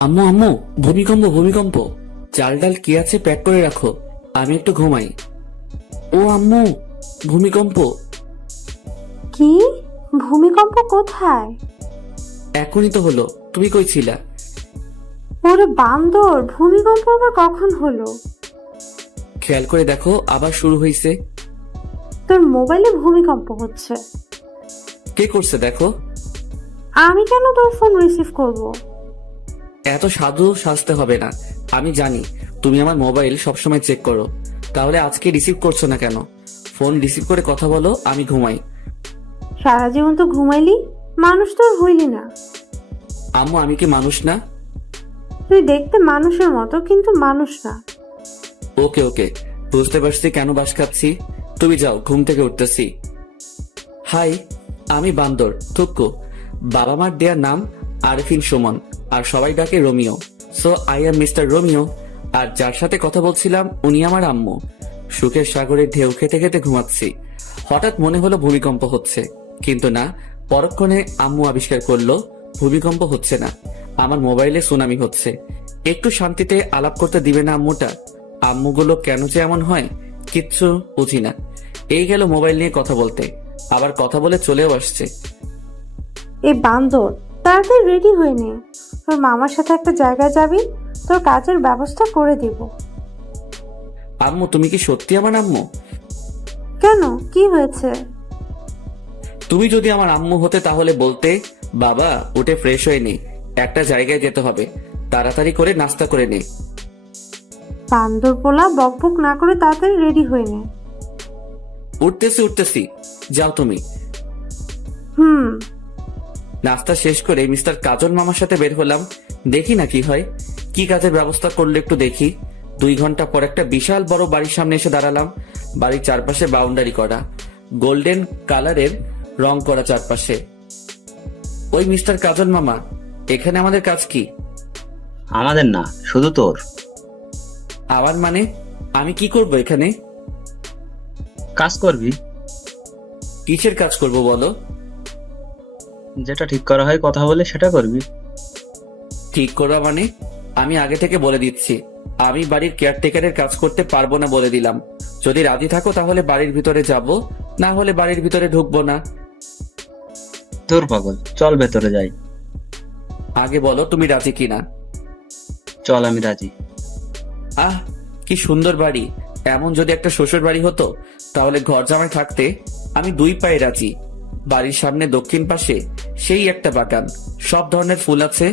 আম্মু আম্মু, ভূমিকম্প ভূমিকম্প। চাল ডাল কি আছে প্যাক করে রাখো, আমি একটু ঘুমাই। ও আম্মু, ভূমিকম্প। কি? ভূমিকম্প কোথায়? এখনই তো হলো, তুমি কই ছিলা? ওরে বান্দর, ভূমিকম্প আবার কখন হলো? খেয়াল করে দেখো, আবার শুরু হয়েছে। তোর মোবাইলে ভূমিকম্প হচ্ছে। কে করছে দেখো। আমি কেন তোর ফোন রিসিভ করব? এত সাধু সাজতে হবে না, আমি জানি তুমি আমার মোবাইল সবসময় চেক করো। তাহলে আজকে রিসিভ করছো না কেন? ফোন রিসিভ করে কথা বলো, আমি ঘুমাই। সারা জীবন তো ঘুমাইলি, মানুষ তো আর হইলি না। আম্মু, আমি কি মানুষ না? তুই দেখতে মানুষের মতো, কিন্তু মানুষ না। ওকে ওকে, বুঝতে পারছি কেন বাস খাচ্ছি। তুমি যাও, ঘুম থেকে উঠতেছি। হাই, আমি বান্দর থুক্কু। বাবা মার দেয়া নাম আরফিন সুমন, আর সবাই ডাকে Romeo. So I am mister Romeo. আর যার সাথে কথা বলছিলাম উনি আমার আম্মু। সুখের সাগরে ঢেউ খেতে খেতে ঘুমাচ্ছি। হঠাৎ মনে হলো ভূমিকম্প হচ্ছে, কিন্তু না। পরক্ষণে আম্মু আবিষ্কার করলো ভূমিকম্প হচ্ছে না, আমার মোবাইলে সুনামি হচ্ছে। একটু শান্তিতে আলাপ করতে দিবে না আম্মুটা? আম্মুগুলো কেন যে এমন হয়, কিচ্ছু বুঝি না। এই গেল মোবাইল নিয়ে কথা বলতে, আবার কথা বলে চলেও আসছে। এ বান্দর, তাড়াতাড়ি রেডি হয়ে নে। তোর মামার সাথে একটা জায়গায় যাবি, তোর কাজের ব্যবস্থা করে দিব। আম্মু, তুমি কি সত্যি আমার আম্মু? কেন, কি হয়েছে? তুমি যদি আমার আম্মু হতে তাহলে বলতে, বাবা উঠে ফ্রেশ হয়ে নে, একটা জায়গায় যেতে হবে, তাড়াতাড়ি করে নাস্তা করে নে। বান্দর পোলা, বকবক না করে তাড়াতাড়ি রেডি হয়ে নে। উঠতেছি উঠতেছি, যাও তুমি। হুম। নাস্তা শেষ করে মিস্টার কাজল মামার সাথে বের হলাম। দেখি না কি হয়, কি কাজের ব্যবস্থা করলে একটু দেখি। 2 ঘন্টা পর একটা বিশাল বড় বাড়ির সামনে এসে দাঁড়ালাম। বাড়ির চারপাশে বাউন্ডারি করা, গোল্ডেন কালারের রং করা চারপাশে। ওই মিস্টার কাজল মামা, এখানে আমাদের কাজ কি? আমাদের না, শুধু তোর। আবার মানে? আমি কি করব এখানে? কাজ করবি, কিসের কাজ করব বলো? যেটা ঠিক করা হয় কথা বলে সেটা করবি। ঠিক করা মানে? আমি আগে থেকে বলে দিচ্ছি, আমি বাড়ির কেয়ারটেকারের কাজ করতে পারবো না বলে দিলাম। যদি রাজি থাকো তাহলে বাড়ির ভিতরে যাব, না হলে বাড়ির ভিতরে ঢুকবো না। তোর পাগল, চল ভেতরে যাই। আগে বলো তুমি রাজি কিনা। চল, আমি রাজি। আহ, কি সুন্দর বাড়ি। এমন যদি একটা শ্বশুর বাড়ি হতো, তাহলে ঘর জামাই থাকতে আমি 2 পায়ে রাজি। বাড়ির সামনে দক্ষিণ পাশে সেই একটা বাগান, সব ধরনের ফুল আছে।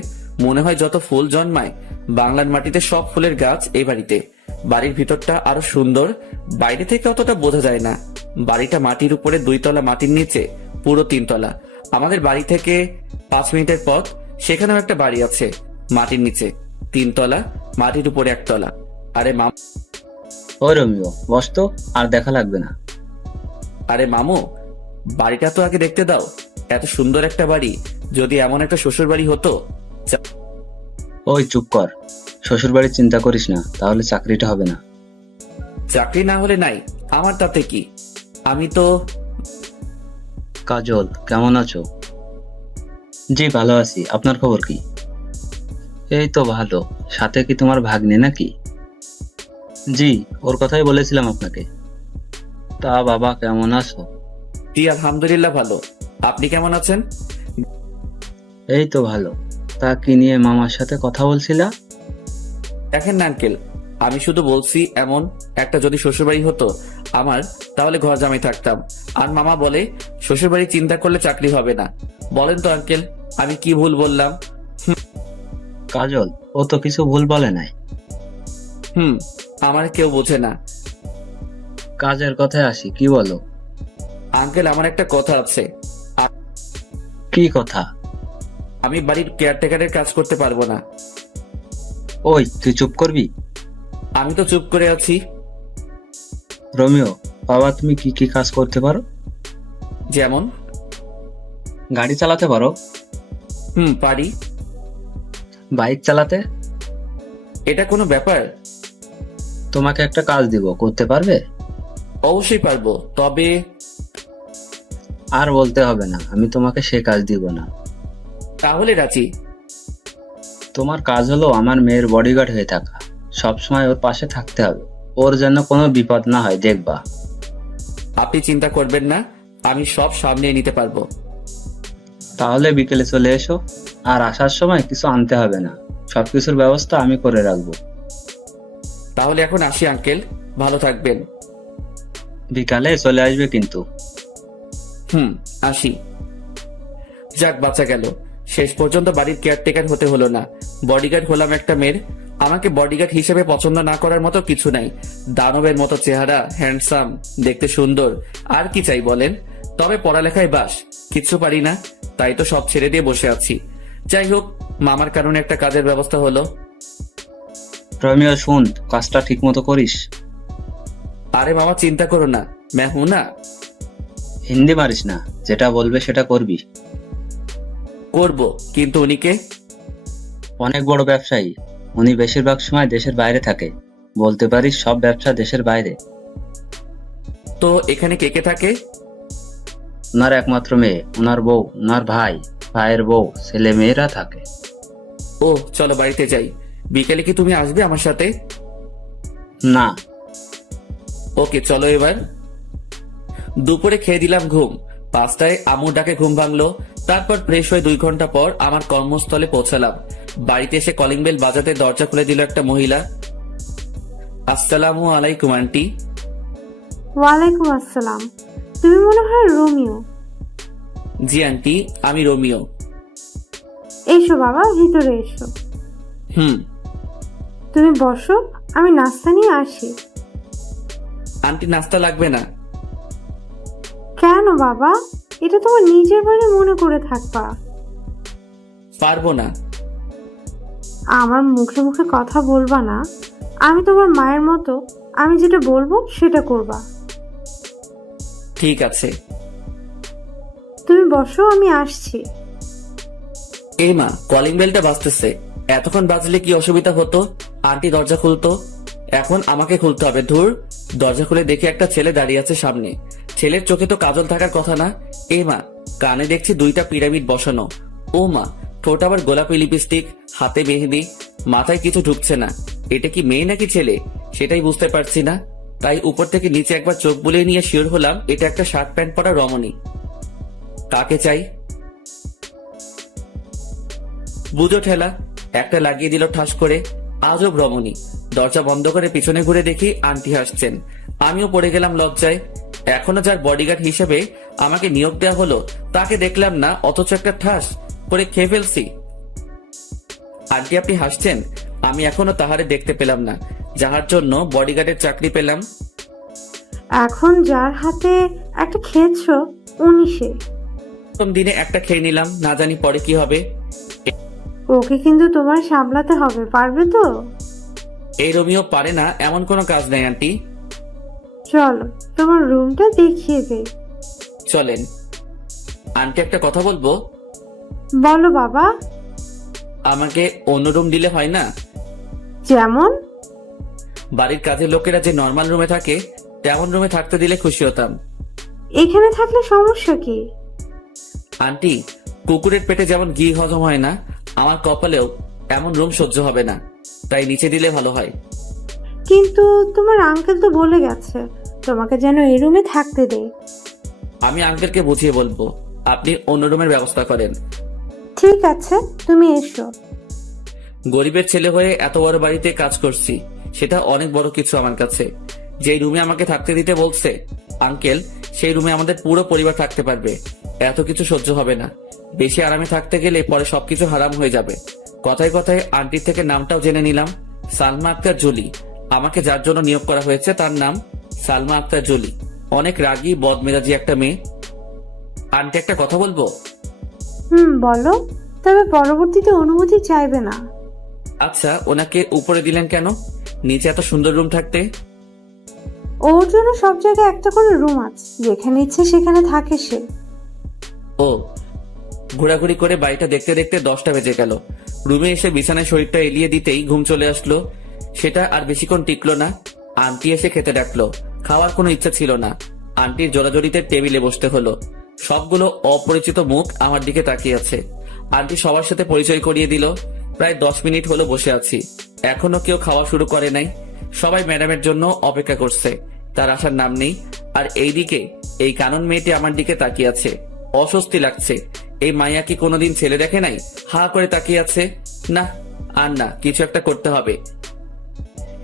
মনে হয় যত ফুল জন্মায় বাংলার মাটিতে সব ফুলের গাছ এই বাড়িতে। বাড়ির ভিতরটা আরো সুন্দর, বাইরে থেকে অতটা বোঝা যায় না। বাড়িটা মাটির উপরে 2 তলা, মাটির নিচে পুরো 3 তলা। আমাদের বাড়ি থেকে 5 মিনিটের পথ, সেখানেও একটা বাড়ি আছে, মাটির নিচে 3 তলা, মাটির উপরে 1 তলা। আরে মাম ও রোমিও, বস তো, আর দেখা লাগবে না। আরে মামু, বাড়িটা তো আগে দেখতে দাও। এত সুন্দর একটা বাড়ি, যদি এমন একটা শ্বশুর বাড়ি হতো। ওই চুপ কর, শ্বশুর বাড়ির চিন্তা করিস না, তাহলে চাকরিটা হবে না। চাকরি না হলে নাই, আমার তাতে কি? আমি তো কাজল, কেমন আছো? জি ভালো আছি, আপনার খবর কি? এই তো ভালো। সাথে কি তোমার ভাগ্নে নাকি? জি, ওর কথাই বলেছিলাম আপনাকে। তা বাবা, কেমন আছো? জি আলহামদুলিল্লাহ ভালো। আপনি কেমন আছেন? এই তো ভালো। তা কি নিয়ে মামার সাথে কথা বলছিলা? দেখেন না আঙ্কেল, আমি শুধু বলছি এমন একটা যদি শ্বশুরবাড়ি হতো আমার, তাহলে ঘর জামাই থাকতাম। আর মামা বলে শ্বশুরবাড়ি চিন্তা করলে চাকরি হবে না। বলেন তো আঙ্কেল, আমি কি ভুল বললাম? কাজল, ও তো কিছু ভুল বলে নাই। হুম, আমার কেউ বোঝে না। কাজের কথায় আসি, কি বলো? আঙ্কেল, আমার একটা কথা আছে। কি কথা? আমি বাড়ির কেয়ারটেকারের কাজ করতে পারবো না। ওই তুই চুপ করবি? আমি তো চুপ করে আছি। রোমিও, বাবা তুমি কি কি কাজ করতে পারো? যেমন? গাড়ি চালাতে পারো? হুম, পারি। বাইক চালাতে? এটা কোনো ব্যাপার? তোমাকে একটা কাজ দিব, করতে পারবে? অবশ্যই পারবো, তবে আর বলতে হবে না, আমি তোমাকে সে কাজ দিব না। তাহলে রাজি। তোমার কাজ হলো আমার মেয়ের বডিগার্ড হয়ে থাকা, সবসময় ওর পাশে থাকতে হবে, ওর যেন কোনো বিপদ না হয় দেখবা। আপনি চিন্তা করবেন না, আমি সব সামনে নিতে পারবো। তাহলে বিকেলে চলে এসো, আর আসার সময় কিছু আনতে হবে না, সবকিছুর ব্যবস্থা আমি করে রাখবো। তাহলে এখন আসি আঙ্কেল, ভালো থাকবেন। বিকালে চলে আসবে কিন্তু। আসি। যাক, বাঁচা গেল। শেষ পর্যন্ত বাড়ির কেয়ারটেকার হতে হলো না, বডিগার্ড হলাম একটা মেয়ের। আমাকে বডিগার্ড হিসেবে পছন্দ না করার মতো কিছু নাই। দানবের মতো চেহারা, হ্যান্ডসাম, দেখতে সুন্দর, আর কি চাই বলেন? তবে পড়ালেখায় বাস, কিচ্ছু পারি না, তাই তো সব ছেড়ে দিয়ে বসে আছি। যাই হোক, মামার কারণে একটা কাজের ব্যবস্থা হলো। রমিও শুন, কাজটা ঠিক মতো করিস। আরে মামা, চিন্তা করো না, मैं हूं না। হিন্দি মারিস না, যেটা বলবে সেটা করবি। করব, কিন্তু উনিকে? অনেক বড় ব্যবসায়ী উনি, বেশিরভাগ সময় দেশের বাইরে থাকে, বলতে পারিস সব ব্যবসা দেশের বাইরে। তো এখানে কে কে থাকে? ওনার একমাত্র মেয়ে, ওনার বউ, ওনার ভাই, ভাইয়ের বউ, ছেলে মেয়েরা থাকে। ও, চলো বাড়িতে যাই। বিকেলে কি তুমি আসবে আমার সাথে? না। ওকে, চলো এবার। দুপুরে খেয়ে দিলাম ঘুম। 5টায় আম্মুর ডাকে ঘুম ভাঙলো। তারপর ফ্রেশ হয়ে 2 ঘন্টা পর আমার কর্মস্থলে পৌঁছালাম। বাড়িতে এসে কলিং বেল বাজাতে দরজা খুলে দিল একটা মহিলা। আসসালামু আলাইকুম আন্টি। ওয়ালাইকুম আসসালাম। তুমি মনে হয় রোমিও। জি আন্টি, আমি রোমিও। এসো বাবা, ভিতরে এসো। তুমি বসো, আমি নাস্তা নিয়ে আসি। আন্টি, নাস্তা লাগবে না। কেন বাবা? এটা তোমার নিজের বাড়ি মনে করে থাকবা। পারবো না। আমার মুখে মুখে কথা বলবা না। আমি তোমার মায়ের মতো, আমি যেটা বলবো সেটা করবা। ঠিক আছে। তুমি বসো, আমি আসছি। এই মা, কলিং বেলটা বাজতেছে। এতক্ষণ বাজলে কি অসুবিধা হতো? আন্টি দরজা খুলতো। এখন আমাকে খুলতে হবে। ধুর, দরজা খুলে দেখি একটা ছেলে দাঁড়িয়ে আছে সামনে। ছেলের চোখে তো কাজল থাকার কথা না। এই মা, কানে দেখছি 2টা পিরামিড বসানো। ও মা, ঠোঁট আবার গোলাপি লিপস্টিক, হাতে মেহেদি, মাথায় কিছু ঢুকছে না। এটা কি মেয়ে নাকি ছেলে সেটাই বুঝতে পারছি না। তাই উপর থেকে নিচে একবার চোখ বুলিয়ে নিয়ে শিওর হলাম এটা একটা শার্ট প্যান্ট পরা রমণী। কাকে চাই? বুঝো ঠেলা, একটা লাগিয়ে দিল ঠাস করে। আজব রমণী। দরজা বন্ধ করে পিছনে ঘুরে দেখি আন্টি হাসছেন। আমিও পড়ে গেলাম লজ্জায়। এখনো যার বডিগার্ড হিসেবে আমাকে নিয়োগ দেওয়া হলো তাকে দেখলাম না, অথচ একটা ঠাস করে খেয়ে ফেলছি। আন্টি, আপনি হাসছেন? আমি এখনো তাহারে দেখতে পেলাম না, যাহার জন্য বডিগার্ডের চাকরি পেলাম। এখন যার হাতে একটা খেয়েছো উনি সে। প্রথম দিনে একটা খেয়ে নিলাম, না জানি পরে কি হবে। ওকে কিন্তু তোমার সামলাতে হবে, পারবে তো? এই রোমিও পারে না এমন কোনো কাজ নেই আন্টি। চলো তোমার রুমটা দেখিয়ে দেই। চলেন। আন্টি, একটা কথা বলবো। বলো বাবা। আমাকে অন্য রুম দিলে হয় না? যেমন? বাড়ির কাজের লোকেরা যে নর্মাল রুমে থাকে তেমন রুমে থাকতে দিলে খুশি হতাম। এখানে থাকলে সমস্যা কি? আন্টি, কুকুরের পেটে যেমন ঘি হজম হয় না, আমার কপালেও এমন রুম সহ্য হবে না, তাই নিচে দিলে ভালো হয়। কিন্তু তোমার আঙ্কেল তো বলে গেছে তোমাকে যেন এই রুমে থাকতে দেয়। আমি আঙ্কেলকে বুঝিয়ে বলবো, আপনি অন্য রুমের ব্যবস্থা করেন। ঠিক আছে, তুমি এসো। গরিবের ছেলে হয়ে এত বড় বাড়িতে কাজ করছি, সেটা অনেক বড় কিছু আমার কাছে। যেই রুমে আমাকে থাকতে দিতে বলছে আঙ্কেল, সেই রুমে আমাদের পুরো পরিবার থাকতে পারবে। এত কিছু সহ্য হবে না। বেশি আরামে থাকতে গেলে পরে সবকিছু হারাম হয়ে যাবে। কথায় কথায় আন্টির থেকে নামটাও জেনে নিলাম, সালমা আক্তার জুলি। আমাকে যার জন্য নিয়োগ করা হয়েছে তার নাম সালমা আক্তার জুলি। অনেক রাগী বদমেজাজি একটা মেয়ে। আন্টি, একটা কথা বলবো? বলো, তবে পরবর্তীতে অনুমতি চাইবে না। আচ্ছা, ওনাকে উপরে দিলেন কেন? নিচে এত সুন্দর রুম থাকতে। ওর জন্য সব জায়গায় একটা করে রুম আছে, যেখানে ইচ্ছে সেখানে থাকে সে। ও, ঘোরাঘুরি করে বাড়িটা দেখতে দেখতে 10টা বেজে গেল। রুমে এসে বিছানায় শরীরটা এলিয়ে দিতেই ঘুম চলে আসলো। সেটা আর বেশিক্ষণ টিকলো না। আন্টি এসে খেতে ডাকলো। খাওয়ার কোনো ইচ্ছা ছিল না। আন্টির জোরাজোরিতে টেবিলে বসতে হলো। সবগুলো অপরিচিত মুখ আমার দিকে তাকিয়ে আছে। আন্টি সবার সাথে পরিচয় করিয়ে দিল। প্রায় 10 মিনিট হলো বসে আছি, এখনো কেউ খাওয়া শুরু করে নাই। সবাই ম্যাডামের জন্য অপেক্ষা করছে, তার আসার নাম নেই। আর এইদিকে এই কানন মেয়েটি আমার দিকে তাকিয়ে আছে, অস্বস্তি লাগছে। এই মাইয়া কি কোনোদিন ছেলে দেখে নাই? হা করে তাকিয়ে আছে। না, আর না, কিছু একটা করতে হবে।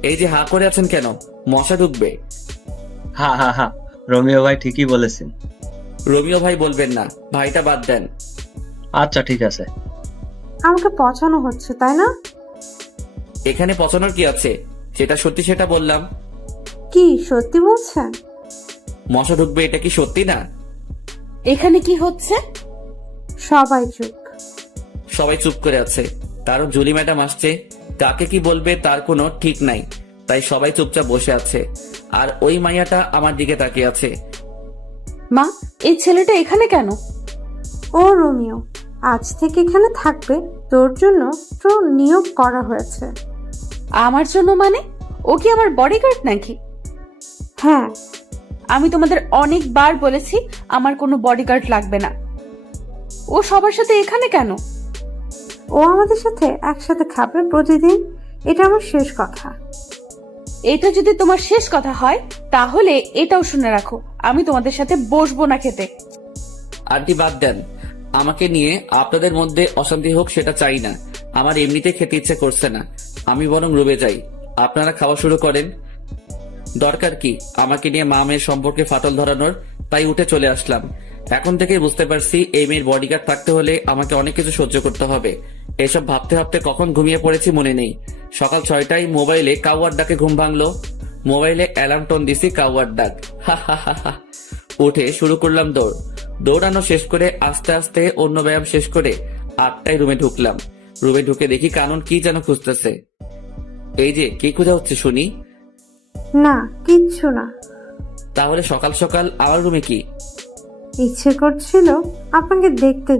এই যে হা করে আছেন কেন? মশা ঢুকবে। হা হা হা, রোমিও ভাই ঠিকই বলেছেন। রোমিও ভাই বলবেন না, ভাইটা বাদ দেন। আচ্ছা ঠিক আছে। আমাকে পচানো হচ্ছে, তাই না? এখানে পচানোর কি আছে? যেটা সত্যি সেটা বললাম। কি সত্যি বলছেন? মশা ঢুকবে, এটা কি সত্যি না? এখানে কি হচ্ছে? সবাই চুপ। সবাই চুপ করে আছে, কারণ জুলি ম্যাডাম আসছে। কাকে কি বলবে তার কোনো ঠিক নাই, তাই সবাই চুপচাপ বসে আছে। আর ওই মাইয়াটা আমার দিকে তাকিয়ে আছে। মা, এই ছেলেটা এখানে কেন? ও রোমিও, আজ থেকে এখানে থাকবে। তোর জন্য তোর নিয়োগ করা হয়েছে। আমার জন্য মানে? ও কি আমার বডিগার্ড নাকি? হ্যাঁ। আমি তোমাদের অনেকবার বলেছি আমার কোনো বডিগার্ড লাগবে না। ও সবার সাথে এখানে কেন? ও আমাদের সাথে একসাথে খাবে প্রতিদিন। এটা আমার শেষ কথা। এটা যদি তোমার শেষ কথা হয় তাহলে এটাও শুনে রাখো, আমি তোমাদের সাথে বসবো না খেতে। আন্টি বাদ দেন, আমাকে নিয়ে আপনাদের মধ্যে অশান্তি হোক সেটা চাই না। আমার এমনিতে খেতে ইচ্ছে করছে না, আমি বরং রুমে যাই। আপনারা খাওয়া শুরু করেন। দরকার কি আমাকে নিয়ে মা মেয়ের সম্পর্কে ফাটল ধরানোর? তাই উঠে চলে আসলাম। এখন থেকেই বুঝতে পারছি এই মেয়ের বডিগার্ড থাকতে হলে আমাকে অনেক কিছু সহ্য করতে হবে। এসব ভাবতে ভাবতে কখন ঘুমিয়ে পড়েছি মনে নেই। সকাল 6টায় মোবাইলে কাউয়ার ডাকে ঘুম ভাঙলো। মোবাইলে অ্যালার্ম টোন দিছি, কাউয়ার ডাক। হা হা হা হা। উঠে শুরু করলাম দৌড়। দৌড়ানো শেষ করে আস্তে আস্তে অন্য ব্যায়াম শেষ করে 8টায় রুমে ঢুকলাম। রুমে ঢুকে দেখি কানন কি যেন খুঁজতেছে। এই যে কি খোঁজা হচ্ছে শুনি? না, কিচ্ছু না। তাহলে সকাল সকাল আমার রুমে কি? ইচ্ছে করছিল আপনাকে দেখতে।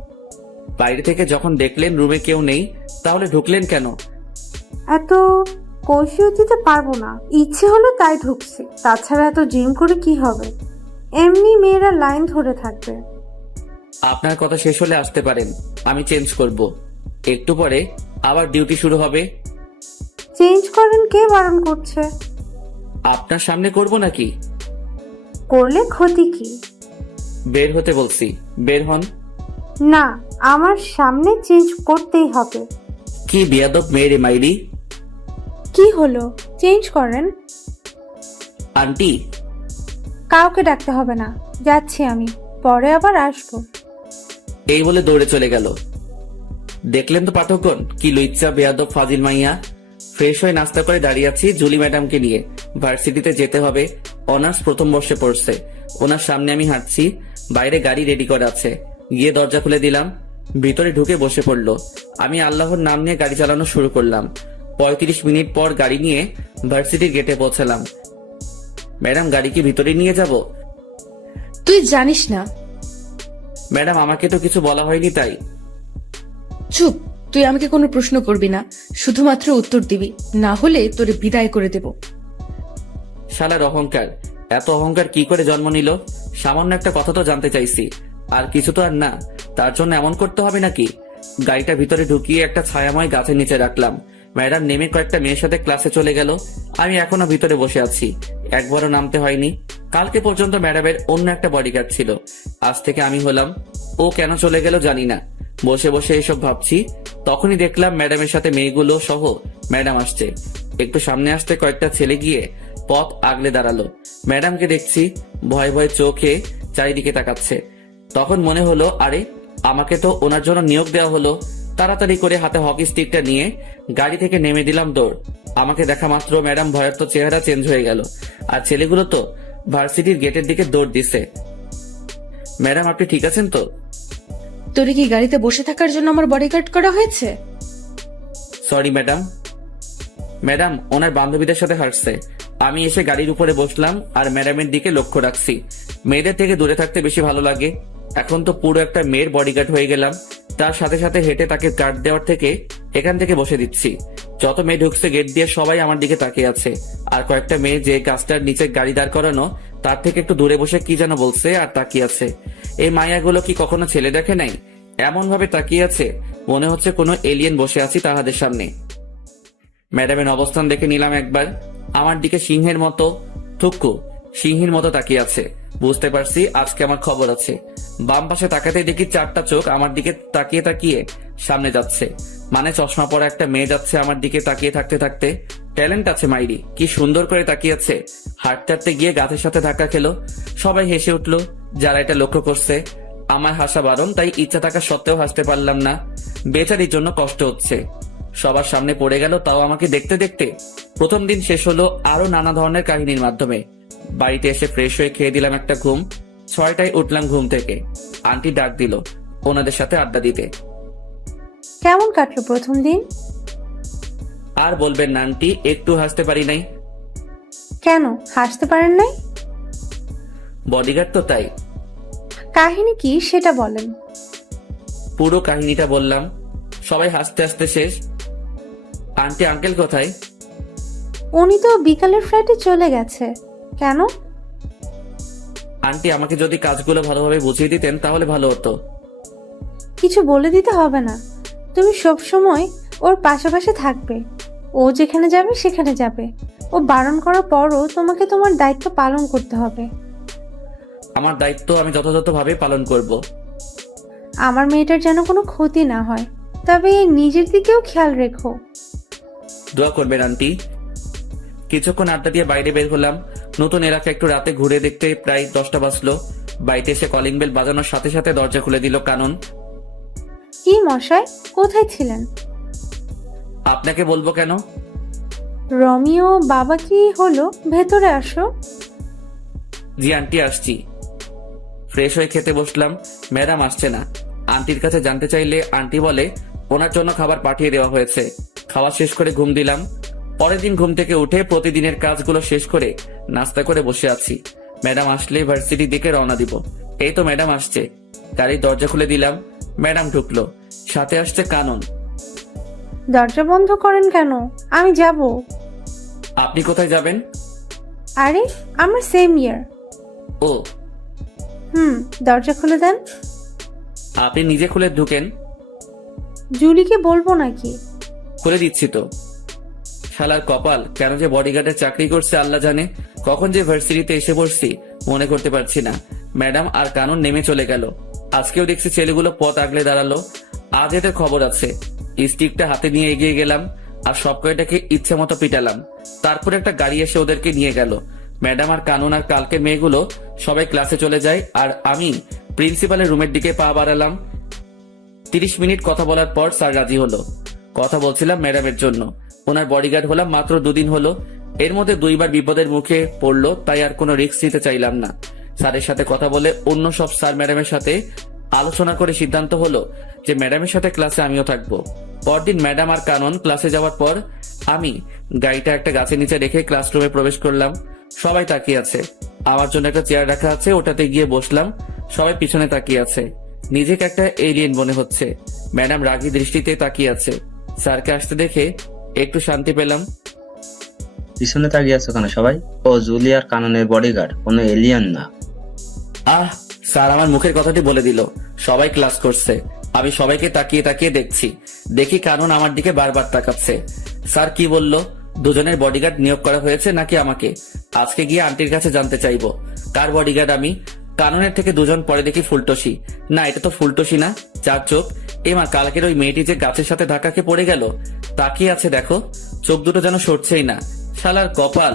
বাইরে থেকে যখন দেখলেন রুমে কেউ নেই, তাহলে ঢুকলেন কেন? এত কৈফিয়ত দিতে পারবো না, ইচ্ছে হলো তাই ঢুকছি। তাছাড়া এত জিম করে কি হবে? এমনি মেয়েরা লাইন ধরে থাকবে। আপনার কথা শেষ হলে আসতে পারেন, আমি চেঞ্জ করব। একটু পরে আবার ডিউটি শুরু হবে। চেঞ্জ করেন, কে বারণ করছে? আপনার সামনে করব নাকি? করলে ক্ষতি কি? বের হতে বলছি, বের হন। না, আমার সামনে চেঞ্জ করতেই হবে। কি বিয়াদব মেয়েরে মাইরি! কি হলো? চেঞ্জ করেন। আন্টি, কাউকে ডাকতে হবে না, যাচ্ছি আমি, পরে আবার আসবো। এই বলে দৌড়ে চলে গেল। দেখলেন তো পাঠকগণ, কি লুইচ্ছা বেয়াদব ফাজিল মাইয়া। ফ্রেশ হয়ে নাস্তা করে দাঁড়িয়ে আছি জুলি ম্যাডামকে নিয়ে। ভার্সিটিতে যেতে হবে, অনার্স প্রথম বর্ষে পড়ছে। ওনার সামনে আমি হাঁটছি, বাইরে গাড়ি রেডি করা আছে। গিয়ে দরজা খুলে দিলাম, ভিতরে ঢুকে বসে পড়লো। আমি আল্লাহর নাম নিয়ে গাড়ি চালানো শুরু করলাম। 35 মিনিট পর গাড়ি নিয়ে ভার্সিটির গেটে পৌঁছালাম। ম্যাডাম, গাড়ি কি ভিতরে নিয়ে যাব? তুই জানিস না। ম্যাডাম, আমাকে তো কিছু বলা হয়নি তাই। চুপ, তুই আমাকে কোনো প্রশ্ন করবি না, শুধুমাত্র উত্তর দিবি, না হলে তোরে বিদায় করে দেব। শালার অহংকার, এত অহংকার কি করে জন্ম নিল? সামান্য একটা কথা তো জানতে চাইছি, আর কিছু তো আর না, তার জন্য এমন করতে হবে নাকি? গাড়িটা ভিতরে ঢুকিয়ে একটা ছায়াময় গাছের নিচে রাখলাম। ম্যাডাম নেমে কয়েকটা মেয়ের সাথে ক্লাসে চলে গেল। আমি এখনো ভিতরে বসে আছি, একবারও নামতে হয়নি। কালকে পর্যন্ত ম্যাডামের অন্য একটা বডিগার্ড ছিল, আজ থেকে আমি হলাম। ও কেন চলে গেল জানি না। বসে বসে এসব ভাবছি, তখনই দেখলাম ম্যাডামের সাথে মেয়েগুলো সহ ম্যাডাম আসছে। একটু সামনে আসতে কয়েকটা ছেলে গিয়ে পথ আগলে দাঁড়ালো। ম্যাডামকে দেখছি ভয় ভয় চোখে চারিদিকে তাকাচ্ছে। তখন মনে হলো, আরে আমাকে তো ওনার জন্য নিয়োগ দেওয়া হলো। তাড়াতাড়ি করে হাতে হকি স্টিকটা নিয়ে গাড়ি থেকে নেমে দিলাম দৌড়। আমাকে দেখা মাত্র ম্যাডাম ভয়ের তো চেহারা চেঞ্জ হয়ে গেল, আর ছেলেগুলো তো ভার্সিটির গেটের দিকে দৌড় দিছে। ম্যাডাম, আপনি ঠিক আছেন তো? তোরে কি গাড়িতে বসে থাকার জন্য আমার বডিগার্ড করা হয়েছে? Sorry madam. ম্যাডাম ওনার বান্ধবীদের সাথে হাঁটছে। আমি এসে গাড়ির উপরে বসলাম আর ম্যাডামের দিকে লক্ষ্য রাখছি। মেয়েদের থেকে দূরে থাকতে বেশি ভালো লাগে। এখন তো পুরো একটা মেয়ের বডিগার্ড হয়ে গেলাম। তার সাথে সাথে হেঁটে তাকে গার্ড দেওয়ার থেকে এখান থেকে বসে দিচ্ছি। যত মেয়ে ঢুকছে গেট দিয়ে সবাই আমার দিকে তাকিয়ে আছে। আর কয়েকটা মেয়ে যে গাছটার নিচে গাড়ি দাঁড় করানো তার থেকে একটু দূরে বসে কি যেন বলছে আর তাকিয়ে আছে। এই মায়াগুলো কি কখনো ছেলে দেখে নাই? এমন ভাবে তাকিয়ে আছে মনে হচ্ছে কোনো এলিয়েন বসে আছি তাহাদের সামনে। ম্যাডামের অবস্থান দেখে নিলাম একবার। আমার দিকে সিংহের মতো, থুক্কু সিংহের মতো তাকিয়ে আছে। বুঝতে পারছি আজকে আমার খবর আছে। বাম পাশে তাকাতে দেখি 4টা চোখ আমার দিকে তাকিয়ে তাকিয়ে সামনে যাচ্ছে। মানে চশমা পরা একটা মেয়ে যাচ্ছে আমার দিকে তাকিয়ে থাকতে থাকতে। ট্যালেন্ট আছে মাইরি, কি সুন্দর করে তাকিয়ে আছে। হাঁটতে হাঁটতে গিয়ে গাছের সাথে ধাক্কা খেলো। সবাই হেসে উঠলো যারা এটা লক্ষ্য করছে। আমার হাসা বারণ, তাই ইচ্ছা থাকা সত্ত্বেও হাসতে পারলাম না। বেচারির জন্য কষ্ট হচ্ছে। সবার সামনে পড়ে গেল, তাও আমাকে দেখতে দেখতে। প্রথম দিন শেষ হলো আরো নানা ধরনের কাহিনীর মাধ্যমে। বাড়িতে এসে ফ্রেশ হয়ে খেয়ে দিলাম একটা ঘুম। 6টায় উঠলাম ঘুম থেকে। আন্টি ডাক দিল ওনাদের সাথে আড্ডা দিতে। কেমন কাটলো প্রথম দিন? আর বলবেন না আন্টি, একটু হাসতে পারি নাই। কেন হাসতে পারেন নাই? বডিগার্ড তো তাই। কাহিনী কি সেটা বলেন। পুরো কাহিনীটা বললাম। সবাই হাসতে হাসতে শেষ। আন্টি আঙ্কেল কোথায়? উনি তো বিকালের ফ্লাইটে চলে গেছে। কেন? আন্টি আমাকে যদি কাজগুলো ভালোভাবে বুঝিয়ে দিতেন তাহলে ভালো হতো। কিছু বলে দিতে হবে না, তুমি সব সময় ওর পাশাপাশি থাকবে। ও যেখানে যাবে সেখানে যাবে। ও বারণ করার পরও তোমাকে তোমার দায়িত্ব পালন করতে হবে। আমার দায়িত্ব আমি যথাযথভাবে পালন করব। আমার মেয়েটার যেন কোনো ক্ষতি না হয়, তবে নিজের দিকেও খেয়াল রেখো। দোয়া করবেন আন্টি। কিছুক্ষণ আড্ডা দিয়ে বাইরে বের হলাম। নতুন এলাকা একটু রাতে ঘুরে দেখতে প্রায় 10টা বাজলো। বাড়িতে এসে কলিং বেল বাজানোর সাথে সাথে দরজা খুলে দিল কানন। কি মশাই, কোথায় ছিলেন? আপনাকে বলবো কেন? রমিও বাবা কি হলো, ভেতরে আসো। জি আন্টি আসছি। ফ্রেশ হয়ে খেতে বসলাম। ম্যাডাম আসছে না। আন্টির কাছে জানতে চাইলে আন্টি বলে ওনার জন্য খাবার পাঠিয়ে দেওয়া হয়েছে। খাওয়া শেষ করে ঘুম দিলাম। পরের দিন ঘুম থেকে উঠে প্রতিদিনের কাজগুলো শেষ করে নাস্তা করে বসে আছি। ম্যাডাম আসলে ভার্সিটির দিকে রওনা দিব। এই তো ম্যাডাম আসছে। গাড়ির দরজা খুলে দিলাম। ম্যাডাম ঢুকলো, সাথে আসছে কানন। দরজা বন্ধ করেন কেন? আমি যাব। আপনি কোথায় যাবেন? আরে আমরা সেম ইয়ার। ও, দরজা খুলে দেন। আপনি নিজে খুলে ঢুকেন। জুলিকে বলবো নাকি? খুলে দিচ্ছি তো। শালার কপাল, কেন যে বডিগার্ডের চাকরি করছে আল্লাহ জানে। কখন যে ভার্সিটিতে এসে পড়ছি মনে করতে পারছি না। ম্যাডাম আর কানন নেমে চলে গেল। আজকেও দেখছি ছেলেগুলো পথ আগলে দাঁড়ালো। আজ এদের খবর আছে। স্টিকটা হাতে নিয়ে এগিয়ে গেলাম আর সব কয়টাকে ইচ্ছে মতো পিটালাম। তারপর একটা গাড়ি এসে ওদেরকে নিয়ে গেল। ম্যাডাম আর কানন আর কালকের মেয়েগুলো সবাই ক্লাসে চলে যায় আর আমি প্রিন্সিপালের রুমের দিকে পা বাড়ালাম। 30 মিনিট কথা বলার পর স্যার রাজি হলো। কথা বলছিলাম ম্যাডামের জন্য। ওনার বডিগার্ড হলাম মাত্র 2 দিন হলো। এর মধ্যে 2বার বিপদের মুখে পড়লো, তাই আর কোনো রিস্ক নিতে চাইলাম না। স্যারের সাথে কথা বলে অন্য সব স্যার ম্যাডামের সাথে আলোচনা করে সিদ্ধান্ত হলো যে ম্যাডামের সাথে ক্লাসে আমিও থাকবো। পরদিন ম্যাডাম আর কানন ক্লাসে যাওয়ার পর আমি গাড়িটা একটা গাছের নিচে রেখে ক্লাসরুমে প্রবেশ করলাম। সবাই তাকিয়ে আছে। আমার জন্য একটা চেয়ার রাখা আছে, ওটাতে গিয়ে বসলাম। সবাই পিছনে তাকিয়ে আছে। নিজেকে একটা এলিয়েন মনে হচ্ছে। ম্যাডাম রাগী দৃষ্টিতে তাকিয়ে আছে। স্যারকে আসতে দেখে একটু শান্তি পেলাম। পিছনে তাকিয়ে আছো কেন সবাই? ও জুলি আর কাননের বডিগার্ড, কোনো এলিয়ান না। আহ, স্যার আমার মুখের কথাটি বলে দিল। সবাই ক্লাস করছে। আমি সবাইকে তাকিয়ে তাকিয়ে দেখছি। দেখি কানন আমার দিকে বারবার তাকাচ্ছে। স্যার কি বলল? দুজনের বডিগার্ড নিয়োগ করা হয়েছে নাকি আমাকে? আজকে গিয়ে আন্টির কাছে জানতে চাইবো কার বডিগার্ড আমি। কাননের থেকে 2জন পরে দেখি ফুলটসি। না, এটা তো ফুলটসি না, 4 চোখ। এমা, কালকের ওই মেয়েটি যে গাছের সাথে ধাক্কা খেয়ে পড়ে গেল, তাকিয়ে আছে দেখো। চোখ দুটো যেন সরছেই না। শালার কপাল,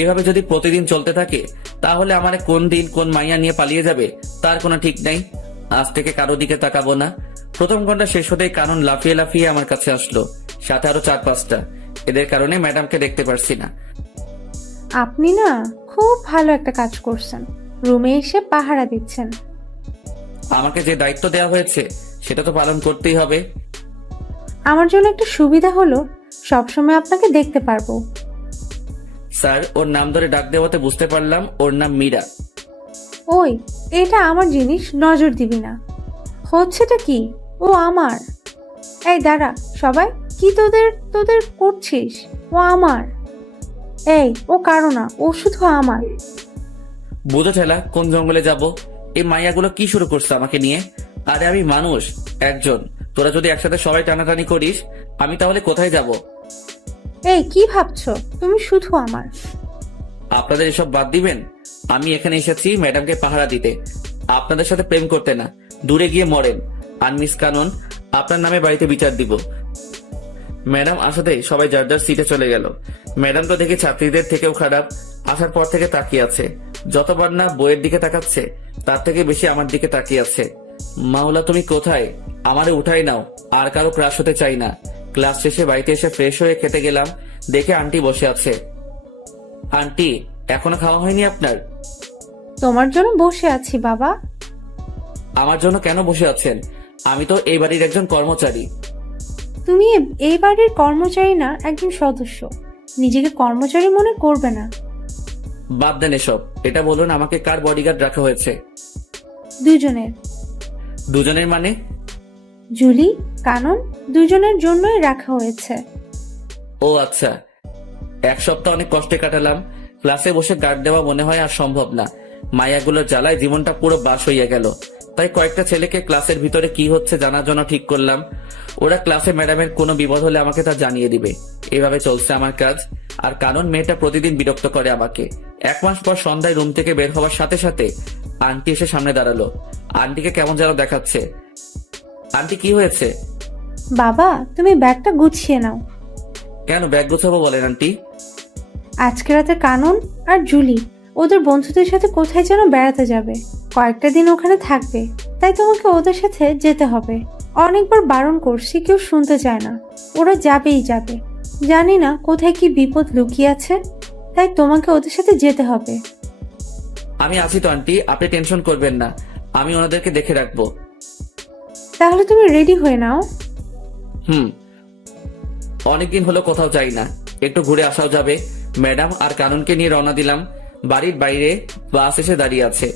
এভাবে যদি প্রতিদিন চলতে থাকে তাহলে আমারে কোন দিন কোন মাইয়া নিয়ে পালিয়ে যাবে তার কোনো ঠিক নাই। আজ থেকে কারো দিকে তাকাবো না। প্রথম ঘন্টা শেষ হতেই কানন লাফিয়ে লাফিয়ে আমার কাছে আসলো, সাথে আরো 4-5টা। এদের কারণে ম্যাডামকে দেখতে পারছি না। আপনি না খুব ভালো একটা কাজ করছেন, রুমে এসে পাহারা দিচ্ছেন। আমাকে যে দায়িত্ব দেওয়া হয়েছে সেটা তো পালন করতেই হবে। আমার জন্য একটা সুবিধা হলো সবসময় আপনাকে দেখতে পারবো। স্যার, ওর নাম ধরে ডাক দেওয়াতে বুঝতে পারলাম ওর নাম মীরা। ওই, এটা আমার জিনিস, নজর দিবি না। হচ্ছেটা কি? ও আমার। এই দাঁড়া সবাই, কি তোদের তোদের করছিস? ও আমার। এই, ও কারো না, ও শুধু আমার। বুঝো ঠেলা, কোন জঙ্গলে যাব? এই মাইয়াগুলো কি শুরু করছে আমাকে নিয়ে? আরে আমি মানুষ একজন, তোরা যদি একসাথে সবাই টানাটানি করিস আমি তাহলে কোথায় যাব? এই কি ভাবছো? তুমি শুধু আমার। আপনাদের এসব বাদ দিবেন। আমি এখানে এসেছি ম্যাডামকে পাহারা দিতে, আপনাদের সাথে প্রেম করতে না। দূরে গিয়ে মরেন। আর মিস কানন, আপনার নামে বাড়িতে বিচার দিব। ম্যাডাম আসাতেই সবাই যার যার সিটে চলে গেল। ম্যাডাম তো দেখি ছাত্রীদের থেকেও খারাপ। আসার পর থেকে তাকিয়ে আছে। যতবার না বইয়ের দিকে তাকাচ্ছে তার থেকে বেশি আমার দিকে তাকিয়ে আছে। মাওলা তুমি কোথায়? আমারে উঠাই নাও, আর কারো ক্রাশ হতে চাই না। ক্লাস শেষে বাড়িতে এসে ফ্রেশ হয়ে খেতে গেলাম, দেখে আন্টি বসে আছে। আন্টি, এখনো খাওয়া হয়নি আপনার? তোমার জন্য বসে আছি বাবা। আমার জন্য কেন বসে আছেন? আমি তো এই বাড়ির একজন কর্মচারী। তুমি এই বাড়ির কর্মচারী না, একজন সদস্য। নিজেকে কর্মচারী মনে করবে না। বাদ দেন এসব। এটা বলুন, আমাকে কার বডিগার্ড রাখা হয়েছে? দুজনের। দুজনের মানে? জুলি, কানন, দুজনের জন্যই রাখা হয়েছে। ও আচ্ছা। এক সপ্তাহ অনেক কষ্টে কাটালাম। ক্লাসে বসে গার্ড দেওয়া মনে হয় আর সম্ভব না। মায়াগুলোর জ্বালায় জীবনটা পুরো বাস হইয়া গেল। তাই কয়েকটা ছেলেকে ক্লাসের ভিতরে কি হচ্ছে জানার জন্য ঠিক করলাম। ওরা ক্লাসে ম্যাডামের কোনো বিপদ হলে আমাকে তা জানিয়ে দিবে। এভাবে চলছে আমার কাজ। আর কানন মেয়েটা প্রতিদিন বিরক্ত করে আমাকে। 1 মাস পর সন্ধ্যায় রুম থেকে বের হওয়ার সাথে সাথে আন্টি এসে সামনে দাঁড়ালো। আন্টিকে কেমন যেন দেখাচ্ছে। আন্টি, কি হয়েছে? বাবা, তুমি ব্যাগটা গুছিয়ে নাও। কেন ব্যাগ গোছাবো বলেন আন্টি? আজকে রাতে কানন আর জুলি ওদের বন্ধুদের সাথে কোথায় যেন বেড়াতে যাবে। কয়েকটা দিন ওখানে থাকবে, তাই তোমাকে ওদের সাথে যেতে হবে। অনেকবার বারণ করছি, কেউ শুনতে চায় না। ওরা যাবেই যাবে। জানি না কোথায় কি বিপদ লুকিয়ে আছে, তাই তোমাকে ওদের সাথে যেতে হবে। আমি আছি তো আন্টি, আপনি টেনশন করবেন না। আমি ওনাদেরকে দেখে রাখবো। তাহলে তুমি রেডি হয়ে নাও। অনেকদিন হলো কোথাও যাই না, একটু ঘুরে আসাও যাবে। ম্যাডাম আর কানুনকে নিয়ে রওনা দিলাম। বাড়ির বাইরে বাস এসে দাঁড়িয়ে আছে।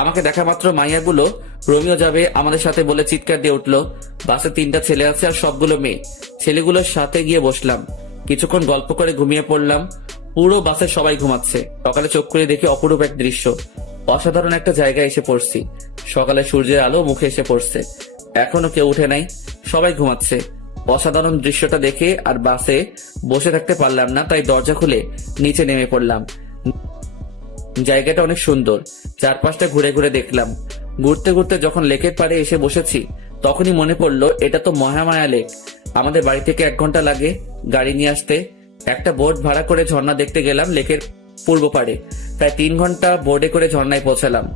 আমাকে দেখা মাত্র মাইয়াগুলো রোমিও যাবে আমাদের সাথে বলে চিৎকার দিয়ে উঠলো। বাসে 3টা ছেলে আছে আর সবগুলো মেয়ে। ছেলেগুলোর সাথে গিয়ে বসলাম। কিছুক্ষণ গল্প করে ঘুমিয়ে পড়লাম। পুরো বাসে সবাই ঘুমাচ্ছে। সকালে চোখ করে দেখি অপরূপ এক দৃশ্য। অসাধারণ একটা জায়গায় এসে পড়ছি। সকালে সূর্যের আলো মুখে এসে পড়ছে। এখনো কেউ উঠে নাই, সবাই ঘুমাচ্ছে। অসাধারণ দৃশ্যটা দেখে আর বাসে বসে থাকতে পারলাম না, তাই দরজা খুলে নিচে নেমে পড়লাম। জায়গাটা অনেক সুন্দর। চারপাশটা ঘুরে ঘুরে দেখলাম। ঘুরতে ঘুরতে যখন লেকের পাড়ে এসে বসেছি তখনই মনে পড়লো এটা তো মহামায়া লেক। আমাদের বাড়ি থেকে 1 ঘন্টা লাগে গাড়ি নিয়ে আসতে। একটা বোট ভাড়া করে ঝর্ণা দেখতে গেলাম লেকের পূর্ব পাড়ে। প্রায় 3 ঘন্টা বোর্ডে করে ঝর্ণায় পৌঁছালাম।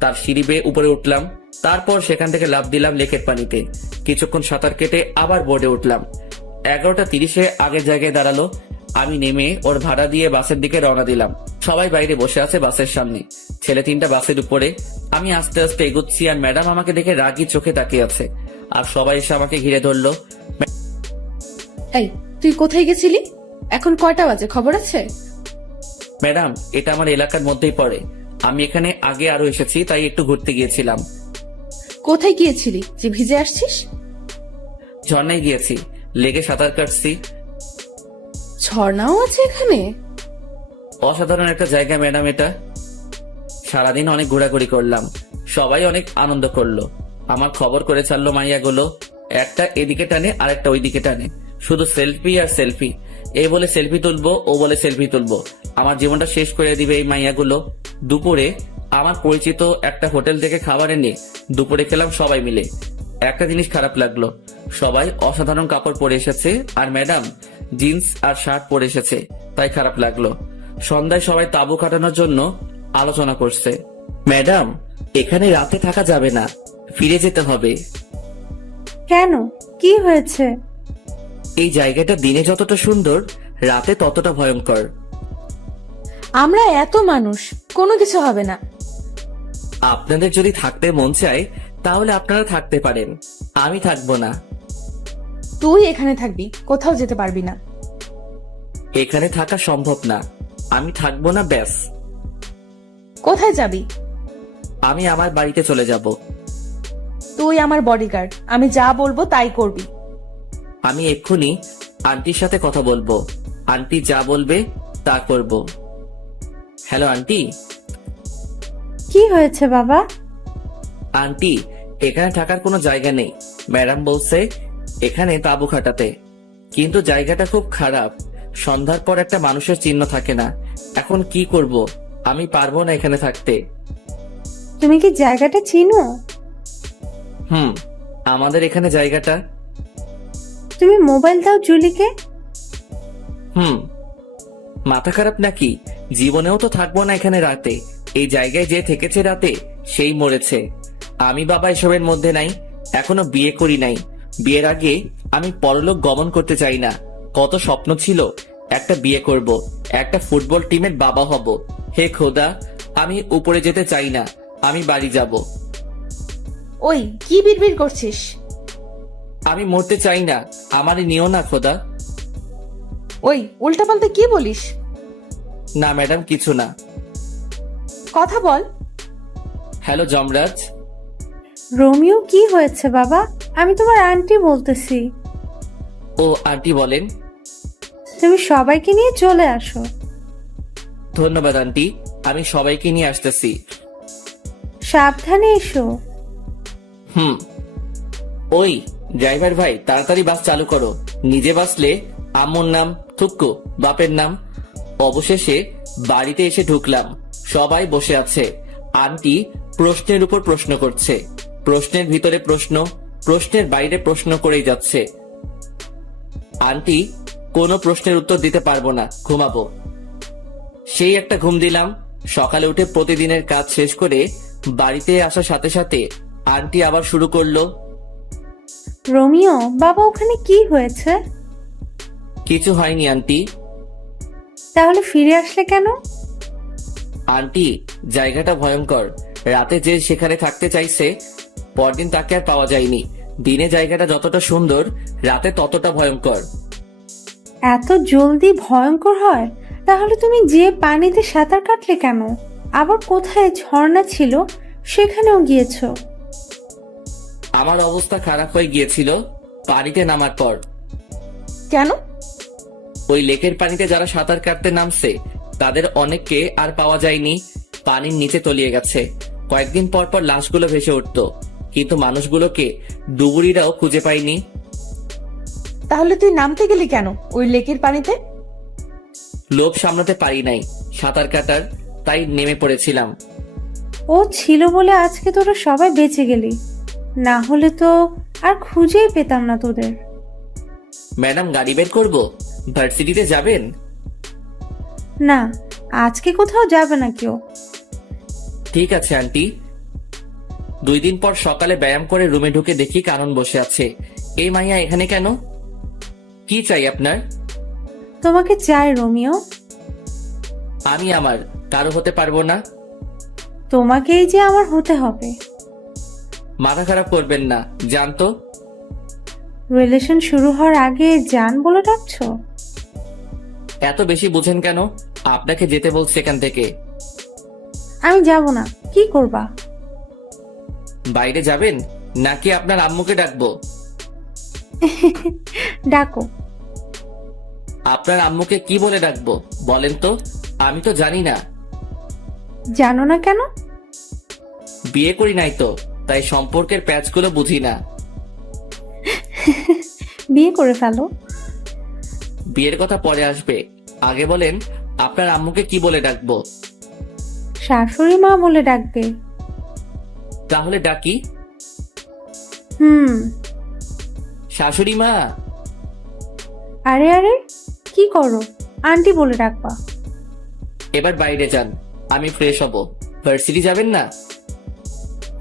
তার সিঁড়ি বেয়ে উপরে উঠলাম। তারপর সেখান থেকে লাফ দিলাম লেকের পানিতে। কিছুক্ষণ সাঁতার কেটে আবার বোর্ডে উঠলাম। 11:30 আগের জায়গায় দাঁড়ালো। আমি নেমে ওর ভাড়া দিয়ে বাসের দিকে রওনা দিলাম। সবাই বাইরে বসে আছে বাসের সামনে। ছেলে 3টা বাসের উপরে। আমি আস্তে আস্তে এগুচ্ছি আর ম্যাডাম আমাকে দেখে রাগী চোখে তাকিয়ে আছে। আর সবাই এসে আমাকে ঘিরে ধরলো। এই, তুই কোথায় গেছিলি? এখন কয়টা বাজে খবর আছে? ম্যাডাম, এটা আমার এলাকার মধ্যেই পড়ে। আমি এখানে আগে আরো এসেছি, তাই একটু ঘুরতে গিয়েছিলাম। কোথায় গিয়েছিলি যে ভিজে আসছিস? ঝর্ণায় গিয়েছি, লেগে সাঁতার কাটছি। ঝর্ণাও আছে এখানে? অসাধারণ একটা জায়গা ম্যাডাম এটা। সারাদিন অনেক ঘোরাঘুরি করলাম। সবাই অনেক আনন্দ করলো। আমার খবর করে ছাড়লো মাইয়াগুলো। একটা এদিকে টানে আর একটা ওইদিকে টানে। শুধু সেলফি আর সেলফি। এই বলে সেলফি তুলবো, ও বলে সেলফি তুলবো। আমার জীবনটা শেষ করে দিবে এই মাইয়াগুলো। দুপুরে আমার পরিচিত একটা হোটেল থেকে খাবার এনে দুপুরে খেলাম সবাই মিলে। একটা জিনিস খারাপ লাগলো, সবাই অসাধারণ কাপড় পরে এসেছে আর ম্যাডাম জিন্স আর শার্ট পরে এসেছে, তাই খারাপ লাগলো। সন্ধ্যায় সবাই তাঁবু কাটানোর জন্য আলোচনা করছে। ম্যাডাম, এখানে রাতে থাকা যাবে না, ফিরে যেতে হবে। কেন, কি হয়েছে? এই জায়গাটা দিনে যতটা সুন্দর রাতে ততটা ভয়ঙ্কর। আমরা এত মানুষ, কোনো কিছু হবে না। আপনাদের যদি থাকতে মন চায় তাহলে আপনারা থাকতে পারেন, আমি থাকবো না। তুই এখানে থাকবি, কোথাও যেতে পারবি না। এখানে থাকা সম্ভব না, আমি থাকবো না, ব্যাস। কোথায় যাবি? আমি আমার বাড়িতে চলে যাব। তুই আমার বডিগার্ড, আমি যা বলবো তাই করবি। আমি এক্ষুনি আন্টির সাথে কথা বলবো। আন্টি যা বলবে তা করব। Hello aunty. কি হয়েছে বাবা? আন্টি, এখানে থাকার কোনো জায়গা নেই। ম্যাডাম বলছে এখানে তাঁবু খাটাতে, কিন্তু জায়গাটা খুব খারাপ। সন্ধ্যার পর একটা মানুষের চিহ্ন থাকে না। এখন কি করব? আমি পারবো না এখানে থাকতে। তুমি কি জায়গাটা চিনো? হুম, আমাদের এখানে জায়গাটা। তুমি মোবাইল দাও জুলিকে। হুম, মাথা খারাপ নাকি? জীবনেও তো থাকবো না এখানে রাতে। এই জায়গায় যে থেকেছে রাতে সেই মরেছে। আমি বাবা এসবের মধ্যে নাই। এখনো বিয়ে করি নাই। বিয়ের আগে আমি পরলোক গমন করতে চাই না। কত স্বপ্ন ছিল, একটা বিয়ে করব, একটা ফুটবল টিমের বাবা হব। হে খোদা, আমি উপরে যেতে চাই না। আমি বাড়ি যাব। ওই কি বিড়বিড় করছিস? আমি মরতে চাই না। আমারই নিও না খোদা। ওই উল্টাপাল্টা কি বলিস? না ম্যাডাম, কিছু না। কথা বল। হ্যালো যমরাজ। রোমিও, কি হয়েছে বাবা? আমি তোমার আন্টি বলতেছি। ও আন্টি বলেন। তুমি সবাইকে নিয়ে চলে আসো। ধন্যবাদ আন্টি, আমি সবাইকে নিয়ে আসতেছি। সাবধানে এসো। হুম। ওই ড্রাইভার ভাই, তাড়াতাড়ি বাস চালু করো। নিজে বাসলে আম্মুর নাম থুক্কু, বাপের নাম। অবশেষে বাড়িতে এসে ঢুকলাম। সবাই বসে আছে। আন্টি প্রশ্নের উপর প্রশ্ন করছে। প্রশ্নের ভিতরে প্রশ্ন, প্রশ্নের বাইরে প্রশ্ন করেই যাচ্ছে। আন্টি কোনো প্রশ্নের উত্তর দিতে পারবো না, ঘুমাবো। সেই একটা ঘুম দিলাম। সকালে উঠে প্রতিদিনের কাজ শেষ করে বাড়িতে আসার সাথে সাথে আন্টি আবার শুরু করলো। রোমিও বাবা, ওখানে কি হয়েছে? কিছু হয়নি আন্টি। তাহলে ফিরে আসলে কেন? আন্টি, জায়গাটা ভয়ঙ্কর। রাতে যে সেখানে থাকতে চাইছে, পরদিন তাকে আর পাওয়া যায়নি। দিনে জায়গাটা যতটা সুন্দর, রাতে ততটা ভয়ঙ্কর। এত জলদি ভয়ঙ্কর হয়? তাহলে তুমি যে পানিতে সাঁতার কাটলে কেন? আবার কোথায় ঝর্ণা ছিল সেখানেও গিয়েছো? আমার অবস্থা খারাপ হয়ে গিয়েছিল পানিতে নামার পর। কেন? ওই লেকের পানিতে যারা সাঁতার কাটতে নামছে তাদের অনেককে আর পাওয়া যায়নি। পানির নিচে তলিয়ে গেছে। কয়েকদিন পর পর লাশগুলো ভেসে উঠতো, কিন্তু মানুষগুলোকে ডুবুরিরাও খুঁজে পায়নি। তাহলে তুই নামতে গেলি কেন ওই লেকের পানিতে? লোভ সামলাতে পারি নাই সাঁতার কাটার, তাই নেমে পড়েছিলাম। ও ছিল বলে আজকে তোরা সবাই বেঁচে গেলি, না হলে তো আর খুঁজেই পেতাম না তোদের। ম্যাডাম, গাড়ি বের করবো? ভার্সিটিতে যাবেন? না, আজকে কোথাও যাবে না কেউ। ঠিক আছে আন্টি। 2 দিন পর সকালে ব্যায়াম করে রুমে ঢুকে দেখি কারণ বসে আছে। এই মাইয়া এখানে কেন? কি চাই আপনার? তোমাকে চাই রোমিও। আমি আমার কারো হতে পারবো না। তোমাকেই যে আমার হতে হবে। মাথা খারাপ করবেন না, জানতো। রিলেশন শুরু হওয়ার আগে জান বলে ডাকছো? এত বেশি বুঝেন কেন? আপনাকে যেতে বলছি এখান থেকে। আমি যাব না। কি করবা? বাইরে যাবেন নাকি আপনার আম্মুকে ডাকবো? ডাকো। আপনার আম্মুকে কি বলে ডাকবো বলেন তো? আমি তো জানি না। জানো না কেন? বিয়ে করি নাই তো, তাই সম্পর্কের প্যাচগুলো বুঝি না। বিয়ে করে ফেলো। বিয়ের কথা পরে আসবে, আগে বলেন আপনার আম্মুকে কি বলে ডাকবো? শাশুড়ি মা বলে ডাকবে। তাহলে ডাকি। হুম। শাশুড়ি মা। আরে আরে, কি করো? আন্টি বলে ডাকবা। এবার বাইরে যান, আমি ফ্রেশ হব। ভার্সিটি যাবেন না?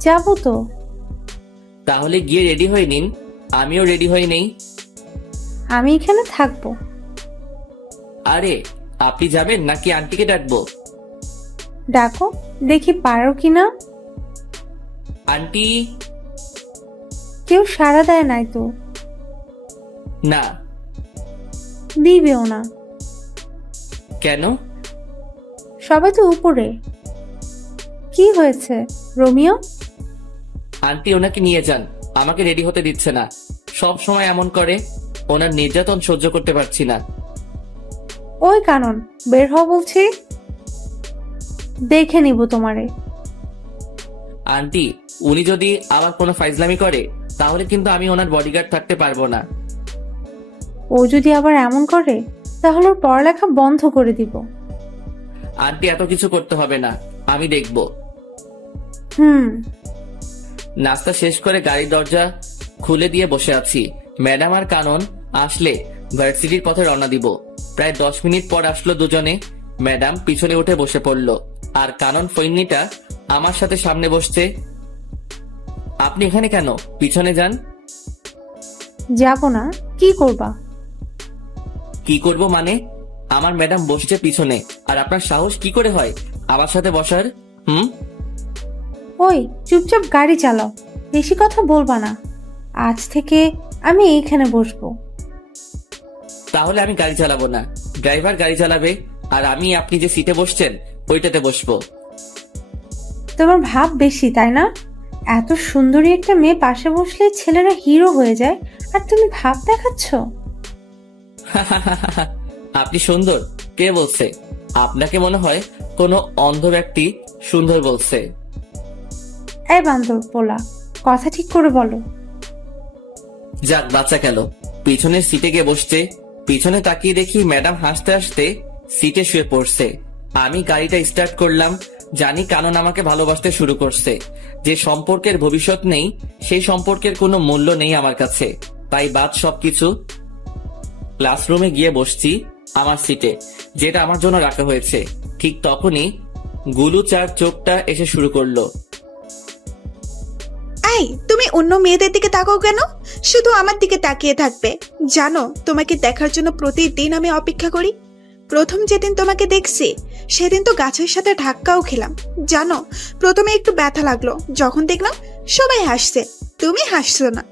যাবো তো। তাহলে গিয়ে রেডি হয়ে নিন, আমিও রেডি হয়ে নেই। আমি এখানে থাকবো। আরে, আপনি যাবেন নাকি আন্টিকে ডাকবো? ডাকো, দেখি পারো কিনা। আন্টি। কেউ সাড়া দেয় নাই তো। না। দিবেও না। কেন? সবাই তো উপরে। কি হয়েছে রোমিও? আন্টি ওনাকে নিয়ে যান, আমাকে রেডি হতে দিচ্ছে না। সব সময় এমন করে। ওনার নির্যাতন সহ্য করতে পারছি না। ওই কানন, বের হও বলছি। দেখে নিব তোমারে। আন্টি, উনি যদি আবার কোনো ফাইজলামি করে তাহলে কিন্তু আমি ওনার বডিগার্ড থাকতে পারবো না। ও যদি আবার এমন করে তাহলে ওর পড়ালেখা বন্ধ করে দিব। আন্টি এত কিছু করতে হবে না, আমি দেখব। হুম। নাস্তা শেষ করে গাড়ির দরজা খুলে দিয়ে বসে আছি। ম্যাডাম আর কানন আসলে ভার্সিটির পথে রওনা দিব। প্রায় 10 মিনিট পর আসলো দুজনে। ম্যাডাম পিছনে উঠে বসে পড়লো, আর কানন ফৈন্নিটা আমার সাথে সামনে বসছে। আপনি এখানে কেন? পিছনে যান। যাব না, কি করবা? কি করব মানে? আমার ম্যাডাম বসছে পিছনে, আর আপনার সাহস কি করে হয় আমার সাথে বসার? ওই চুপচাপ গাড়ি চালাও, বেশি কথা বলবা না। আজ থেকে আমি এইখানে বসবো। তাহলে আমি গাড়ি চালাবো না, ড্রাইভার গাড়ি চালাবে, আর আমি আপনি যে সিটে বসছেন ওইটাতে বসবো। তোমার ভাব বেশি, তাই না? এত সুন্দরী একটা মেয়ে পাশে বসলে ছেলেরা হিরো হয়ে যায়, আর তুমি ভাব দেখাচ্ছ। আপনি সুন্দর? কে বলছে? আপনাকে মনে হয় কোনো অন্ধ ব্যক্তি সুন্দর বলছে। এই বান্দর পোলা, কথা ঠিক করে বলো। যাক বাচ্চা গেল। পিছনের সিটে গিয়ে বসছে। পিছনে তাকিয়ে দেখি ম্যাডাম হাসতে হাসতে সিটে শুয়ে পড়ছে। আমি গাড়িটা স্টার্ট করলাম। জানি কানন আমাকে ভালোবাসতে শুরু করছে। যে সম্পর্কের ভবিষ্যৎ নেই, সেই সম্পর্কের কোনো মূল্য নেই আমার কাছে। তাই বাদ সবকিছু। ক্লাসরুমে গিয়ে বসছি আমার সিটে, যেটা আমার জন্য রাখা হয়েছে। ঠিক তখনই গুলু চার চোখটা এসে শুরু করলো। এই, তুমি অন্য মেয়েদের দিকে তাকাও কেন? শুধু আমার দিকে তাকিয়ে থাকবে। জানো, তোমাকে দেখার জন্য প্রতিদিন আমি অপেক্ষা করি। প্রথম যেদিন তোমাকে দেখছি সেদিন তো গাছের সাথে ধাক্কাও খেলাম। জানো, প্রথমে একটু ব্যথা লাগলো, যখন দেখলাম সবাই হাসছে, তুমি হাসছো না,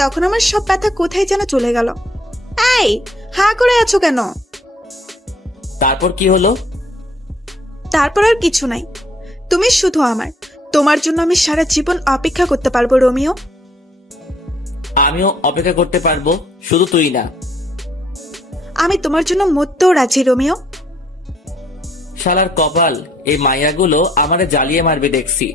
তখন আমার সব ব্যথা কোথায় যেন চলে গেল। এই, হাঁ করে আছো কেন? তারপর কি হলো? তারপর আর কিছু নাই। তুমি শুধু আমার। তোমার জন্য আমি সারা জীবন অপেক্ষা করতে পারবো রোমিও। আমিও অপেক্ষা করতে পারবো, শুধু তুই না। আমি তোমার জন্য মরতেও রাজি রোমিও। শালার কপাল, এই মাইয়াগুলো আমারে জ্বালিয়ে মারবে দেখছি।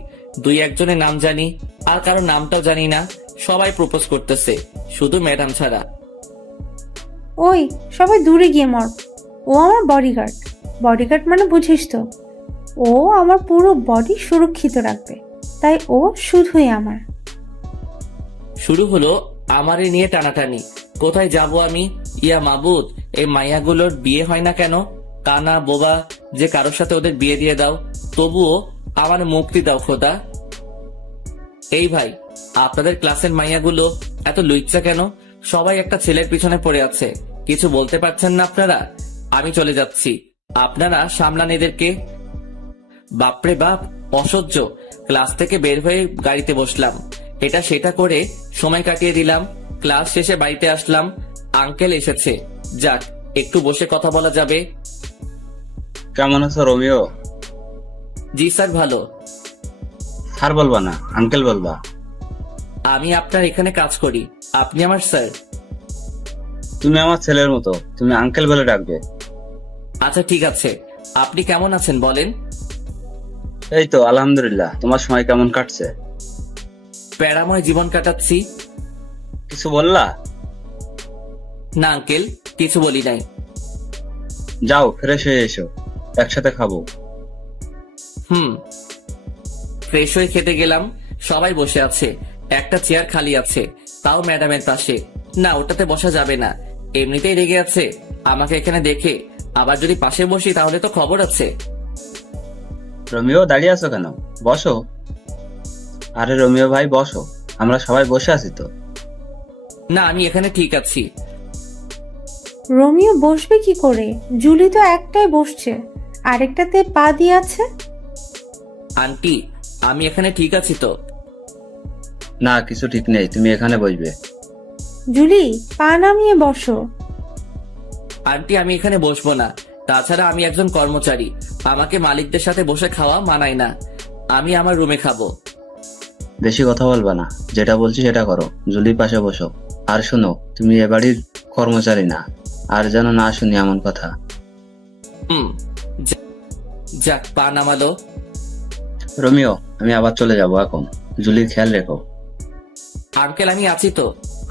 দুই একজনের নাম জানি, আর কারো নামটাও জানি না। সবাই প্রপোজ করতেছে, শুধু ম্যাডাম ছাড়া। ওই সবাই দূরে গিয়ে মর। ও আমার বডিগার্ড। বডিগার্ড মানে বুঝিস তো, ও আমার পুরো বডি সুরক্ষিত রাখবে, তাই ও শুধুই আমার। শুরু হলো আমারে নিয়ে টানাটানি। কোথায় যাব আমি? ইয়া মাবুদ, এই মাইয়াগুলোর বিয়ে হয় না কেন? কানা বোবা যে কারোর সাথে ওদের বিয়ে দিয়ে দাও, তবুও আমার মুক্তি দাও খোদা। এই ভাই, আপনাদের ক্লাসের মাইয়াগুলো এত লুইচ্ছা কেন? সবাই একটা ছেলের পিছনে পড়ে আছে, কিছু বলতে পারছেন না আপনারা? আমি চলে যাচ্ছি, আপনারা সামলান এদেরকে। বাপরে বাপ, অসহ্য। ক্লাস থেকে বের হয়ে গাড়িতে বসলাম, এটা সেটা করে সময় কাটিয়ে দিলাম। ক্লাস শেষে বাড়িতে আসলাম, আঙ্কেল এসেছে। যাক, একটু বসে কথা বলা যাবে। কেমন আছো রোমিও? জি স্যার, ভালো। স্যার বলবা না, আঙ্কেল বলবা। আমি আপনার এখানে কাজ করি, আপনি আমার স্যার। তুমি আমার ছেলের মতো, তুমি আঙ্কেল বলে ডাকবে। আচ্ছা ঠিক আছে, আপনি কেমন আছেন বলেন? এই তো আলহামদুলিল্লাহ। তোমার সময় কেমন কাটছে? প্যারাময় জীবন কাটাচ্ছি। কিছু বললা? না আঙ্কেল, কিছু বলি নাই। যাও ফ্রেশ হয়ে এসো, একসাথে খাবো। ফ্রেশ হয়ে খেতে গেলাম। সবাই বসে আছে, একটা চেয়ার খালি আছে, তাও ম্যাডামের পাশে। না, ওটাতে বসা যাবে না, এমনিতেই রেগে আছে আমাকে এখানে দেখে। আবার যদি পাশে বসি তাহলে তো খবর আছে। রোমিও দাঁড়িয়ে আছো কেন? বসো। আরে রোমিও ভাই বসো, আমরা সবাই বসে আছি তো। না, আমি এখানে ঠিক আছি। রোমিও বসবে কি করে? জুলি তো একটাই বসছে, আরেকটাতে পা দিয়ে আছে। আন্টি, আমি এখানে ঠিক আছি তো? না, কিছু ঠিক নেই, তুমি এখানে বসবে। জুলি, পা নামিয়ে বসো। আন্টি, আমি এখানে বসবো না। তাছাড়া আমি একজন কর্মচারী, আমাকে মালিকদের সাথে বসে খাওয়া মানায় না। আমি আমার রুমে খাবো। বেশি কথা বলবা না, যেটা বলছি সেটা করো। জুলির পাশে বসো। আর শোনো, তুমি এ বাড়ির কর্মচারী না, আর যেন না শুনি এমন কথা। যাক, পা নামালো। রোমিও, আমি আবার চলে যাব এখন, জুলির খেয়াল রেখো। আঙ্কেল আমি আছি তো,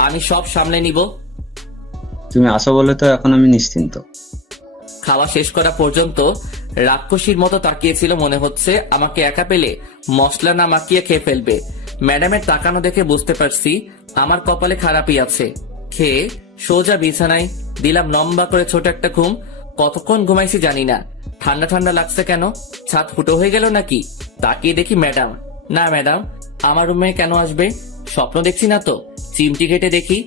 আমি সব সামলে নিব। তুমি আসো বলে তো এখন আমি নিশ্চিন্ত। খাওয়া শেষ করা পর্যন্ত রাক্ষসীর মতো তাকিয়েছিল, মনে হচ্ছে আমাকে একা পেলে মশলা না মাখিয়ে খেয়ে ফেলবে। ম্যাডামের তাকানো দেখে বুঝতে পারছি আমার কপালে খারাপই আছে। খেয়ে সোজা বিছানায় দিলাম লম্বা করে ছোট একটা ঘুম। কতক্ষণ ঘুমাইছি জানি না। ঠান্ডা ঠান্ডা লাগছে কেন? ছাদ ফুটো হয়ে গেল নাকি? তাকিয়ে দেখি ম্যাডাম। না ম্যাডাম আমার রুমে কেন আসবে? স্বপ্ন দেখছি না তো? চিমটি কেটে দেখি,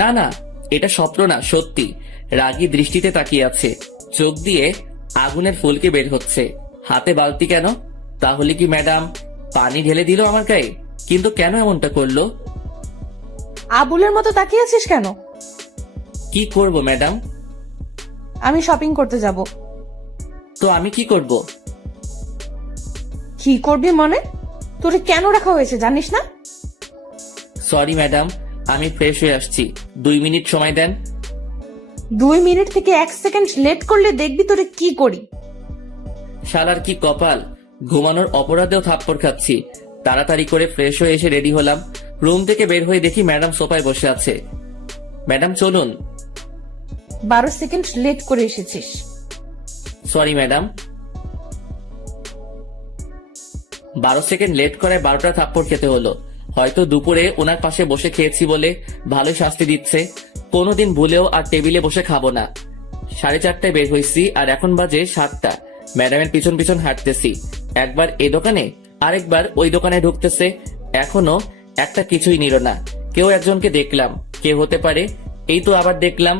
না না এটা স্বপ্ন না, সত্যি। রাগী দৃষ্টিতে তাকিয়ে আছে, চোখ দিয়ে আগুনের ফুলকি বের হচ্ছে। হাতে বালতি কেন? তাহলে কি ম্যাডাম পানি ঢেলে দিল আমার গায়ে? কিন্তু কেন এমনটা করলো? আবুলের মতো তাকিয়ে আছিস কেন? কি করব ম্যাডাম? আমি শপিং করতে যাব। তো আমি কি করব? কি করবি মানে? তোরে কেন রাখা হয়েছে জানিস না? সরি ম্যাডাম, আমি ফ্রেশ হয়ে আসছি, 2 মিনিট সময় দেন। 2 মিনিট থেকে 1 সেকেন্ড লেট করলে দেখবি তোরে কি করি। শালার কি কপাল, ঘুমানোর অপরাধেও থাপ্পড় খাচ্ছি। তাড়াতাড়ি করে ফ্রেশ হয়ে এসে রেডি হলাম। রুম থেকে বের হয়ে দেখি ম্যাডাম সোফায় বসে আছে। ম্যাডাম চলুন। 12 সেকেন্ড লেট করে এসেছিস। Sorry madam. 12 সেকেন্ড লেট করে 12টা থাপ্পড় খেতে হলো। হয়তো দুপুরে ওনার পাশে বসে খেয়েছি বলে ভালোই শাস্তি দিচ্ছে। কোনোদিন ভুলেও আর টেবিলে বসে খাবো না। 4:30টায় বের হয়েছি আর এখন বাজে 7টা। ম্যাডামের পিছন পিছন হাঁটতেছি, একবার এই দোকানে আরেকবার ওই দোকানে ঢুকতেছে। এখনো একটা কিছুই নিল না। কেউ একজনকে দেখলাম, কে হতে পারে? এই তো আবার দেখলাম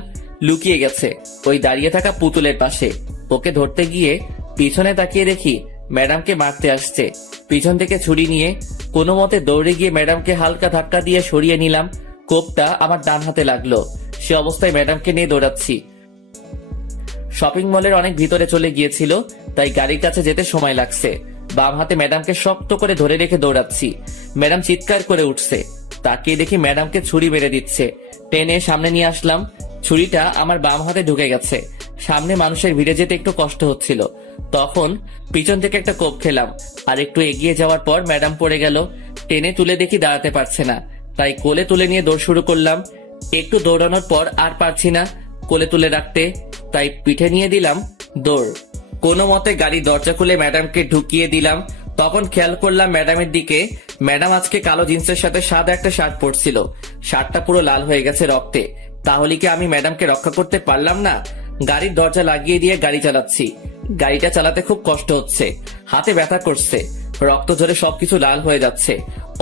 লুকিয়ে গেছে ওই দাঁড়িয়ে থাকা পুতুলের পাশে। ওকে ধরতে গিয়ে পিছনে তাকিয়ে দেখি ম্যাডামকে মারতে আসছে। পিছন থেকে ছুরি নিয়ে কোনো মতে দৌড়ে গিয়ে ম্যাডামকে হালকা ধাক্কা দিয়ে সরিয়ে নিলাম। কোপটা আমার ডান হাতে লাগলো। সে অবস্থায় ম্যাডামকে নিয়ে দৌড়াচ্ছি। শপিং মলের অনেক ভিতরে চলে গিয়েছিল, তাই গাড়ির কাছে যেতে সময় লাগছে। বাম হাতে ম্যাডামকে শক্ত করে ধরে রেখে দৌড়াচ্ছি। ম্যাডাম চিৎকার করে উঠছে। তাকিয়ে দেখি ম্যাডামকে ছুরি মেরে দিচ্ছে। টেনে সামনে নিয়ে আসলাম। ছুরিটা আমার বাম হাতে ঢুকে গেছে। সামনে মানুষের ভিড়ে যেতে একটু কষ্ট হচ্ছিল। তখন পিছন থেকে একটা কোপ খেলাম। আর একটু এগিয়ে যাওয়ার পর ম্যাডাম পড়ে গেল। টেনে তুলে দেখি দাঁড়াতে পারছে না, তাই কোলে তুলে নিয়ে দৌড় শুরু করলাম। একটু দৌড়ানোর পর আর পারছি না কোলে তুলে রাখতে, তাই পিঠে নিয়ে দিলাম দৌড়। কোনো মতে গাড়ি দরজা খুলে ম্যাডামকে ঢুকিয়ে দিলাম। তখন খেয়াল করলাম ম্যাডামের দিকে। ম্যাডাম আজকে কালো জিন্সের সাথে সাদা একটা শার্ট পরছিল। শার্টটা পুরো লাল হয়ে গেছে রক্তে। তাহলে কি আমি ম্যাডামকে রক্ষা করতে পারলাম না? গাড়ির দরজা লাগিয়ে দিয়ে গাড়ি চালাচ্ছি। গাড়িটা চালাতে খুব কষ্ট হচ্ছে, হাতে ব্যথা করছে, রক্ত ঝরে সবকিছু লাল হয়ে যাচ্ছে।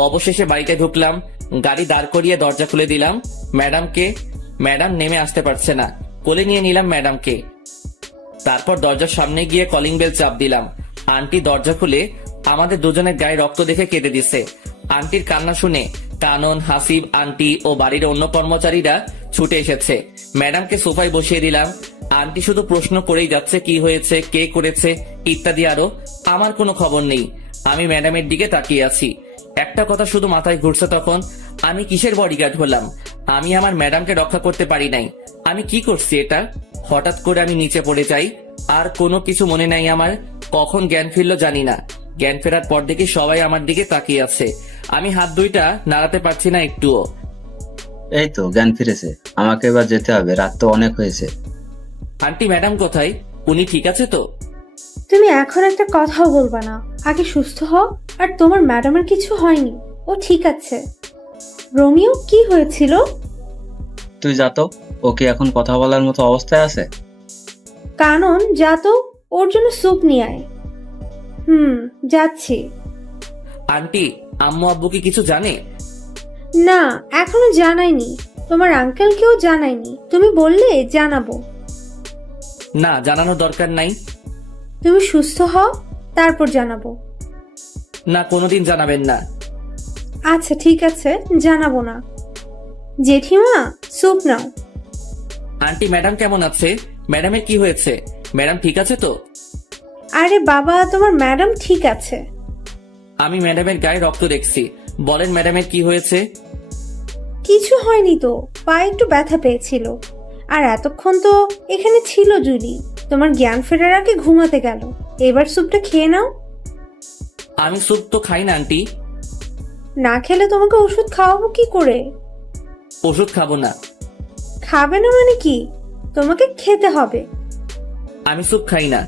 অবশেষে বাড়িতে ঢুকলাম, গাড়ি দাঁড় করিয়ে দরজা খুলে দিলাম ম্যাডামকে। ম্যাডাম নেমে আসতে পারছে না, কোলে নিয়ে নিলাম ম্যাডামকে। তারপর দরজার সামনে গিয়ে কলিং বেল চাপ দিলাম। আন্টি দরজা খুলে আমাদের দুজনের গায়ে রক্ত দেখে কেঁদে দিছে। আন্টির কান্না শুনে কানন, হাসিব আন্টি ও বাড়ির অন্য কর্মচারীরা ছুটে এসেছে। ম্যাডামকে সোফায় বসিয়ে দিলাম। আন্টি শুধু প্রশ্ন করেই যাচ্ছে, কি হয়েছে, কে করেছে ইত্যাদি আরো। আমার কোনো খবর নেই। আমি ম্যাডামের দিকে তাকিয়ে আছি। একটা কথা শুধু মাথায় ঘুরছে, তখন আমি কিসের বডিগার্ড হলাম? আমি আমার ম্যাডামকে রক্ষা করতে পারি নাই। আমি কি করছি এটা? হঠাৎ করে আমি নিচে পড়ে যাই, আর কোনো কিছু মনে নাই আমার। কখন জ্ঞান ফিরলো জানি না। জ্ঞান ফেরার পর দেখি সবাই আমার দিকে তাকিয়ে আছে। আমি হাত দুইটা নাড়াতে পারছি না একটুও। এই তো জ্ঞান ফিরেছে, আমাকে এবার যেতে হবে, রাত তো অনেক হয়েছে। আন্টি ম্যাডাম কোথায়? উনি ঠিক আছে তো? তুমি এখন একটা কথাও বলবা না, আগে সুস্থ হও। আর তোমার ম্যাডামের কিছু হয়নি, ও ঠিক আছে। রোমিও কি হয়েছিল? তুই যা তো, ওকে এখন কথা বলার মতো অবস্থায় আছে? কানন যা তো, ওর জন্য স্যুপ নিয়ে আয়। যাচ্ছি। আন্টি আম্মু আব্বু কি কিছু জানে? না, এখনো জানাইনি। তোমার আঙ্কেলকেও জানাইনি। তুমি বললে জানাবো। না, জানানোর দরকার নাই। তুমি সুস্থ হও, তারপর জানাবো। না, কোনোদিন জানাবেন না। আচ্ছা ঠিক আছে, জানাবো না। জেঠিমা স্যুপ নাও। আন্টি ম্যাডাম কেমন আছে? ম্যাডামের কি হয়েছে? ম্যাডাম ঠিক আছে তো? আরে বাবা, তোমার ম্যাডাম ঠিক আছে। আমি ম্যাডামের গায়ে রক্ত দেখছি। বলেন ম্যাডামের কি হয়েছে? কিছু হয়নি তো, পায়ে একটু ব্যথা পেয়েছিল। আর এতক্ষণ তো এখানে ছিল জুলি। তোমার জ্ঞান ফেরার আগে ঘুমাতে গেল। এবার স্যুপটা খেয়ে নাও। আমি স্যুপ তো খাই না আন্টি। না খেলে তোমাকে ওষুধ খাওয়াবো কি করে? ওষুধ খাবো না। খাবে না মানে কি? তোমাকে খেতে হবে। আমি স্যুপ খাই না।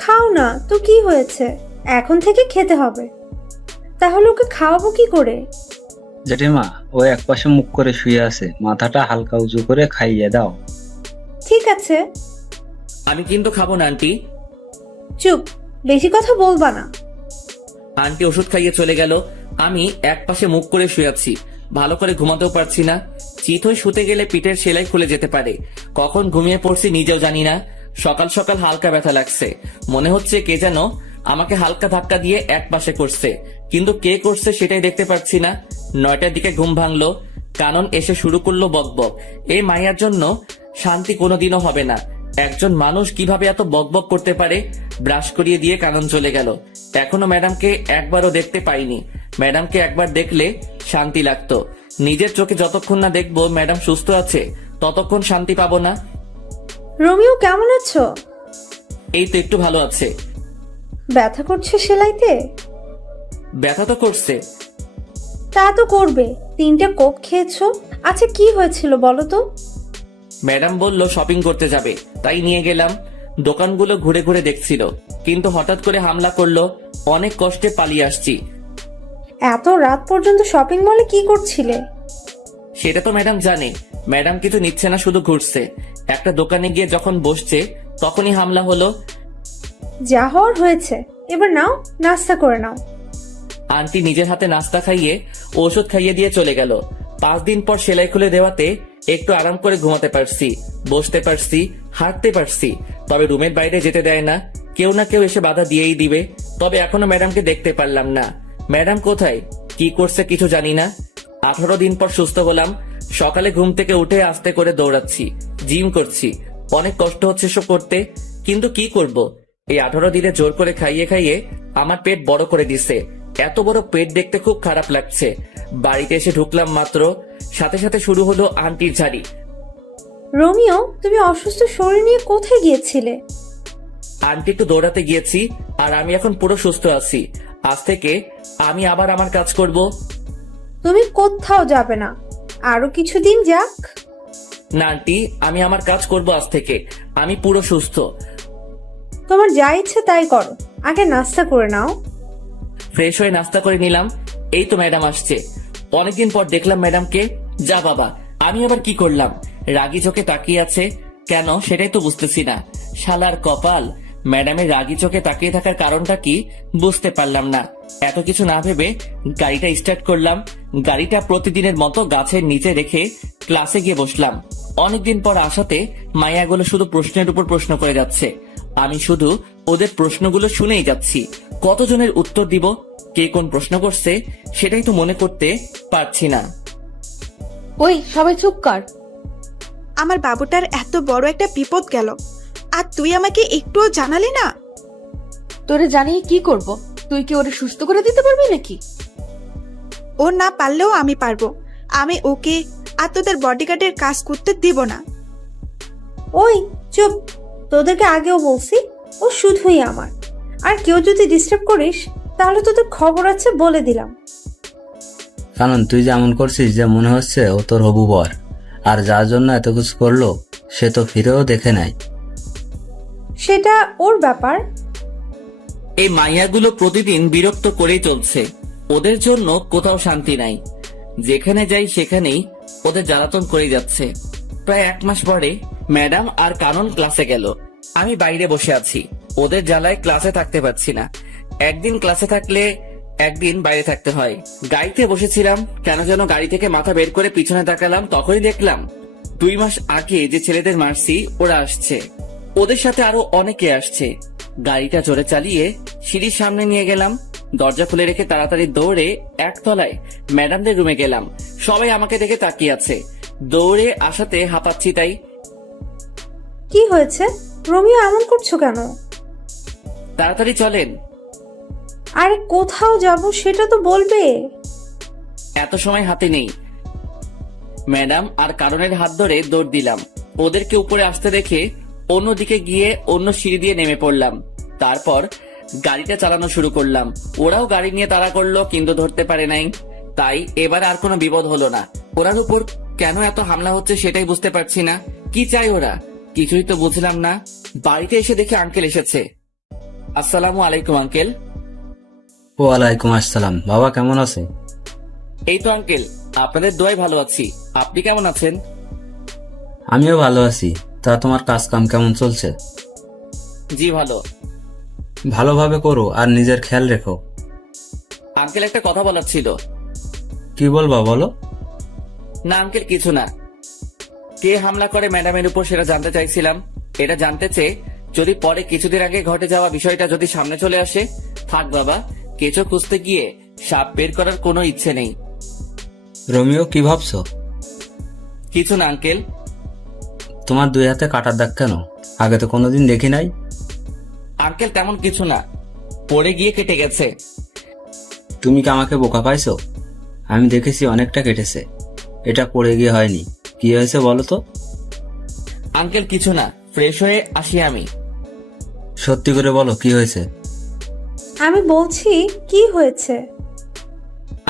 খাও না তো কি হয়েছে, এখন থেকে খেতে হবে। তাহলে ওকে খাওয়াবো কি করে? জেঠিমা, ও একপাশে মুখ করে শুয়ে আছে, মাথাটা হালকা উঁচু করে খাইয়ে দাও। ঠিক আছে। আমি কিন্তু খাবো না আন্টি। চুপ, বেশি কথা বলবা না। আন্টি ওষুধ খাইয়ে চলে গেল। আমি এক পাশে মুখ করে শুয়ে আছি, ভালো করে ঘুমাতেও পারছি না। চিত হয়ে শুতে গেলে পিঠের সেলাই খুলে যেতে পারে। কখন ঘুমিয়ে পড়ছি নিজেও জানি না। সকাল সকাল হালকা ব্যথা লাগছে, মনে হচ্ছে কে যেন আমাকে হালকা ধাক্কা দিয়ে এক পাশে করছে, কিন্তু কে করছে সেটাই দেখতে পাচ্ছি না। 9টার দিকে ঘুম ভাঙলো, কানন এসে শুরু করলো বকবক। এই মাইয়ার জন্য শান্তি কোনোদিনও হবে না। একজন মানুষ কিভাবে এত বকবক করতে পারে। ব্রাশ করিয়ে দিয়ে কানন চলে গেল। এখনো ম্যাডামকে একবারও দেখতে পাইনি। ম্যাডামকে একবার দেখলে শান্তি লাগতো। নিজের চোখে যতক্ষণ না দেখবো ম্যাডাম সুস্থ আছে, ততক্ষণ শান্তি পাবো না। রোমিও কেমন আছো? এই তো একটু ভালো আছে। ব্যথা করছে সেলাইতে? ব্যথা তো করছে। তা তো করবে, 3টে কোক খেয়েছো। আচ্ছা কি হয়েছিল বলো তো? ম্যাডাম বলল শপিং করতে যাবে, তাই নিয়ে গেলাম। দোকানগুলো ঘুরে ঘুরে দেখছিল, কিন্তু হঠাৎ করে হামলা করলো। অনেক কষ্টে পালিয়ে আসছি। এত রাত পর্যন্ত শপিং মলে কি করছিলে? সেটা তো ম্যাডাম জানে। ম্যাডাম কিছু নিচ্ছে না, শুধু ঘুরছে। একটা দোকানে গিয়ে যখন বসছে তখনই হামলা হলো। যা হওয়ার হয়েছে, এবার নাও, নাস্তা করে নাও। আন্টি নিজের হাতে নাস্তা খাইয়ে ওষুধ খাইয়ে দিয়ে চলে গেল। 5 দিন পর সেলাই খুলে দেওয়াতে একটু আরাম করে ঘুমাতে পারছি, বসতে পারছি, হাঁটতে পারছি। তবে রুমের বাইরে যেতে দেয় না, কেউ না কেউ এসে বাধা দিয়েই দিবে। তবে এখনো ম্যাডামকে দেখতে পারলাম না। ম্যাডাম কোথায়, কি করছে কিছু জানি না। 18 দিন পর সুস্থ হলাম। সকালে ঘুম থেকে উঠে আস্তে করে দৌড়াচ্ছি, জিম করছি। অনেক কষ্ট হচ্ছে সব করতে, কিন্তু কি করব। এই 18 দিনে জোর করে খাইয়ে খাইয়ে আমার পেট বড় করে দিছে। এত বড় পেট দেখতে খুব খারাপ লাগছে। বাড়িতে এসে ঢুকলাম মাত্র, সাথে সাথে শুরু হলো আন্টির ঝাড়ি। রোমিও, তুমি অসুস্থ শরীর নিয়ে কোথায় গিয়েছিলে? আন্টি একটু দৌড়াতে গিয়েছি, আর আমি এখন পুরো সুস্থ আছি। আজ থেকে আমি আবার আমার কাজ করব। তুমি কোথাও যাবে না, আরো কিছুদিন যাক। না আন্টি, আমি আমার কাজ করব আজ থেকে। আমি পুরো সুস্থ। তোমার যা ইচ্ছে তাই করো, আগে নাস্তা করে নাও। ফ্রেশ হয়ে নাস্তা করে নিলাম। এই তো ম্যাডাম আসছে। অনেকদিন পর দেখলাম ম্যাডামকে। যা বাবা, আমি আবার কি করলাম? রাগী চোখে তাকিয়ে আছে কেন সেটাই তো বুঝতেছি না। শালার কপাল, ম্যাডামের রাগী চোখে তাকিয়ে থাকার কারণটা কি বুঝতে পারলাম না। এত কিছু না ভেবে গাড়িটা স্টার্ট করলাম। গাড়িটা প্রতিদিনের মতো গাছের নিচে রেখে ক্লাসে গিয়ে বসলাম। অনেকদিন পর আসাতে মাইয়াগুলো শুধু প্রশ্নের উপর প্রশ্ন করে যাচ্ছে। আমি শুধু ওদের প্রশ্নগুলো শুনেই যাচ্ছি। কতজনের উত্তর দিব, কে কোন প্রশ্ন করছে সেটাই তো মনে করতে পারছি না। ওই সবাই চুপ কর। আমার বাবুটার এত বড় একটা বিপদ গেল, আর তুই আমাকে একটুও জানালি না। তোরে জানিয়ে কি করব? তুই কি ওরে সুস্থ করে দিতে পারবি নাকি? ও না পারলেও আমি পারবো। আমি ওকে আর তোদের বডিগার্ডের কাজ করতে দিব না। ওই চুপ, তোদেরকে আগেও বলছি ও শুধুই আমার। আর কেউ যদি ডিস্টার্ব করিস তাহলে তোদের খবর আছে, বলে দিলাম। কারণ তুই যেমন করছিস যে মনে হচ্ছে ও তোর হবু বর, আর যার জন্য এত কিছু করলো সে তো ফিরেও দেখে নাই। সেটা ওর ব্যাপার। এই মাইয়াগুলো প্রতিদিন বিরক্ত করেই চলছে। ওদের জন্য কোথাও শান্তি নাই। যেখানে যাই সেখানেই ওদের জ্বালাতন করে যাচ্ছে। প্রায় 1 মাস পরে ম্যাডাম আর কানন ক্লাসে গেল। আমি বাইরে বসে আছি। ওদের জ্বালায় ক্লাসে থাকতে পারছি না। একদিন ক্লাসে থাকলে একদিন বাইরে থাকতে হয়। গাড়িতে বসেছিলাম, কেন যেন গাড়ি থেকে মাথা বের করে পিছনে তাকালাম। তখনই দেখলাম 2 মাস আগে যে ছেলেদের মারছি ওরা আসছে। ওদের সাথে আরো অনেকে আসছে। গাড়িটা জোরে চালিয়ে সিঁড়ির সামনে নিয়ে গেলাম। দরজা খুলে রেখে তাড়াতাড়ি দৌড়ে একতলায় ম্যাডামদের রুমে গেলাম। সবাই আমাকে দেখে তাকিয়ে আছে। দৌড়ে আসাতে হাঁপাচ্ছি তাই। কি হয়েছে রোমিও, এমন করছো কেন? তাড়াতাড়ি চলেন। আরে কোথাও যাব সেটা তো বলবে। এত সময় হাতে নেই। ম্যাডাম আর কারণের হাত ধরে দৌড় দিলাম। ওদেরকে উপরে আসতে দেখে অন্যদিকে গিয়ে অন্য সিঁড়ি দিয়ে নেমে পড়লাম। তারপর গাড়িটা চালানো শুরু করলাম। ওরাও গাড়ি নিয়ে তাড়া করলো, কিন্তু ধরতে পারে নাই। তাই এবার আর কোনো বিপদ হলো না। ওরার উপর কেন এত হামলা হচ্ছে সেটাই বুঝতে পারছি না। কি চাই ওরা, কিছুই তো বুঝলাম না। বাড়িতে এসে দেখি আঙ্কেল এসেছে। আসসালামু আলাইকুম আঙ্কেল। ওয়ালাইকুম আসসালাম। বাবা কেমন আছে? এই তো আঙ্কেল, আপনাদের দোয়ায় ভালো আছি। আপনি কেমন আছেন? আমিও ভালো আছি। তা তোমার কাজ কাম কেমন চলছে? জি ভালো। ভালোভাবে করো আর নিজের খেয়াল রেখো। আঙ্কেল একটা কথা বলার ছিল। কি বলবা বলো। না আঙ্কেল কিছু না। কে হামলা করে ম্যাডামের উপর সেটা জানতে চাইছিলাম। এটা জানতে চেয়ে যদি পরে কিছুদিন আগে ঘটে যাওয়া বিষয়টা যদি সামনে চলে আসে, থাক বাবা, কেঁচো খুঁজতে গিয়ে সাপ বের করার কোনো ইচ্ছে নেই। রোমিও কি ভাবছো? কিছু না আঙ্কেল। তোমার দুই হাতে কাটার দাগ কেন? আগে তো কোনোদিন দেখি নাই। আঙ্কেল তেমন কিছু না, পড়ে গিয়ে কেটে গেছে। তুমি কি আমাকে বোকা পাইছো? আমি দেখেছি অনেকটা কেটেছে। এটা পড়ে গিয়ে হয়নি। কি হয়েছে বলো তো। আঙ্কেল কিছু না, ফ্রেশ হয়ে আসি আমি। সত্যি করে বলো কি হয়েছে। আমি বলছি কি হয়েছে।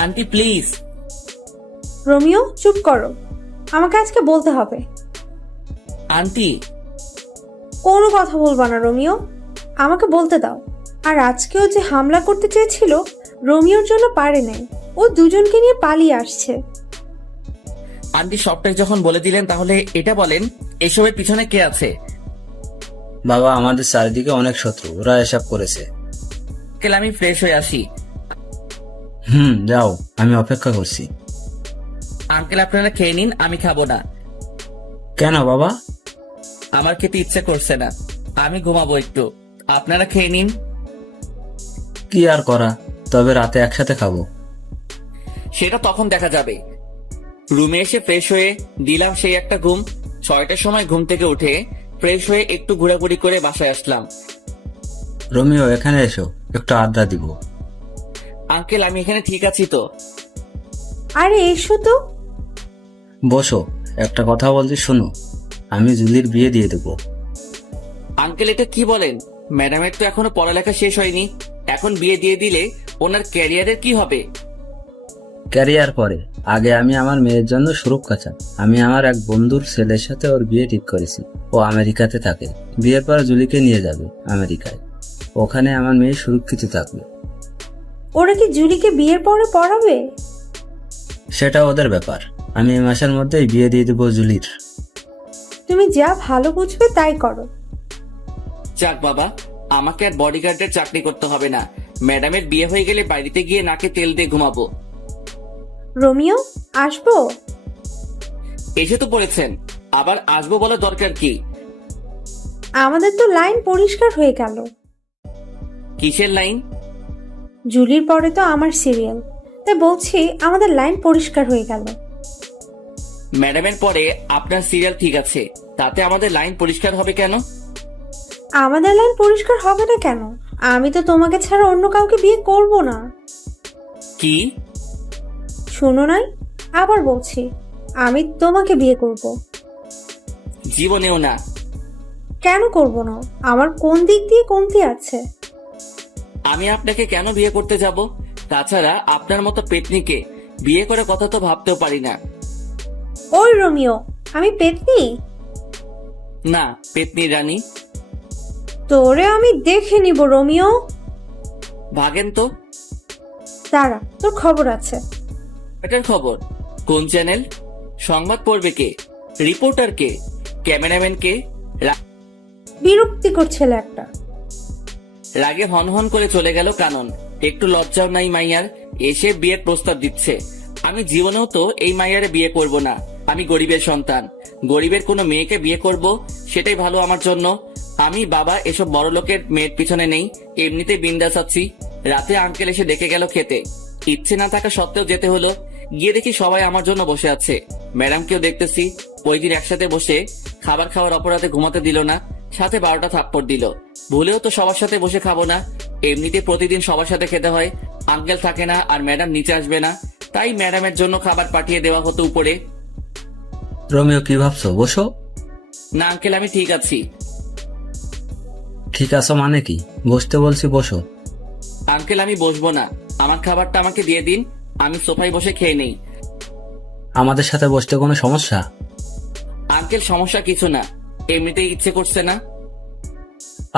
Aunty please. রোমিও চুপ করো, আমাকে আজকে বলতে হবে। আন্টি। কোনো কথা বলবা না রোমিও, আমাকে বলতে দাও। আর আজকেও যে হামলা করতে চেয়েছিল, রোমিওর জন্য পারে নাই। ও দুজনকে নিয়ে পালিয়ে আসছে। আন্টি সবটাই যখন বলে দিলেন তাহলে এটা বলেন এসবের পিছনে কে আছে? বাবা, আমাদের চারিদিকে অনেক শত্রু, ওরা এসব করেছে। আঙ্কেল আমি ফ্রেশ হয়ে আসি। যাও, আমি অপেক্ষা করছি। আঙ্কেল আপনারা খেয়ে নিন, আমি খাবো না। কেন বাবা? আমার খেতে ইচ্ছে করছে না, আমি ঘুমাবো একটু। আপনারা খেয়ে নিন। কি আর করা, তবে রাতে একসাথে খাবো। সেটা তখন দেখা যাবে। রুমে এসে ফ্রেশ হয়ে দিলাম সেই একটা ঘুম। 6টার সময় ঘুম থেকে উঠে ফ্রেশ হয়ে একটু ঘোরাঘুরি করে বাসায় আসলাম। রোমিও এখানে এসো, একটু আড্ডা দিব। আঙ্কেল আমি এখানে ঠিক আছি তো। আরে এসো তো। বসো, একটা কথা বলছি শোনো। আমি জুলির বিয়ে দিয়ে দেবো। আঙ্কেল এটা কি বলেন? ম্যাডামের তো এখনো পড়ালেখা শেষ হয়নি, এখন বিয়ে দিয়ে দিলে ওনার ক্যারিয়ারের কি হবে? ক্যারিয়ার পরে, আগে আমি আমার মেয়ের জন্য সুরক্ষা চাই। আমি আমার এক বন্ধুর ছেলের সাথে ওর বিয়ে ঠিক করেছি। ও আমেরিকাতে থাকে। বিয়ের পর জুলিকে নিয়ে যাবে আমেরিকায়। ওখানে আমার মেয়ে সুরক্ষিত থাকবে। ওরা কি জুলিকে বিয়ের পরে পড়াবে? সেটা ওদের ব্যাপার। আমি এই মাসের মধ্যেই বিয়ে দিয়ে দেবো জুলির। তুমি যা ভালো বুঝবে তাই করো। যাক বাবা, আমাকে আর বডিগার্ডের চাকরি করতে হবে না। ম্যাডামের বিয়ে হয়ে গেলে বাড়িতে গিয়ে নাকে তেল দিয়ে ঘুমাবো। রোমিও আসবো? এসে তো পড়েছেন, আবার আসবো বলার দরকার কি? আমাদের তো লাইন পরিষ্কার হয়ে গেল। কিসের লাইন? জুলির পরে তো আমার সিরিয়াল, তাই বলছি আমাদের লাইন পরিষ্কার হয়ে গেল। ম্যাডামের পরে আপনার সিরিয়াল ঠিক আছে, তাতে আমাদের লাইন পরিষ্কার হবে কেন? আমাদের লাইন পরিষ্কার হবে না কেন? আমি তো তোমাকে ছাড়া অন্য কাউকে বিয়ে করব না। কি? শোনো নাই, আবার বলছি, আমি তোমাকে বিয়ে করব। জীবনেও না। কেন করব না? আমার কোন দিক দিয়ে কমতি আছে? আমি আপনাকে কেন বিয়ে করতে যাব? তাছাড়া আপনার মতো পেতনিকে বিয়ে করে কথা তো ভাবতেও পারি না। ওই রোমিও, আমি পেতনি? না, পেতনি রানী। তোরে আমি দেখে নিব রোমিও। ভাগেন তো। দাঁড়া, তোর খবর আছে। এটার খবর? কোন চ্যানেল? সংবাদ পড়বে কে? রিপোর্টার কে? ক্যামেরাম্যান কে? বিরক্তিকর ছেলে একটা। রাগে হন হন করে চলে গেল কানন। একটু লজ্জাও নাই মাইয়ার, এসে বিয়ের প্রস্তাব দিচ্ছে। আমি জীবনেও তো এই মাইয়ারে বিয়ে করব না। আমি গরিবের সন্তান, গরিবের কোনো মেয়েকে বিয়ে করব সেটাই ভালো আমার জন্য। আমি বাবা এসব বড় লোকের মেয়ের পিছনে নেই, এমনিতে বিন্দাস আছি। রাতে আঙ্কেল এসে ডেকে গেল খেতে, ইচ্ছে না থাকা সত্ত্বেও যেতে হলো। গিয়ে দেখি সবাই আমার জন্য বসে আছে, ম্যাডামকেও দেখতেছি। ওই দিন একসাথে বসে খাবার খাওয়ার অপরাধে ঘুমাতে দিল না, সাথে 12টা থাপ্পড় দিল। ভুলেও তো সবার সাথে বসে খাবো না, এমনিতে প্রতিদিন সবার সাথে খেতে হয়। আঙ্কেল থাকে না আর ম্যাডাম নিচে আসবে না, তাই ম্যাডামের জন্য খাবার পাঠিয়ে দেওয়া হতো উপরে। রোমিও কি ভাবছো? বসো। না আঙ্কেল আমি ঠিক আছি। ঠিক আছো মানে কি? বসতে বলছি বসো। আঙ্কেল আমি বসবো না, আমার খাবারটা আমাকে দিয়ে দিন, আমি সোফায় বসে খেয়ে নেই। আমাদের সাথে বসতে কোনো সমস্যা? আঙ্কেল সমস্যা কিছু না, এমনিতেই ইচ্ছে করছে না।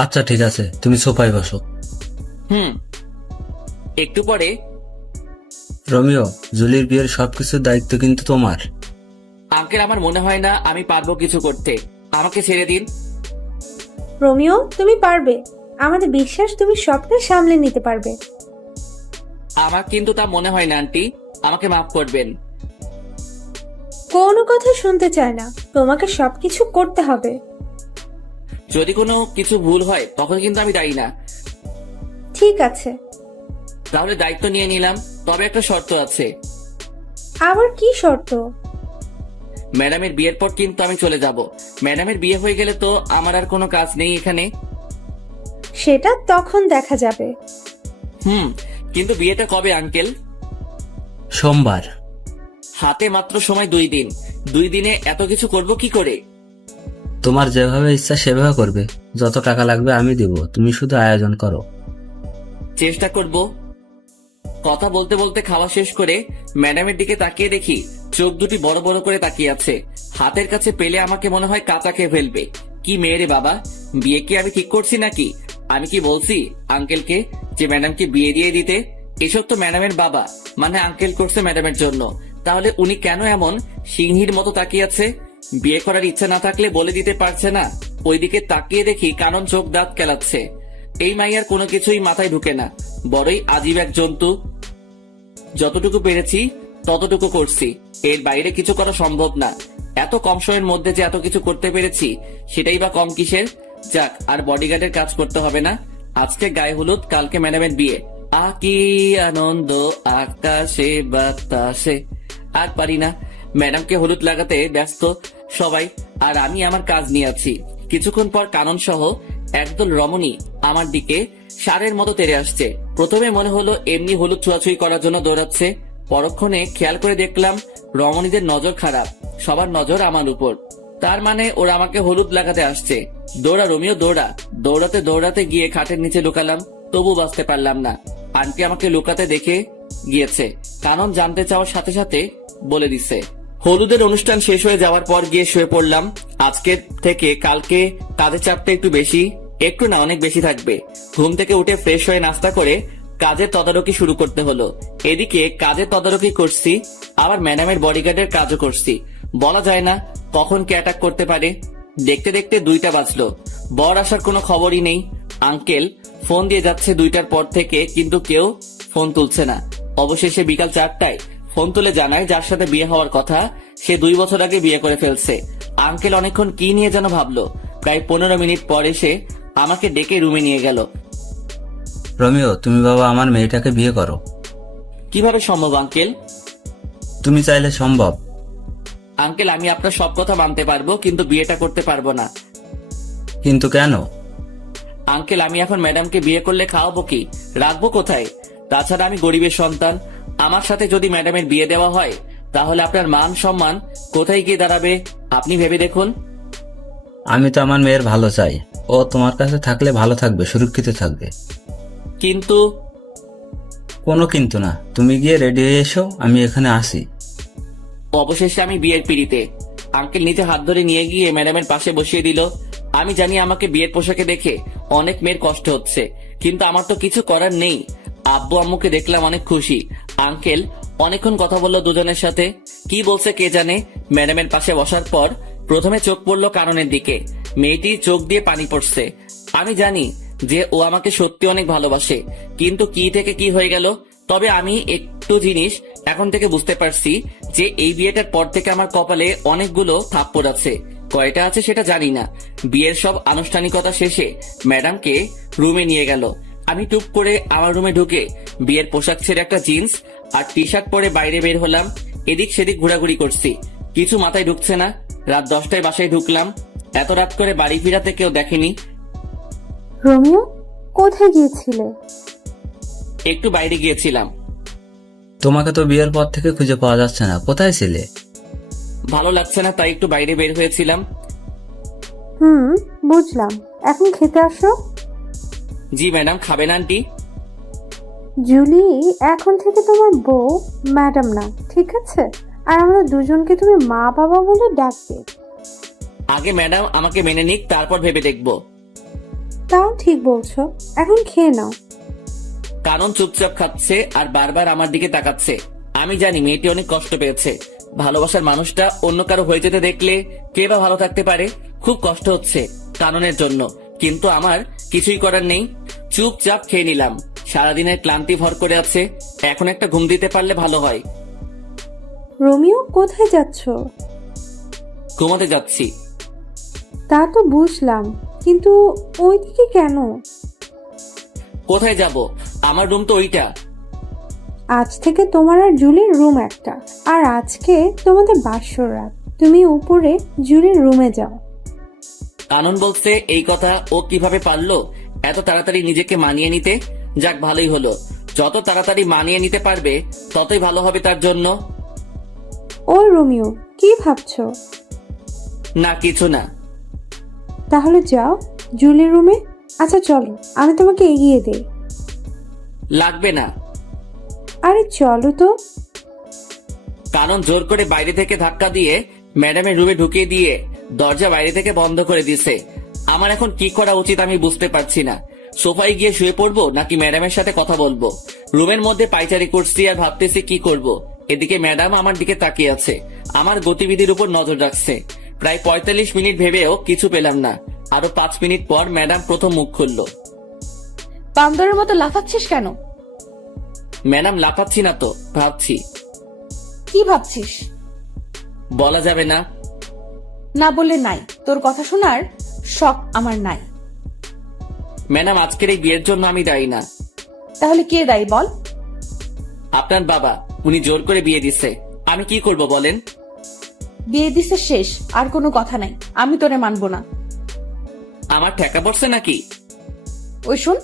আচ্ছা ঠিক আছে, তুমি সোফায় বসো। হুম। একটু পরে রোমিও, জুলির বিয়ের সবকিছুর দায়িত্ব কিন্তু তোমার। আঙ্কেল আমার মনে হয় না আমি পারবো কিছু করতে, আমাকে ছেড়ে দিন। রোমিও, তুমি পারবে। আমাদের বিশ্বাস তুমি সবটা সামলে নিতে পারবে। আমার কিন্তু তা মনে হয় না আন্টি, আমাকে মাফ করবেন। কোনো কথা শুনতে চায় না, তোমাকে সবকিছু করতে হবে। যদি কোনো কিছু ভুল হয় তখন কিন্তু আমি দায়ী না। ঠিক আছে। তাহলে দায়িত্ব নিয়ে নিলাম, তবে একটা শর্ত আছে। আবার কি শর্ত? ম্যাডামের বিয়ের পর কিন্তু আমি চলে যাব। ম্যাডামের বিয়ে হয়ে গেলে তো আমার আর কোনো কাজ নেই এখানে। সেটা তখন দেখা যাবে। কিন্তু বিয়েটা কবে আঙ্কেল? সোমবার। হাতে মাত্র সময় 2 দিন। 2 দিনে এত কিছু করব কি করে? তোমার যেভাবে ইচ্ছা সেভাবে করবে। যত টাকা লাগবে আমি দিব, তুমি শুধু আয়োজন করো। চেষ্টা করব। কথা বলতে বলতে খাওয়া শেষ করে ম্যাডামের দিকে তাকিয়ে দেখি চোখ দুটি বড় বড় করে তাকিয়ে আছে। হাতের কাছে পেলে আমাকে মনে হয় কাঁচা খেয়ে ফেলবে। কি মেয়ে রে বাবা, বিয়ে কি আমি ঠিক করছি নাকি? আমি কি বলছি আঙ্কেলকে যে ম্যাডামকে বিয়ে দিয়ে দিতে? এসব তো ম্যাডামের বাবা মানে আঙ্কেল করছে ম্যাডামের জন্য। তাহলে উনি কেন এমন সিংহীর মতো তাকিয়ে আছে? বিয়ে করার ইচ্ছা না থাকলে বলে দিতে পারছে না? ওইদিকে তাকিয়ে দেখি কানন চোখ দাঁত কেলাচ্ছে। এই মাইয়ার কোনো কিছুই মাথায় ঢুকে না, বড়ই আজীব এক জন্তু। যতটুকু পেরেছি ততটুকু করছি, এর বাইরে কিছু করা সম্ভব না। এত কম সময়ের মধ্যে যে এত কিছু করতে পেরেছি সেটাই বা কম কিসের? যাক, আর বডিগার্ডের কাজ করতে হবে না। আজকে গায়ে হলুদ, কালকে ম্যাডামের বিয়ে। কি আনন্দ আকাশে বাতাসে। আর পারি না, ম্যাডামকে হলুদ লাগাতে ব্যস্ত সবাই, আর আমি আমার কাজ নিয়ে আছি। কিছুক্ষণ পর কানন সহ একদল রমণী আমার দিকে ষাঁড়ের মতো তেড়ে আসছে। প্রথমে মনে হলো এমনি হলুদ ছোঁয়াছুঁই করার জন্য দৌড়াচ্ছে, পরক্ষণে খেয়াল করে দেখলাম রমণীদের নজর খারাপ, সবার নজর আমার উপর। তার মানে ওরা আমাকে হলুদ লাগাতে আসছে। দৌড়া রোমিও দৌড়া। দৌড়াতে দৌড়াতে গিয়ে খাটের নিচে লুকালাম, তবু বাঁচতে পারলাম না। আন্টি আমাকে লুকাতে দেখে গিয়েছে। কানন জানতে চাওয়ার সাথে সাথে বলে দিছে। হলুদের অনুষ্ঠান শেষ হয়ে যাওয়ার পর গিয়ে শুয়ে পড়লাম। আজকে থেকে কালকে কাজের চাপটা একটু বেশি, একটু না অনেক বেশি থাকবে। ঘুম থেকে উঠে ফ্রেশ হয়ে নাস্তা করে কাজের তদারকি শুরু করতে হলো। এদিকে কাজের তদারকি করছি, আবার ম্যাডামের বডিগার্ডের কাজও করছি। বলা যায় না কখন কে অ্যাটাক করতে পারে। দেখতে দেখতে 2টা বাজলো। বর আসার কোনো খবরই নেই। আঙ্কেল ফোন দিয়ে যাচ্ছে 2টার পর থেকে, কিন্তু কেউ ফোন তুলছে না। অবশেষে বিকাল 4টায় ফোন তুলে জানায় যার সাথে বিয়ে হওয়ার কথা সে 2 বছর আগে বিয়ে করে ফেলছে। আঙ্কেল অনেকক্ষণ কি নিয়ে যেন ভাবলো। প্রায় 15 মিনিট পর এসে আমাকে ডেকে রুমে নিয়ে গেল। রোমিও, তুমি বাবা আমার মেয়েটাকে বিয়ে করো। কিভাবে সম্ভব আঙ্কেল? তুমি চাইলে সম্ভব। আঙ্কেল আমি আপনার সব কথা মানতে পারবো, কিন্তু বিয়েটা করতে পারবো না। কিন্তু কেন? আঙ্কেল আমি এখন ম্যাডামকে বিয়ে করলে খাওয়াবো কি, রাখবো কোথায়? তাছাড়া আমি গরিবের সন্তান। আমার সাথে যদি ম্যাডামের বিয়ে দেওয়া হয় তাহলে আপনার মান সম্মান কোথায় গিয়ে দাঁড়াবে আপনি ভেবে দেখুন। আমি তো আমার মেয়ের ভালো চাই। ও তোমার কাছে থাকলে ভালো থাকবে, সুরক্ষিত থাকবে। কিন্তু কোনো কিন্তু না, তুমি গিয়ে রেডি হয়ে এসো, আমি এখানে আসি। অবশেষে আমি বিয়ের পিড়িতে। আঙ্কেল নিজে হাত ধরে নিয়ে গিয়ে ম্যাডামের পাশে বসিয়ে দিল। আমি জানি আমাকে বিয়ের পোশাকে দেখে অনেক মেয়ের কষ্ট হচ্ছে, কিন্তু আমার তো কিছু করার নেই। আব্বু আম্মুকে দেখলাম অনেক খুশি। আঙ্কেল অনেকক্ষণ কথা বললো দুজনের সাথে, কি বলছে কে জানে। ম্যাডামের পাশে বসার পর প্রথমে চোখ পড়লো কাননের দিকে। মেয়েটির চোখ দিয়ে পানি পড়ছে। আমি জানি যে ও আমাকে সত্যি অনেক ভালোবাসে, কিন্তু কি থেকে কি হয়ে গেল। তবে আমি একটু জিনিস এখন থেকে বুঝতে পারছি যে এই বিয়েটার পর থেকে আমার কপালে অনেকগুলো থাপ্পড় আছে। কয়টা আছে সেটা জানি না। বিয়ের সব আনুষ্ঠানিকতা শেষে ম্যাডামকে রুমে নিয়ে গেল। আমি টুপ করে আমার রুমে ঢুকে বিয়ের পোশাক ছেড়ে একটা জিন্স আর টি শার্ট পরে বাইরে বের হলাম। এদিক সেদিক ঘোরাঘুরি করছি, কিছু মাথায় ঢুকছে না। রাত 10টায় বাসায় ঢুকলাম। এত রাত করে বাড়ি ফিরাতে কেউ দেখেনি। রোমিও, কোথায় গিয়েছিলে? একটু বাইরে গিয়েছিলাম। তোমাকে তো বিয়ের পর থেকে খুঁজে পাওয়া যাচ্ছে না, কোথায় ছিলে? ভালো লাগছে না তাই একটু বাইরে বের হয়েছিলাম। বুঝলাম। এখন খেতে আসো। জি ম্যাডাম। খাবেন আন্টি? জুলি এখন থেকে তোমার বউ, ম্যাডাম না, ঠিক আছে? আর আমরা দুজনকে তুমি মা বাবা বলে ডাকবে। আগে ম্যাডাম আমাকে মেনে নিক, তারপর ভেবে দেখবো। তাও ঠিক বলছো, এখন খেয়ে নাও। কারণ চুপচাপ খাচ্ছে আর বারবার আমার দিকে তাকাচ্ছে। আমি জানি মেয়েটি অনেক কষ্ট পেয়েছে। ভালোবাসার মানুষটা অন্য কারো হয়ে যেতে দেখলে কে বা ভালো থাকতে পারে। খুব কষ্ট হচ্ছে কাননের জন্য, কিন্তু আমার কিছুই করার নেই। চুপচাপ খেয়ে নিলাম। সারাদিনের ক্লান্তি ভর করে আছে, এখন একটা ঘুম দিতে পারলে ভালো হয়। রোমিও, কোথায় যাচ্ছ? ঘুমাতে যাচ্ছি। তা তো বুঝলাম, কিন্তু ওইদিকে কেন? কোথায় যাব? আমার রুম তো ওইটা। আজ থেকে তোমার আর জুলির রুম একটা, আর আজকে তোমাদের বাসর রাত। তুমি উপরে জুলির রুমে যাও। কানন বলছে এই কথা। ও কিভাবে পারলো এত তাড়াতাড়ি নিজেকে মানিয়ে নিতে? যাক, ভালোই হলো। যত তাড়াতাড়ি মানিয়ে নিতে পারবে ততই ভালো হবে তার জন্য। ও রোমিও, কি ভাবছো? না, কিছু না। তাহলে যাও জুলির রুমে। আচ্ছা চলো, আমি তোমাকে এগিয়ে দেই। লাগবে না। আরে চলো তো। কানন জোর করে বাইরে থেকে ধাক্কা দিয়ে ম্যাডামের রুমে ঢুকিয়ে দিয়ে দরজা বাইরে থেকে বন্ধ করে দিছে। আমার এখন কি করা উচিত আমি বুঝতে পারছি না। সোফায় গিয়ে শুয়ে পড়বো নাকি ম্যাডামের সাথে কথা বলবো? রুমের মধ্যে পায়চারি করছি আর ভাবতেছি কি করব। এদিকে ম্যাডাম আমার দিকে তাকিয়ে আছে, আমার গতিবিধির উপর নজর রাখছে। প্রায় 45 মিনিট ভেবেও কিছু পেলাম না। আরো 5 মিনিট পর ম্যাডাম প্রথম মুখ খুললো। বান্দরের মতো লাফাচ্ছিস কেন? ম্যাডাম, লাফাচ্ছি না তো, ভাবছি। কি ভাবছিস? বলা যাবে না। না বললে নাই, তোর কথা শোনার শখ আমার নাই। ম্যাডাম, আজকের এই বিয়ের জন্য আমি দায়ী না। তাহলে কে দায়ী বল? আপনার বাবা, উনি জোর করে বিয়ে দিচ্ছে। আমি কি করব বলেন? বিয়ে দিছে শেষ, আর কোনো কথা নাই। আমি তোরে মানবো না। আমার ঠেকা পড়ছে নাকি? ওই শুন,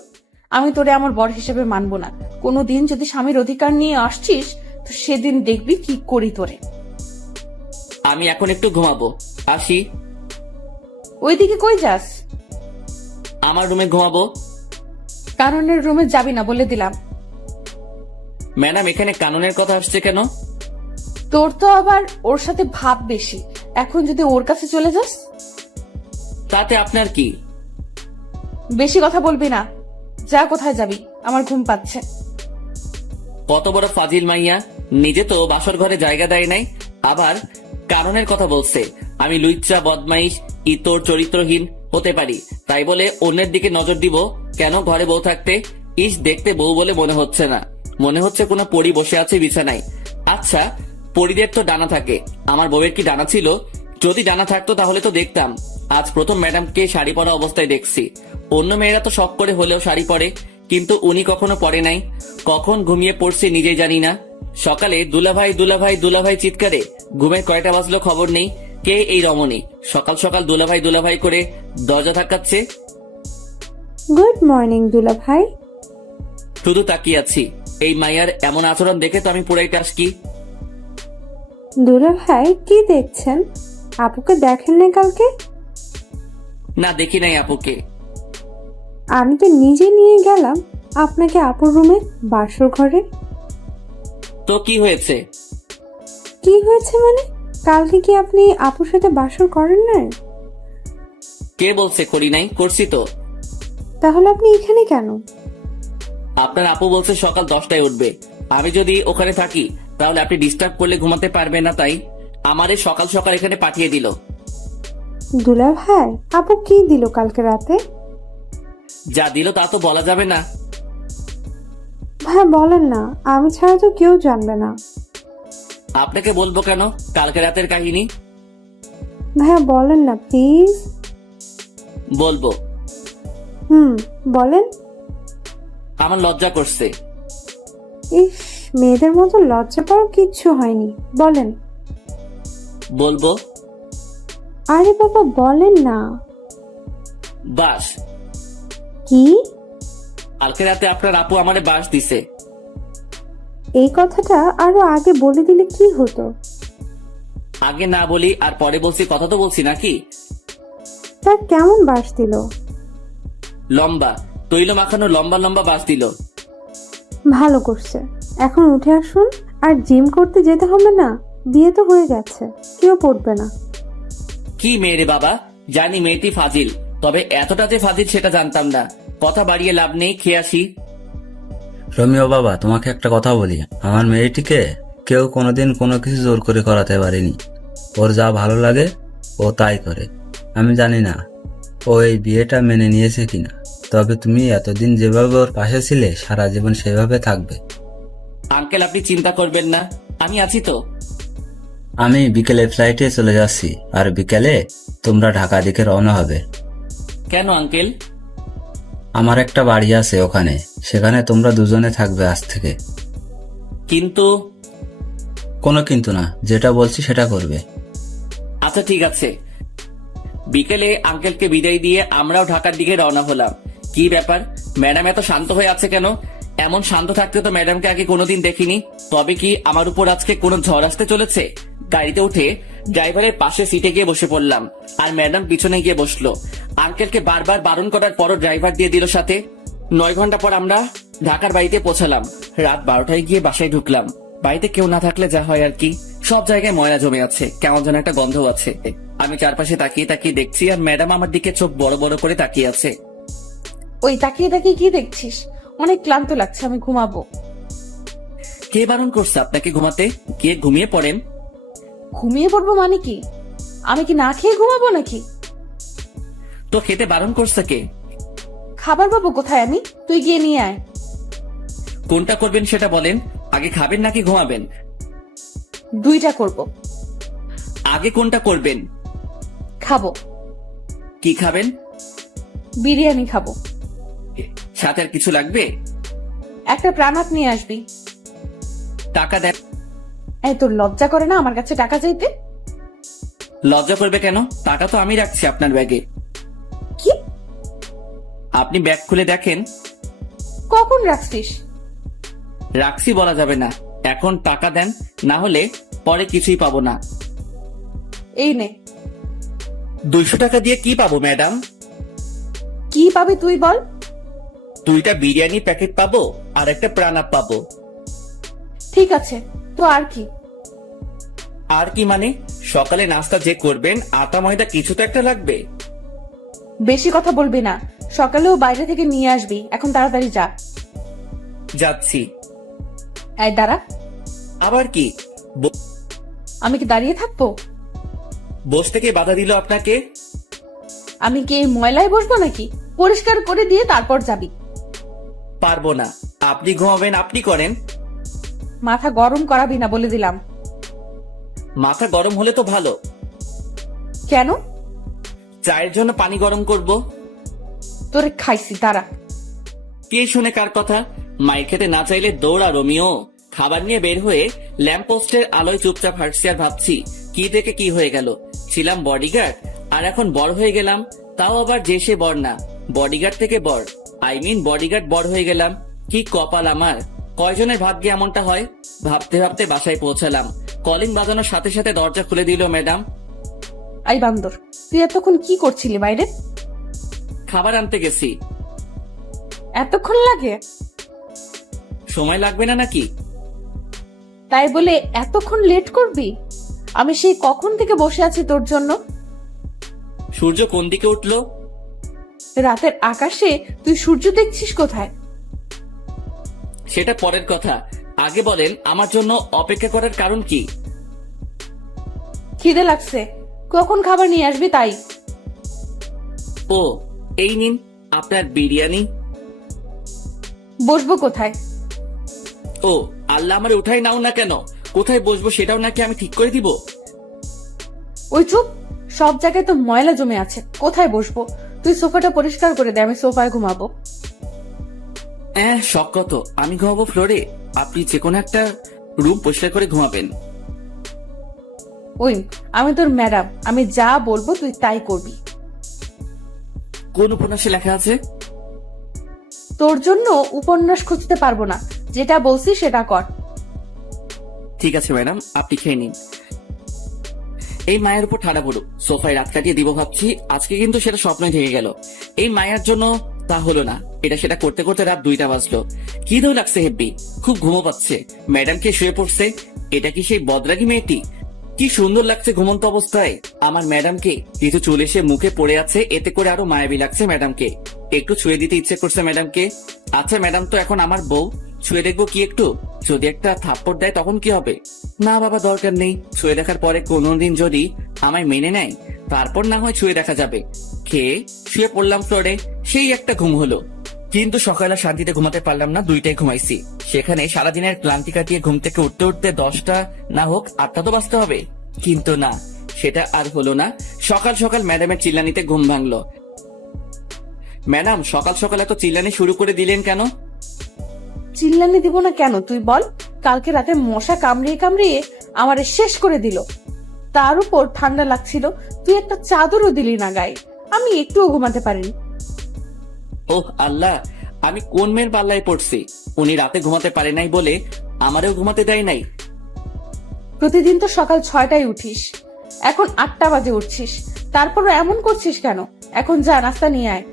আমি তোরে আমার বর হিসেবে মানবো না। কোনোদিন যদি স্বামীর অধিকার নিয়ে আসছিস তো সেদিন দেখবি কি করি তোরে। আমি এখন একটু ঘুমাবো, আসি। ওইদিকে কই যাস? আমার রুমে ঘুমাবো। কারণের রুমে যাবি না বলে দিলাম। ম্যাডাম, এখানে কাননের কথা আসছে কেন? তোর তো আবার ওর সাথে ভাব বেশি। এখন যদি ওর কাছে চলে যাস? তাতে আপনার কি? বেশি কথা বলবি না। যা, কোথায় যাবি? আমার ঘুম পাচ্ছে। কত বড় ফাজিল মাইয়া, নিজে তো বাসর ঘরে জায়গা দেয় নাই, আবার কারণের কথা বলছে। আমি লুইচ্চা, বদমাইশ, ইতর, চরিত্রহীন হতে পারি, তাই বলে অন্যের দিকে নজর দিব কেন? ঘরে বউ থাকতে ইস, দেখতে বউ বলে মনে হচ্ছে না, মনে হচ্ছে কোনো পরী বসে আছে বিছানায়। আচ্ছা, পরীদের তো ডানা থাকে, আমার বউয়ের কি ডানা ছিল? যদি ডানা থাকতো তাহলে তো দেখতাম। আজ প্রথম ম্যাডামকে শাড়ি পরা অবস্থায় দেখছি। অন্য মেয়েরা তো শখ করে হলেও শাড়ি পরে, কিন্তু উনি কখনো পরে নাই। কখন ঘুমিয়ে পড়ছে নিজেই জানি না। সকালে দুলাভাই দুলাভাই দুলাভাই চিৎকারে ঘুমের কয়টা বাজলো খবর নেই। কে এই রমণী সকাল সকাল দুলাভাই দুলাভাই করে দরজা ধাক্কাচ্ছে? গুড মর্নিং দুলা ভাই। শুধু তাকিয়ে আছি। এই মাইয়ার এমন আচরণ দেখে তো আমি পুরাই টাসকি। দুলা ভাই, কি দেখছেন? আপুকে দেখেন না কালকে? না, দেখি নাই আপুকে। আমি তো নিজে নিয়ে গেলাম আপনাকে আপুর রুমে, বাসর ঘরে। তো কি হয়েছে? কি হয়েছে মানে? কালকে কি আপনি আপুর সাথে বাসর করেন নাই? কে বলছে করি নাই? করছি তো। তাহলে আপনি এখানে কেন? আপনার আপু বলছে সকাল 10টায় উঠবে। আমি যদি ওখানে থাকি তাহলে আপনি ডিস্টার্ব করলে ঘুমাতে পারবে না, তাই আমারে সকাল সকাল এখানে পাঠিয়ে দিল। দুলা ভাই, আপু কি দিল কালকে রাতে? যা দিল তা তো বলা যাবে না। ভাই বলেন না, আমি ছাড়া তো কেউ জানবে না। আপনাকে বলবো কেন কালকে রাতের কাহিনী? ভাইয়া বলেন না প্লিজ। বলবো। বলেন। আমার লজ্জা করছে। ইস, মেয়েদের মতো লজ্জা পাওয়ার কিচ্ছু হয়নি, বলেন। বলবো। আরে বাবা বলেন না। বাস। কি? কালকে রাতে আপনার আপু আমারে বাস দিছে। এই কথাটা আরো আগে বলে দিলে কি হতো? আগে না বলি আর পরে বলছি, কথা তো বলছি নাকি? তার কেমন বাস দিল? লম্বা, তৈল মাখানো লম্বা লম্বা বাস দিল। ভালো করছে। এখন উঠে আসুন। আর জিম করতে যেতে হবে না, বিয়ে তো হয়ে গেছে, কেউ পড়বে না। কি মেয়ে রে বাবা, জানি মেয়েটি ফাজিল, তবে এতটা যে ফাজিল সেটা জানতাম না। কথা বাড়িয়ে লাভ নেই, খেয়ে আসি। রমিও বাবা, তোমাকে একটা কথা বলি, আমার মেয়েটিকে কেউ কোনোদিন কোনো কিছু জোর করে করাতে পারেনি। ওর যা ভালো লাগে ও তাই করে। আমি জানি না ও এই বিয়েটা মেনে নিয়েছে কিনা, তবে তুমি এতদিন যেভাবে ওর পাশে ছিলে সারা জীবন সেভাবে থাকবে। আঙ্কেল আপনি চিন্তা করবেন না, আমি আছি তো। আমি বিকেলে ফ্লাইটে চলে যাচ্ছি, আর বিকেলে তোমরা ঢাকা দিকে রওনা হবে। কেন আঙ্কেল? আমার একটা বাড়ি আছে ওখানে, সেখানে তোমরা দুজনে থাকবে আজ থেকে। কিন্তু কোনো কিন্তু না, যেটা বলছি সেটা করবে। আচ্ছা ঠিক আছে। বিকেলে আঙ্কেলকে বিদায় দিয়ে আমরাও ঢাকার দিকে রওনা হলাম। কি ব্যাপার, ম্যাডাম এত শান্ত হয়ে আছে কেন? এমন শান্ত থাকতে তো ম্যাডামকে আগে কোনোদিন দেখিনি। তবে কি আমার উপর আজকে কোনো ঝড় আসতে চলেছে? গাড়িতে উঠে ড্রাইভারের পাশে সিটে গিয়ে বসে পড়লাম, আর ম্যাডাম পিছনে গিয়ে বসলো। আঙ্কেলকে বারবার বারণ করার পরও ড্রাইভার দিয়ে দিল সাথে। 9 ঘন্টা পর আমরা ঢাকার বাড়িতে পৌঁছালাম। রাত 12টায় গিয়ে বাসায় ঢুকলাম। বাড়িতে কেউ না থাকলে যা হয় আর কি, সব জায়গায় ময়লা জমে আছে, কেমন যেন একটা গন্ধ আছে। আমি চারপাশে তাকিয়ে তাকিয়ে দেখছি, আর ম্যাডাম আমার দিকে চোখ বড় বড় করে তাকিয়ে আছে। ওই তাকিয়ে তাকিয়ে কি দেখছিস? অনেক ক্লান্ত লাগছে, আমি ঘুমাবো। কে বারণ করছে আপনাকে ঘুমাতে? গিয়ে ঘুমিয়ে পড়েন। ঘুমিয়ে পড়বো মানে কি? আমি কি না খেয়ে ঘুমাবো নাকি? তো খেতে বারণ করছে কে? খাবার পাবো কোথায় আমি? তুই গিয়ে নিয়ে আয়। কোনটা করবেন সেটা বলেন। আগে খাবেন নাকি ঘুমাবেন? দুইটা করব। আগে কোনটা করবেন? খাবো। কি খাবেন? বিরিয়ানি খাবো। সাথে আর কিছু লাগবে? একটা প্রাণাত নিয়ে আসবি। টাকা দেন। এই তোর লজ্জা করে না আমার কাছে টাকা চাইতে? লজ্জা করবে কেন? টাকা তো আমি রাখছি আপনার ব্যাগে। কি? আপনি ব্যাগ খুলে দেখেন। কখন রাখছিস? রাখছি বলা যাবে না। এখন টাকা দেন, না হলে পরে কিছুই পাবো না। এই নে। 200 টাকা দিয়ে কি পাবো ম্যাডাম? কি পাবি তুই বল? 2টা বিরিয়ানি প্যাকেট পাবো আর একটা প্রাণাপ পাবো। ঠিক আছে, তো আর কি? আর কি মানে? সকালে নাস্তা যে করবেন, আটা ময়দা কিছু তো একটা লাগবে। বেশি কথা বলবি না। সকালেও বাইরে থেকে নিয়ে আসবি। এখন তাড়াতাড়ি যা। যাচ্ছি। এই দাঁড়া। আবার কি? আমি কি দাঁড়িয়ে থাকবো? বস থেকে বাধা দিল আপনাকে? আমি কি এই ময়লায় বসবো নাকি? পরিষ্কার করে দিয়ে তারপর যাবি। পারবো না। আপনি ঘুমাবেন, আপনি করেন। মাথা গরম করাবি না বলে দিলাম। মাথা গরম হলে তো ভালো। কেন? চায়ের জন্য পানি গরম করব। তোরে খাইছি, দাঁড়া। কে শুনে কার কথা? মাইর খেতে না চাইলে দৌড়া রোমিও। খাবার নিয়ে বের হয়ে ল্যাম্প পোস্টের আলোয় চুপচাপ হাঁটছি আর ভাবছি, কি থেকে কি হয়ে গেল। ছিলাম বডিগার্ড, আর এখন বড় হয়ে গেলাম। তাও আবার যে সে বড় না, বডিগার্ড থেকে বড়। বডিগার্ড বড় হয়ে গেলাম। কি কপাল আমার! কয়জনের ভাগ্যে এমনটা হয়? ভাবতে ভাবতে বাসায় পৌঁছালাম। কলিং বাজানোর সাথে সাথে দরজা খুলে দিল ম্যাডাম। আই বান্দর, তুই এতক্ষণ কি করছিলি বাইরে? খাবার আনতে গেছি। এতক্ষণ লাগে? সময় লাগবে না নাকি? তাই বলে এতক্ষণ লেট করবি? আমি সেই কখন থেকে বসে আছি তোর জন্য। সূর্য কোন দিকে উঠলো? রাতের আকাশে তুই সূর্য দেখছিস কোথায়? সেটা পরের কথা। আগে বলেন আমার জন্য অপেক্ষা করার কারণ কি? খিদে লাগছে। কখন খাবার নিয়ে আসবি তাই। ও, এই নিন আপনার বিরিয়ানি। বসবো কোথায়? ও আল্লাহ, আমার উঠাই নাও না কেন? কোথায় বসবো সেটাও নাকি আমি ঠিক করে দিব? ওই চুপ। সব জায়গায় তো ময়লা জমে আছে, কোথায় বসবো? তুই সোফাটা পরিষ্কার করে দে, আমি সোফায় ঘুমাবো। শখ কত, আমি ঘুমাবো ফ্লোরে, আপনি যে কোনো একটা রুম পরিষ্কার করে ঘুমাবেন। ওই, আমি তোর ম্যাডাম, আমি যা বলবো তুই তাই করবি। কোন উপন্যাসে লেখা আছে? তোর জন্য উপন্যাস খুঁজতে পারবো না, যেটা বলছি সেটা কর। ঠিক আছে ম্যাডাম, আপনি খেয়ে নিন। এই মায়ের উপর ঠাড়া পড়ুক, সোফায় রাত কাটিয়ে দিব ভাবছি, আজকে কিন্তু সেটা স্বপ্নে থেকে গেল। এই মায়ের জন্য তা হলো না। এটা সেটা করতে করতে রাত 2টা বাজলো। কি দৌ লাগছে হেব্বি, খুব ঘুমো পাচ্ছে। ম্যাডাম কে শুয়ে পড়ছে। এটা কি সেই বদরাগী মেয়েটি? কি সুন্দর লাগছে ঘুমন্ত অবস্থায় আমার ম্যাডামকে। কিছু চুল এসে মুখে পড়ে আছে, এতে করে আরো মায়াবী লাগছে ম্যাডামকে। একটু ছুঁয়ে দিতে ইচ্ছে করছে ম্যাডামকে। আচ্ছা ম্যাডাম তো এখন আমার বউ, ছুঁয়ে দেখবো কি একটু? যদি একটা থাপ্পড় দেয় তখন কি হবে? না বাবা, দরকার নেই। ছুঁয়ে দেখার পরে কোনোদিন যদি আমায় মেনে নেয় তারপর না হয় ছুঁয়ে দেখা যাবে। খেয়ে শুয়ে পড়লাম ফ্লোরে, সেই একটা ঘুম হলো। কিন্তু সকালে শান্তিতে ঘুমাতে পারলাম না, 2টায় ঘুমাইছি। সেখানে সারাদিনের ক্লান্তি কাটিয়ে ঘুম থেকে উঠতে উঠতে 10টা না হোক 8টা তো বাজতে হবে। কিন্তু না, সেটা আর হলো না। সকাল সকাল ম্যাডামের চিল্লানিতে ঘুম ভাঙলো। ম্যাডাম সকাল সকাল এত চিল্লানি শুরু করে দিলেন কেন? চিল্লানি দিব না কেন তুই বল? কালকে রাতে মশা কামড়িয়ে কামড়িয়ে আমারে শেষ করে দিল। তার উপর ঠান্ডা লাগছিল, তুই একটা চাদরও দিলি না গায়ে। আমি একটুও ঘুমাতে পারিনি। ওহ আল্লাহ, আমি কোন মেয়ের পাল্লায় পড়ছি? উনি রাতে ঘুমাতে পারে নাই বলে আমারও ঘুমাতে দেয় নাই। প্রতিদিন তো সকাল 6টায় উঠিস, এখন 8টা বাজে উঠছিস, তারপরও এমন করছিস কেন? এখন যা, নাস্তা নিয়ে আয়।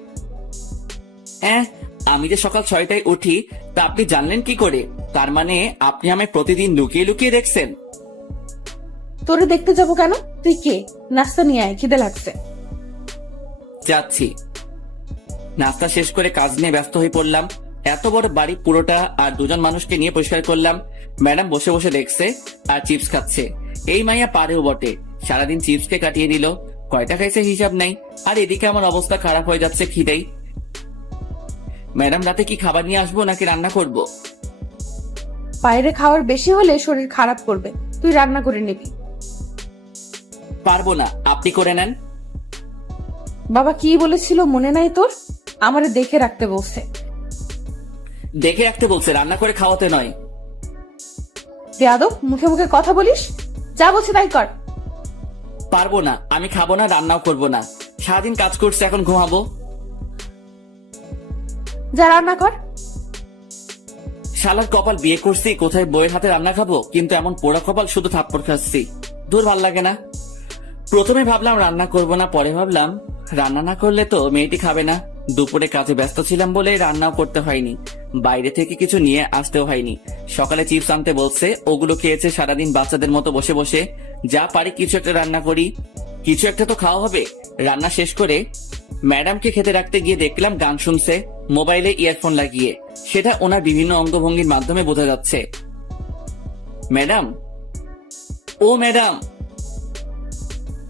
আমি যে সকাল 6টায় উঠি তা আপনি জানলেন কি করে? তার মানে আপনি আমায় প্রতিদিন লুকিয়ে লুকিয়ে দেখছেন? তোরে দেখতে যাব কেন? তুই কে? নাস্তা নিয়ে আয়, খিদে লাগছে। যাচ্ছি। নাস্তা শেষ করে কাজ নিয়ে ব্যস্ত হয়ে পড়লাম। এত বড় বাড়ি পুরোটা আর 2জন মানুষকে নিয়ে পরিষ্কার করলাম। ম্যাডাম বসে বসে দেখছে আর চিপস খাচ্ছে। এই মাইয়া পারেও বটে, সারাদিন চিপসকে কাটিয়ে দিল। কয়টা খাইছে হিসাব নাই। আর এদিকে আমার অবস্থা খারাপ হয়ে যাচ্ছে খিদেই। ম্যাডাম রাতে কি খাবার নিয়ে আসবো নাকি রান্না করব? বাইরে খাওয়ার বেশি হলে শরীর খারাপ করবে, তুই রান্না করে নিবি। পারবো না, আপনি করে নেন। বাবা কি বলেছিল মনে নাই তোর? আমারে দেখে রাখতে বলছে। দেখে রাখতে বলছে, রান্না করে খাওয়াতে নয়। বেয়াদব, মুখে মুখে কথা বলিস। যা বলছে তাই কর। পারবো না, আমি খাবো না, রান্নাও করবো না। সারাদিন কাজ করছে, এখন ঘুমাবো। যা রান্না কর। শালার কপাল, বিয়ে করছি কোথায় বইয়ের হাতে রান্না খাবো, কিন্তু এমন পোড়া কপাল, শুধু থাপ্পড় খাচ্ছি। দূর, ভাল লাগে না। প্রথমে ভাবলাম রান্না করব না, পরে ভাবলাম রান্না না করলে তো মেয়েটি খাবে না। দুপুরে কাজে ব্যস্ত ছিলাম বলে রান্নাও করতে হয়নি, বাইরে থেকে কিছু নিয়ে আসতেও হয়নি। সকালে চিপস আনতে বলছে, ওগুলো খেয়েছে সারাদিন বাচ্চাদের মতো বসে বসে। যা পারি কিছু একটা রান্না করি, কিছু একটা তো খাওয়া হবে। রান্না শেষ করে ম্যাডামকে খেতে রাখতে গিয়ে দেখলাম গান শুনছে মোবাইলে ইয়ারফোন লাগিয়ে। সেটা ওনার বিভিন্ন অঙ্গভঙ্গির মাধ্যমে বোঝা যাচ্ছে। ম্যাডাম, ও ম্যাডাম।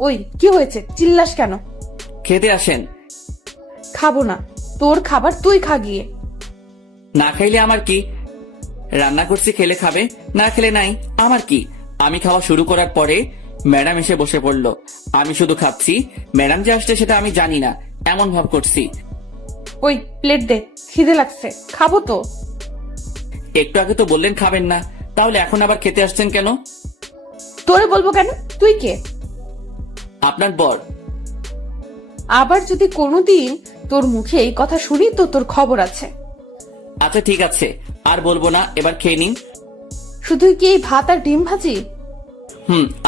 ওই কি হয়েছে, চিল্লাস কেন? খেতে আসেন। খাবো না, তোর খাবার তুই খা গিয়ে। না খাইলে আমার কি? রান্না করছি, খেলে খাবে, না খেলে নাই, আমার কি? আমি খাওয়া শুরু করার পরে ম্যাডাম এসে বসে পড়লো। আমি শুধু খাচ্ছি, ম্যাডাম যে আসছে সেটা আমি জানি না, এমন ভাব করছি। ওই প্লেট দে, খিদে লাগছে, খাবো তো। একটু আগে তো বললেন খাবেন না, তাহলে এখন আবার খেতে আসছেন কেন? তোরে বলবো কেন? তুই কে? আপনার বর। আবার যদি কোনোদিন তোর মুখে এই কথা শুনি তো তোর খবর আছে। আচ্ছা ঠিক আছে, আর বলবো না, এবার খেয়ে নিন। শুধুই কি এই ভাত আর ডিম ভাজি?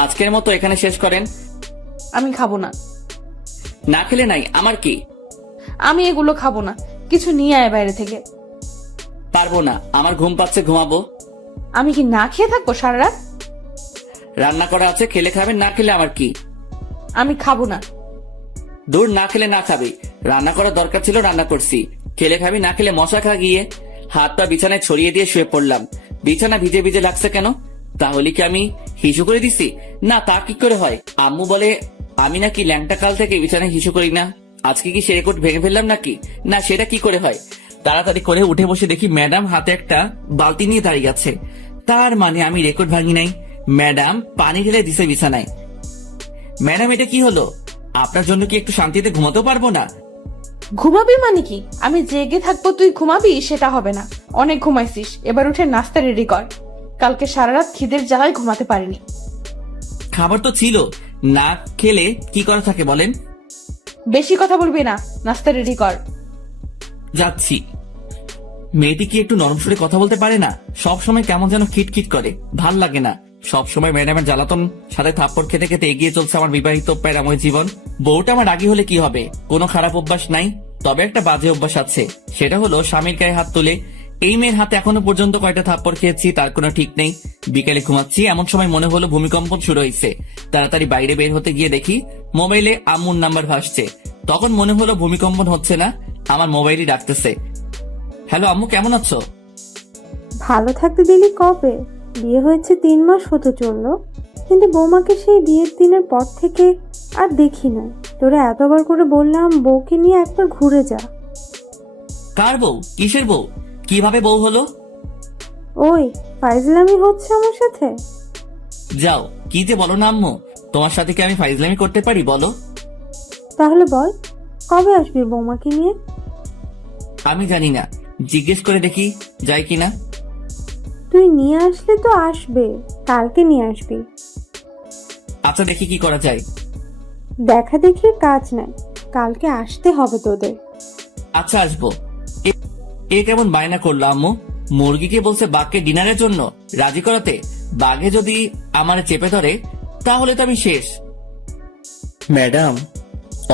আজকের মতো এখানে শেষ করেন। আমি খাবো না। না খেলে নাই, আমার কি? আমি এগুলো খাবো না, কিছু নিয়ে আয় বাইরে থেকে। পারবো না, আমার ঘুম পাচ্ছে, ঘুমাবো। আমি কি না খেয়ে থাকবো সারা রাত? রান্না করা আছে, খেলে খাবেন, না খেলে আমার কি? আমি খাবো না। দূর, না খেলে না খাবে। রান্না করার দরকার ছিল, রান্না করছি। খেলে খাবি, না খেলে মশা খা গিয়ে। হাত পা বিছানায় ছড়িয়ে দিয়ে শুয়ে পড়লাম। বিছানা ভিজে ভিজে লাগছে কেন? তাহলে কি আমি হিসু করে দিছি? না, তা কি করে হয়? আম্মু বলে আমি নাকি ল্যাংটা কাল থেকে বিছানায় হিসু করি না। আজকে কি সে রেকর্ড ভেঙে ফেললাম নাকি? না, সেটা কি করে হয়? তাড়াতাড়ি করে উঠে বসে দেখি ম্যাডাম হাতে একটা বালতি নিয়ে দাঁড়িয়ে আছে। তার মানে আমি রেকর্ড ভাঙি নাই, ম্যাডাম পানি ঢেলে দিছে বিছানায়। ম্যাডাম, এটা কি হলো? আপনার জন্য কি একটু শান্তিতে ঘুমাতেও পারবো না? ঘুমাবি মানে কি? আমি জেগে থাকবো তুই ঘুমাবি সেটা হবে না। অনেক ঘুমাইছিস, এবার উঠে নাস্তা রেডি কর। কালকে সারা রাত খিদের জ্বালায় ঘুমাতে পারিনি। খাবার তো ছিল, না খেলে কি করা থাকে বলেন? বেশি কথা বলবি না, নাস্তা রেডি কর। যাচ্ছি। মেয়েটি কি একটু নরম সুরে কথা বলতে পারে না? সব সময় কেমন যেন খিটখিট করে, ভাল লাগে না। সব সময় ম্যাডামের জ্বালাতন সাথে থাপ্পড় খেতে খেতে এগিয়ে চলছে আমার বিবাহিত প্যারাময় জীবন। বউটা আমার রাগী হলে কি হবে? কোনো খারাপ অভ্যাস নাই, তবে একটা বাজে অভ্যাস আছে, সেটা হলো স্বামীর গায়ে হাত তুলে। এই মেয়ের হাতে এখনো পর্যন্ত কয়টা থাপ্পড় খেয়েছি তার কোনো ঠিক নেই। বিকেলে ঘুমাচ্ছি, এমন সময় মনে হলো ভূমিকম্পন শুরু হয়েছে। তাড়াতাড়ি বাইরে বের হতে গিয়ে দেখি মোবাইলে আম্মুর নাম্বার ভাসছে। তখন মনে হলো ভূমিকম্পন হচ্ছে না, আমার মোবাইলই ডাকতেছে। হ্যালো আম্মু, কেমন আছো? ভালো থাকতে দিলি কবে? বিয়ে হয়েছে 3 মাস হতে চললো, কিন্তু বৌমাকে সেই বিয়ের দিনের পর থেকে আর দেখি না। তোরা এতবার করে বললাম বউকে নিয়ে একবার ঘুরে যা। কার বউ? কিসের বউ? কিভাবে বউ হলো? ওই ফাইজলামি হচ্ছে আমার সাথে? যাও, কি যে বলো না আম্মু, তোমার সাথে কি আমি ফাইজলামি করতে পারি বলো? তাহলে বল, কবে আসবি বৌমাকে নিয়ে? আমি জানি না, জিজ্ঞেস করে দেখি যাই কিনা। তুই নিয়ে আসলে তো আসবে, কালকে নিয়ে আসবি। আচ্ছা, দেখি কি করা যায়। দেখা দেখি কাজ নাই, কালকে আসতে হবে তোদের। আচ্ছা, আসবো। এ কেমন বায়না করলো আম্মু? মুরগিকে বলছে বাঘকে ডিনারের জন্য রাজি করাতে, বাঘে যদি আমারে চেপে ধরে তাহলে তো আমি শেষ। ম্যাডাম,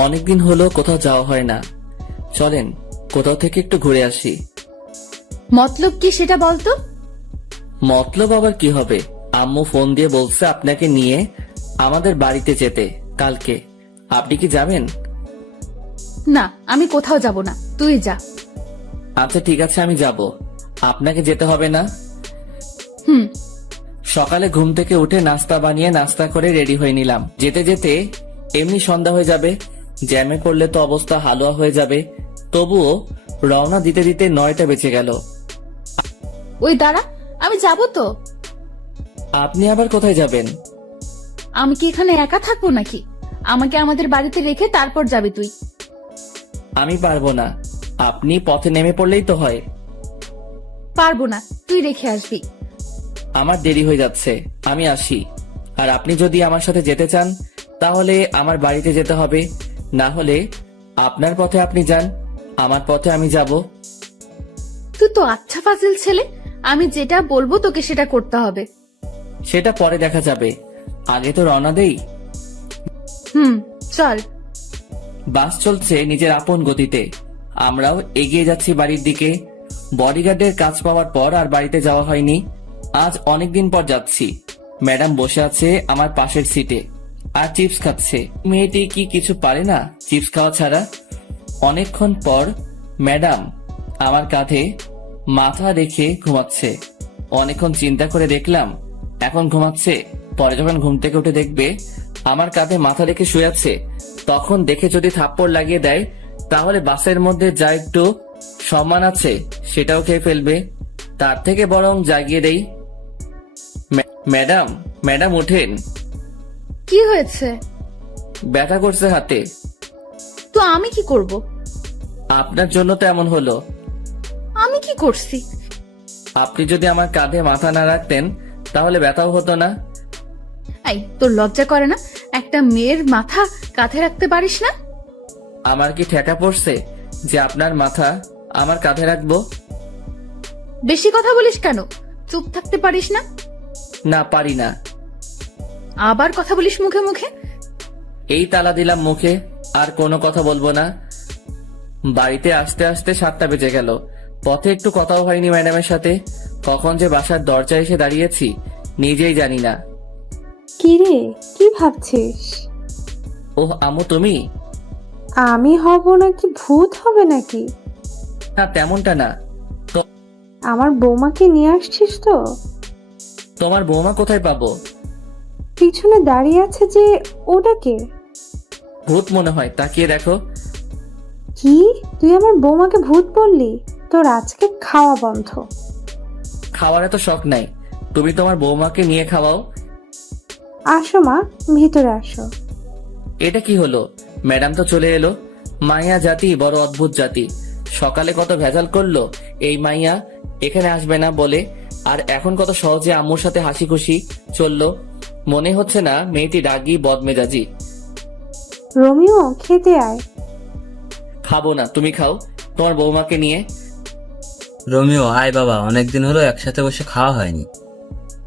অনেকদিন হলো কোথাও যাওয়া হয় না, চলেন কোথাও থেকে একটু ঘুরে আসি। মতলব কি সেটা বলতো? মতলব আবার কি হবে? আম্মু ফোন দিয়ে বলছে আপনাকে নিয়ে আমাদের বাড়িতে যেতে কালকে। আপনি কি যাবেন? না, আমি কোথাও যাব না, তুই যা। আচ্ছা ঠিক আছে, আমি যাব। আপনাকে যেতে হবে না। হুম। সকালে ঘুম থেকে উঠে নাস্তা বানিয়ে নাস্তা করে রেডি হয়ে নিলাম। যেতে যেতে এমনি সন্ধ্যা হয়ে যাবে, জ্যামে পড়লে তো অবস্থা হালুয়া হয়ে যাবে। তবুও রওনা দিতে দিতে 9টা বেঁচে গেল। ওই দাঁড়া, আমি যাব তো। আপনি আবার কোথায় যাবেন? আমি কি এখানে একা থাকবো নাকি? আমাকে আমাদের বাড়িতে রেখে তারপর যাবি তুই। আমি পারবো না, আপনি পথে নেমে পড়লেই তো হয়। পারবো না, তুই রেখে আসবি। আমার দেরি হয়ে যাচ্ছে, আমি আসি। আর আপনি যদি আমার সাথে যেতে চান তাহলে আমার বাড়িতে যেতে হবে, না হলে আপনার পথে আপনি যান, আমার পথে আমি যাব। তুই তো আচ্ছা ফাজিল ছেলে, আমি যেটা বলবো তোকে সেটা করতে হবে। সেটা পরে দেখা যাবে, আগে তো রওনা দেই। হুম, চল। বাস চলছে নিজের আপন গতিতে, আমরাও এগিয়ে যাচ্ছি বাড়ির দিকে। বডিগার্ডের কাজ পাওয়ার পর আর বাড়িতে যাওয়া হয়নি। আজ অনেকদিন পর যাচ্ছি। ম্যাডাম বসে আছে আমার পাশের সিটে আর চিপস খাচ্ছে। মেয়েটি কি কিছু পারে না চিপস খাওয়া ছাড়া? অনেকক্ষণ পর ম্যাডাম আমার কাঁধে মাথা রেখে ঘুমাচ্ছে। অনেকক্ষণ চিন্তা করে দেখলাম এখন ঘুমাচ্ছে, পরে যখন ঘুম থেকে উঠে দেখবে আমার কাঁধে মাথা রেখে শুয়ে আছে, তখন দেখে যদি থাপ্পড় লাগিয়ে দেয় তাহলে বাসের মধ্যে যা একটু সম্মান আছে সেটাও খেয়ে ফেলবে। তার থেকে বরং জাগিয়ে দেই। ম্যাডাম, ম্যাডাম ওঠেন। কি হয়েছে? ব্যথা করছে হাতে। তো আমি কি করব? আপনার জন্য তো এমন হলো। আমি কি করছি? আপনি যদি আমার কাঁধে মাথা না রাখতেন তাহলে ব্যথাও হতো না। এই, তোর লজ্জা করে না? একটা মেয়ের মাথা কাঁধে রাখতে পারিস না? আমার কি ঠেকা পড়ছে যে আপনার মাথা আমার কাঁধে রাখবো? বেশি কথা বলিস কেন? চুপ থাকতে পারিস না? না, পারি না। আবার কথা বলিস মুখে মুখে। এই তালা দিলাম মুখে, আর কোনো কথা বলবো না। বাড়িতে আসতে আসতে 7টা বেজে গেল। পথে একটু কথাও হয়নি ম্যাডামের সাথে। কখন যে বাসার দরজায় এসে দাঁড়িয়েছি নিজেই জানি না। কি রে, কি ভাবছিস? ওহ আম্মু, তুমি? আমি হব নাকি ভূত হবে নাকি? না, তেমনটা না। আমার বৌমাকে নিয়ে আসছিস তো? তোমার বৌমা কোথায় পাবো? পিছনে দাঁড়িয়ে আছে যে, ওটাকে? ভূত মনে হয়, তাকিয়ে দেখো। কি, তুই আমার বৌমাকে ভূত বললি? তোর আজকে খাওয়া বন্ধ। খাওয়ার এত শখ নাই, তুমি তোমার বৌমাকে নিয়ে খাওয়াও। আসো মা, ভিতরে আসো। এটা কি হলো? ম্যাডাম তো চলে এলো। মাইয়া জাতি বড় অদ্ভুত জাতি। সকালে কত ভেজাল করলো এই মাইয়া এখানে আসবে না বলে, আর এখন কত সহজে আম্মুর সাথে হাসি খুশি চললো। মনে হচ্ছে না মেয়েটি রাগী বদমেজাজি। রোমিও, খেতে আয়। খাবো না, তুমি খাও তোমার বৌমাকে নিয়ে। রোমিও, আয় বাবা, অনেকদিন হলো একসাথে বসে খাওয়া হয়নি।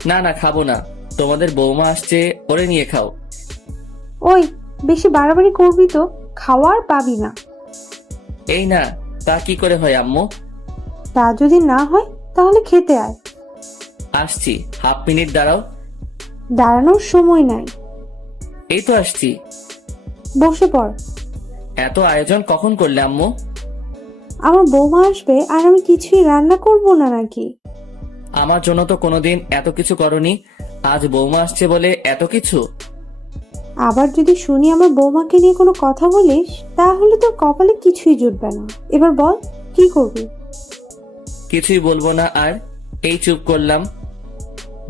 না না, খাবো না, তোমাদের বৌমা আসছে, ওরে নিয়ে খাও। ওই, বেশি বাড়াবাড়ি করবি তো খাওয়ার পাবি না। এই না, তা কি করে হয় আম্মু? তা যদি না হয় তাহলে খেতে আয়। আসছি, হাফ মিনিট দাঁড়াও। দাঁড়ানোর সময় নাই, এই তো আসছি। বসে পড়। এত আয়োজন কখন করলে আম্মু? আমার বৌমা আসবে আর আমি কিছুই রান্না করব না নাকি? আমার জন্য তো কোনোদিন এত কিছু করনি, আজ বৌমা আসছে বলে এত কিছু? আবার যদি শুনি আমার বৌমাকে নিয়ে কোনো কথা বলিস তাহলে তোর কপালে কিছুই জুটবে না। এবার বল, কি করবি? কিছুই বলবো না আর, এই চুপ করলাম।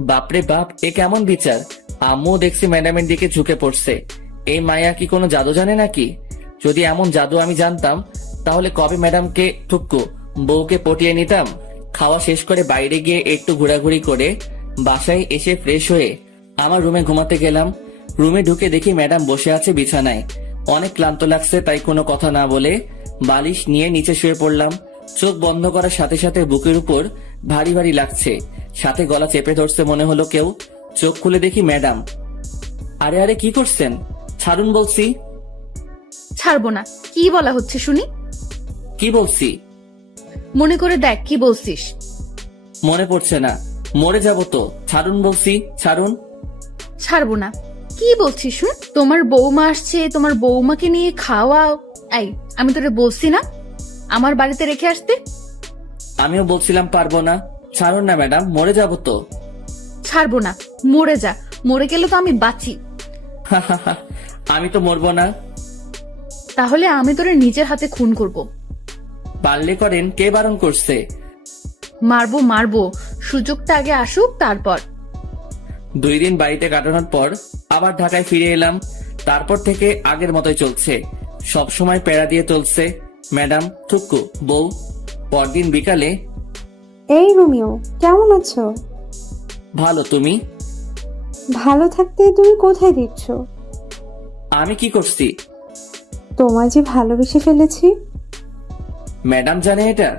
বাপরে বাপ, এ কেমন বিচার! আম্মু দেখছি ম্যাডামের দিকে ঝুঁকে পড়ছে। এই মায়া কি কোনো জাদু জানে নাকি? যদি এমন জাদু আমি জানতাম তাহলে কবে ম্যাডামকে ঠুক্কু বউকে পটিয়ে নিতাম। খাওয়া শেষ করে বাইরে গিয়ে একটু ঘোরাঘুরি করে বাসায় এসে ফ্রেশ হয়ে আমার রুমে ঘুমাতে গেলাম। রুমে ঢুকে দেখি ম্যাডাম বসে আছে বিছানায়। অনেক ক্লান্ত লাগছে, তাই কোনো কথা না বলে বালিশ নিয়ে নিচে শুয়ে পড়লাম। চোখ বন্ধ করার সাথে সাথে বুকের উপর ভারী ভারী লাগছে, সাথে গলা চেপে ধরছে মনে হলো কেউ। চোখ খুলে দেখি ম্যাডাম। আরে আরে, কি করছেন? ছাড়ুন বলছি। ছাড়বো না। কি বলা হচ্ছে শুনি? কি বলছি? মনে করে দেখ কি বলছিস। মনে পড়ছে না, মরে যাব তো। ছাড়ুন বলছি, ছাড়ুন। ছাড়বো না। কি বলছিস শুন? তোমার বৌমা আসছে, তোমার বৌমাকে নিয়ে খাওয়াও। এই, আমি তোরে বলছি না আমার বাড়িতে রেখে আসতে? আমিও বলছিলাম পারবো না। ছাড়ুন না ম্যাডাম, মরে যাব তো। ছাড়বো না। মরে যা, মরে গেলে তো আমি বাঁচি। আমি তো মরবো না। তাহলে আমি তোরে নিজের হাতে খুন করব। পারলে করেন, কে বারণ করছে? মারবো মারবো, সুযোগটা আগে আসুক তারপর। 2 দিন বাড়িতে কাটানোর পর আবার ঢাকায় ফিরে এলাম। তারপর থেকে আগের মতোই চলছে, সব সময় প্যারা দিয়ে চলছে। ম্যাডাম, থুক্কু, বউ। পরদিন বিকালে, এই রোমিও, কেমন আছো? ভালো, তুমি? ভালো থাকতে তুমি কোথায় দিচ্ছ? আমি কি করছি? তোমায় যে ভালোবেসে ফেলেছি। ম্যাডাম জানে এটা?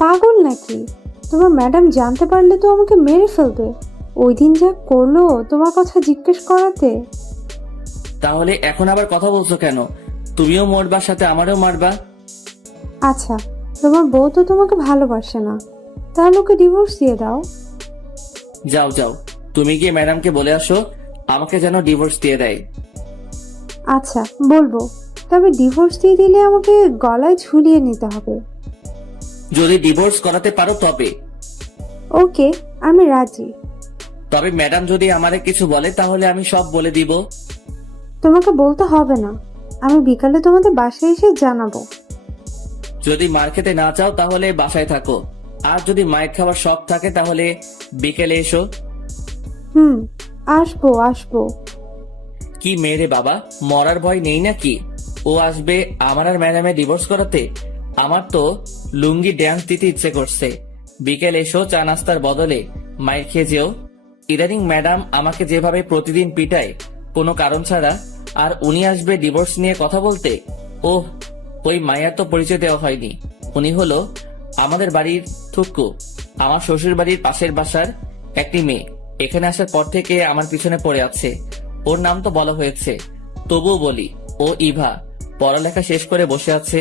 পাগল নাকি? তোমার ম্যাডাম জানতে পারলে তো আমাকে মেরে ফেলবে। ওই দিন যা করলো তোমার কথা জিজ্ঞেস করাতে। তাহলে এখন আবার কথা বলছো কেন? তুমিও মরবা, সাথে আমারও মারবা? আচ্ছা, তোমার বউ তো তোমাকে ভালোবাসে না, তাহলে ওকে ডিভোর্স দিয়ে দাও। যাও যাও, তুমি গিয়ে ম্যাডামকে বলে আসো আমাকে যেন ডিভোর্স দিয়ে দেয়। আচ্ছা, বলবো। তবে ডিভোর্স দিয়ে দিলে আমাকে গলায় ঝুলিয়ে নিতে হবে। যদি ডিভোর্স করাতে পারো তবে। ওকে, আমি রাজি। তবে ম্যাডাম যদি আমারে কিছু বলে তাহলে আমি সব বলে দিব। তোমাকে বলতে হবে না, আমি বিকালে তোমাদের বাসায় এসে জানাবো। যদি মার খেতে না চাও তাহলে বাসায় থাকো, আর যদি মায়ের খাবার শখ থাকে তাহলে বিকেলে এসো। হুম, আসবো আসবো। কি মেরে বাবা, মরার ভয় নেই নাকি? ও আসবে আমার আর ম্যাডামে ডিভোর্স করাতে? আমার তো লুঙ্গি ড্যান্স দিতে ইচ্ছে করছে। বিকেল এসো, চা নাস্তার বদলে মায়ের খেয়ে যেও। ইদানিং ম্যাডাম আমাকে যেভাবে প্রতিদিন পিটায় কোনো কারণ ছাড়া, আর উনি আসবে ডিভোর্স নিয়ে কথা বলতে। ওহ, ওই মায়ের তো পরিচয় দেওয়া হয়নি। উনি হলো আমাদের বাড়ির থুক্কু, আমার শ্বশুর বাড়ির পাশের বাসার একটি মেয়ে। এখানে আসার পর থেকে আমার পিছনে পড়ে আছে। ওর নাম তো বলা হয়েছে, তবুও বলি, ও ইভা। পড়ালেখা শেষ করে বসে আছে,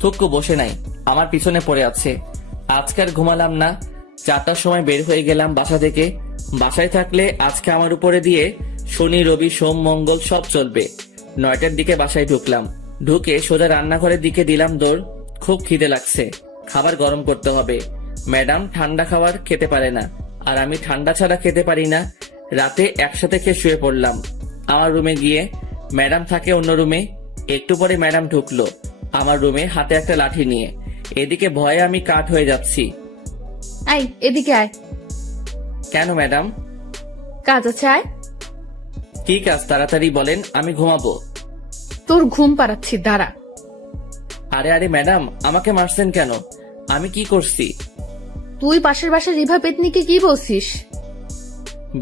থুক্কু বসে নাই, আমার পিছনে পড়ে আছে। আজকে আর ঘুমালাম না, 4টার সময় বের হয়ে গেলাম বাসা থেকে। বাসায় থাকলে আজকে আমার উপরে দিয়ে শনি রবি সোম মঙ্গল সব চলবে। 9টার দিকে বাসায় ঢুকলাম, ঢুকে সোজা রান্নাঘরের দিকে দিলাম দৌড়। খুব খিদে লাগছে, খাবার গরম করতে হবে। ম্যাডাম ঠান্ডা খাবার খেতে পারে না, আর আমি ঠান্ডা ছাড়া খেতে পারি না। রাতে একসাথে খেয়ে শুয়ে পড়লাম আমার রুমে গিয়ে। ম্যাডাম থাকে অন্য রুমে। একটু পরে ম্যাডাম ঢুকলো আমার রুমে, হাতে একটা লাঠি নিয়ে। এদিকে ভয়ে আমি কাঠ হয়ে যাচ্ছি। আয় এদিকে আয়। কেন ম্যাডাম? কাজ আছে, আয়। কি কাজ তাড়াতাড়ি বলেন, আমি ঘুমাবো। তোর ঘুম পাড়াচ্ছি, দাঁড়া। আরে আরে ম্যাডাম, আমাকে মারছেন কেন? আমি কি করছি? তুই পাশের বাসার রিভা পেতনিকে কি বলছিস?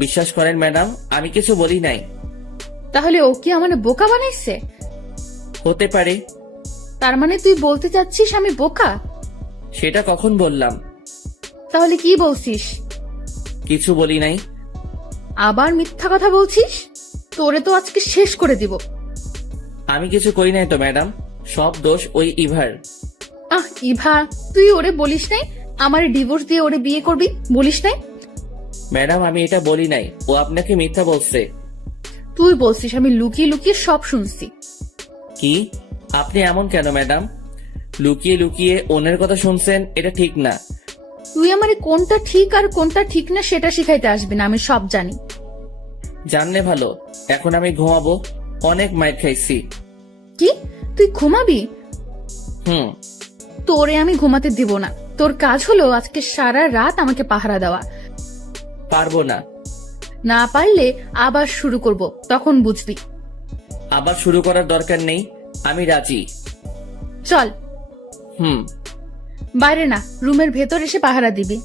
বিশ্বাস করেন ম্যাডাম, আমি কিছু বলি নাই। তাহলে ও কি আমার বোকা বানাইছে? হতে পারে। তার মানে তুই বলতে চাচ্ছিস আমি বোকা? সেটা কখন বললাম? তাহলে কি বলছিস? কিছু বলি নাই। আবার মিথ্যা কথা বলছিস? তোরে তো আজকে শেষ করে দিব। আমি কিছু করি নাই তো ম্যাডাম, সব দোষ ওই ইভার। ইভা, তুই ওরে বলিস নাই আমার ডিভোর্স দিয়ে ওরে বিয়ে করবি? বলিস নাই? ম্যাডাম আমি এটা বলি নাই, ও আপনাকে মিথ্যা বলছে। তুই বলছিস, আমি লুকিয়ে লুকিয়ে সব শুনছি। কি? আপনি এমন কেন ম্যাডাম? লুকিয়ে লুকিয়ে অন্যের কথা শুনছেন, এটা ঠিক না। তুই আমারে কোনটা ঠিক আর কোনটা ঠিক না সেটা শিখাইতে আসবি না, আমি সব জানি। জানলে ভালো। এখন আমি ঘুমাবো, অনেক মাইর খাইছি। কি? তুই ঘুমাবি? হুম। তোরে আমি ঘুমাতে দিব না। তোর কাজ হলো আজকে সারা রাত আমাকে পাহারা দেওয়া। পারবো না। না পারলে আবার শুরু করব, তখন বুঝবি। আবার শুরু করার দরকার নেই, আমি রাজি। চল। হুম। বাইরে না, রুমের ভেতর এসে পাহারা দিবি।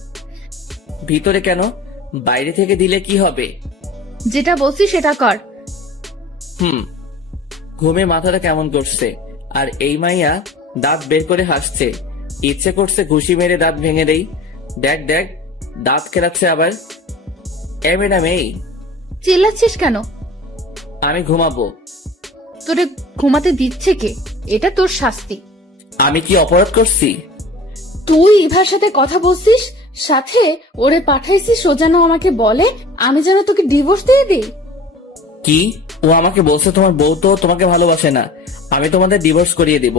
ভিতরে কেন? বাইরে থেকে দিলে কি হবে? যেটা বলছি সেটা কর। হুম। ঘুমে মাথাটা কেমন করছে, আর এই মাইয়া দাঁত বের করে হাসছে। ইচ্ছে করছে ঘুষি মেরে দাঁত ভেঙে দেই। দেখ দেখ, দাঁত খেলাচ্ছে আবার। ম্যাডাম এই, চিল্লাচ্ছিস কেন? আমি ঘুমাবো। তোরে ঘুমাতে দিচ্ছে কে? এটা তোর শাস্তি। আমি কি অপরাধ করছি? তুই ইভার সাথে কথা বলছিস, সাথে ওরে পাঠাইছিস ও যেন আমাকে বলে আমি যেন তোকে ডিভোর্স দিয়ে দিই। কি? ও আমাকে বলছে তোমার বউ তো তোমাকে ভালোবাসে না, আমি তোমাদের ডিভোর্স করিয়ে দিব।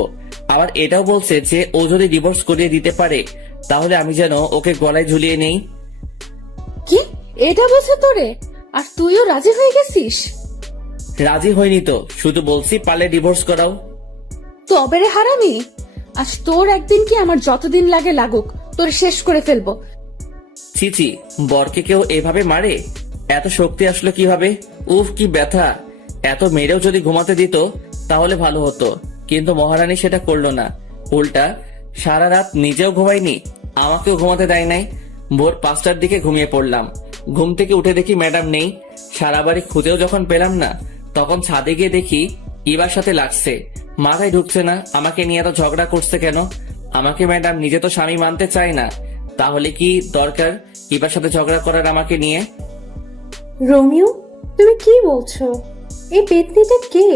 আবার এটাও বলছে যে ও যদি ডিভোর্স করিয়ে দিতে পারে তাহলে আমি যেন ওকে গলায় ঝুলিয়ে নেই। কি? এটা বলছে তোরে? আর তুইও রাজি হয়ে গেছিস? রাজি হয়নি তো, শুধু বলছি পারলে ডিভোর্স করাও। তবে রে হারামি, আজ তোর একদিন কি আমার যতদিন লাগে লাগুক, তোর শেষ করে ফেলবো। চিচি, বরকে কেউ এভাবে মারে? এত শক্তি আসলো কিভাবে? উফ কি ব্যথা! এত মেরেও যদি ঘুমাতে দিত তাহলে ভালো হতো, কিন্তু মহারানী সেটা করলো না। উল্টা সারা রাত নিজেও ঘুমায়নি, আমাকেও ঘুমাতে দেয় নাই। ভোর 5টার দিকে ঘুমিয়ে পড়লাম। ঘুম থেকে উঠে দেখি ম্যাডাম নেই। সারা বাড়ি খুঁজেও যখন পেলাম না, তখন ছাদে গিয়ে দেখি ইবার সাথে লাগছে। মাথায় ঢুকছে না আমাকে নিয়ে এত ঝগড়া করছে কেন। আমাকে ম্যাডাম নিজে তো স্বামী মানতে চায় না, তাহলে কি দরকার ইবার সাথে ঝগড়া করার আমাকে নিয়ে? রোমিও, তুমি কি বলছো? এই পেতনিটা কে?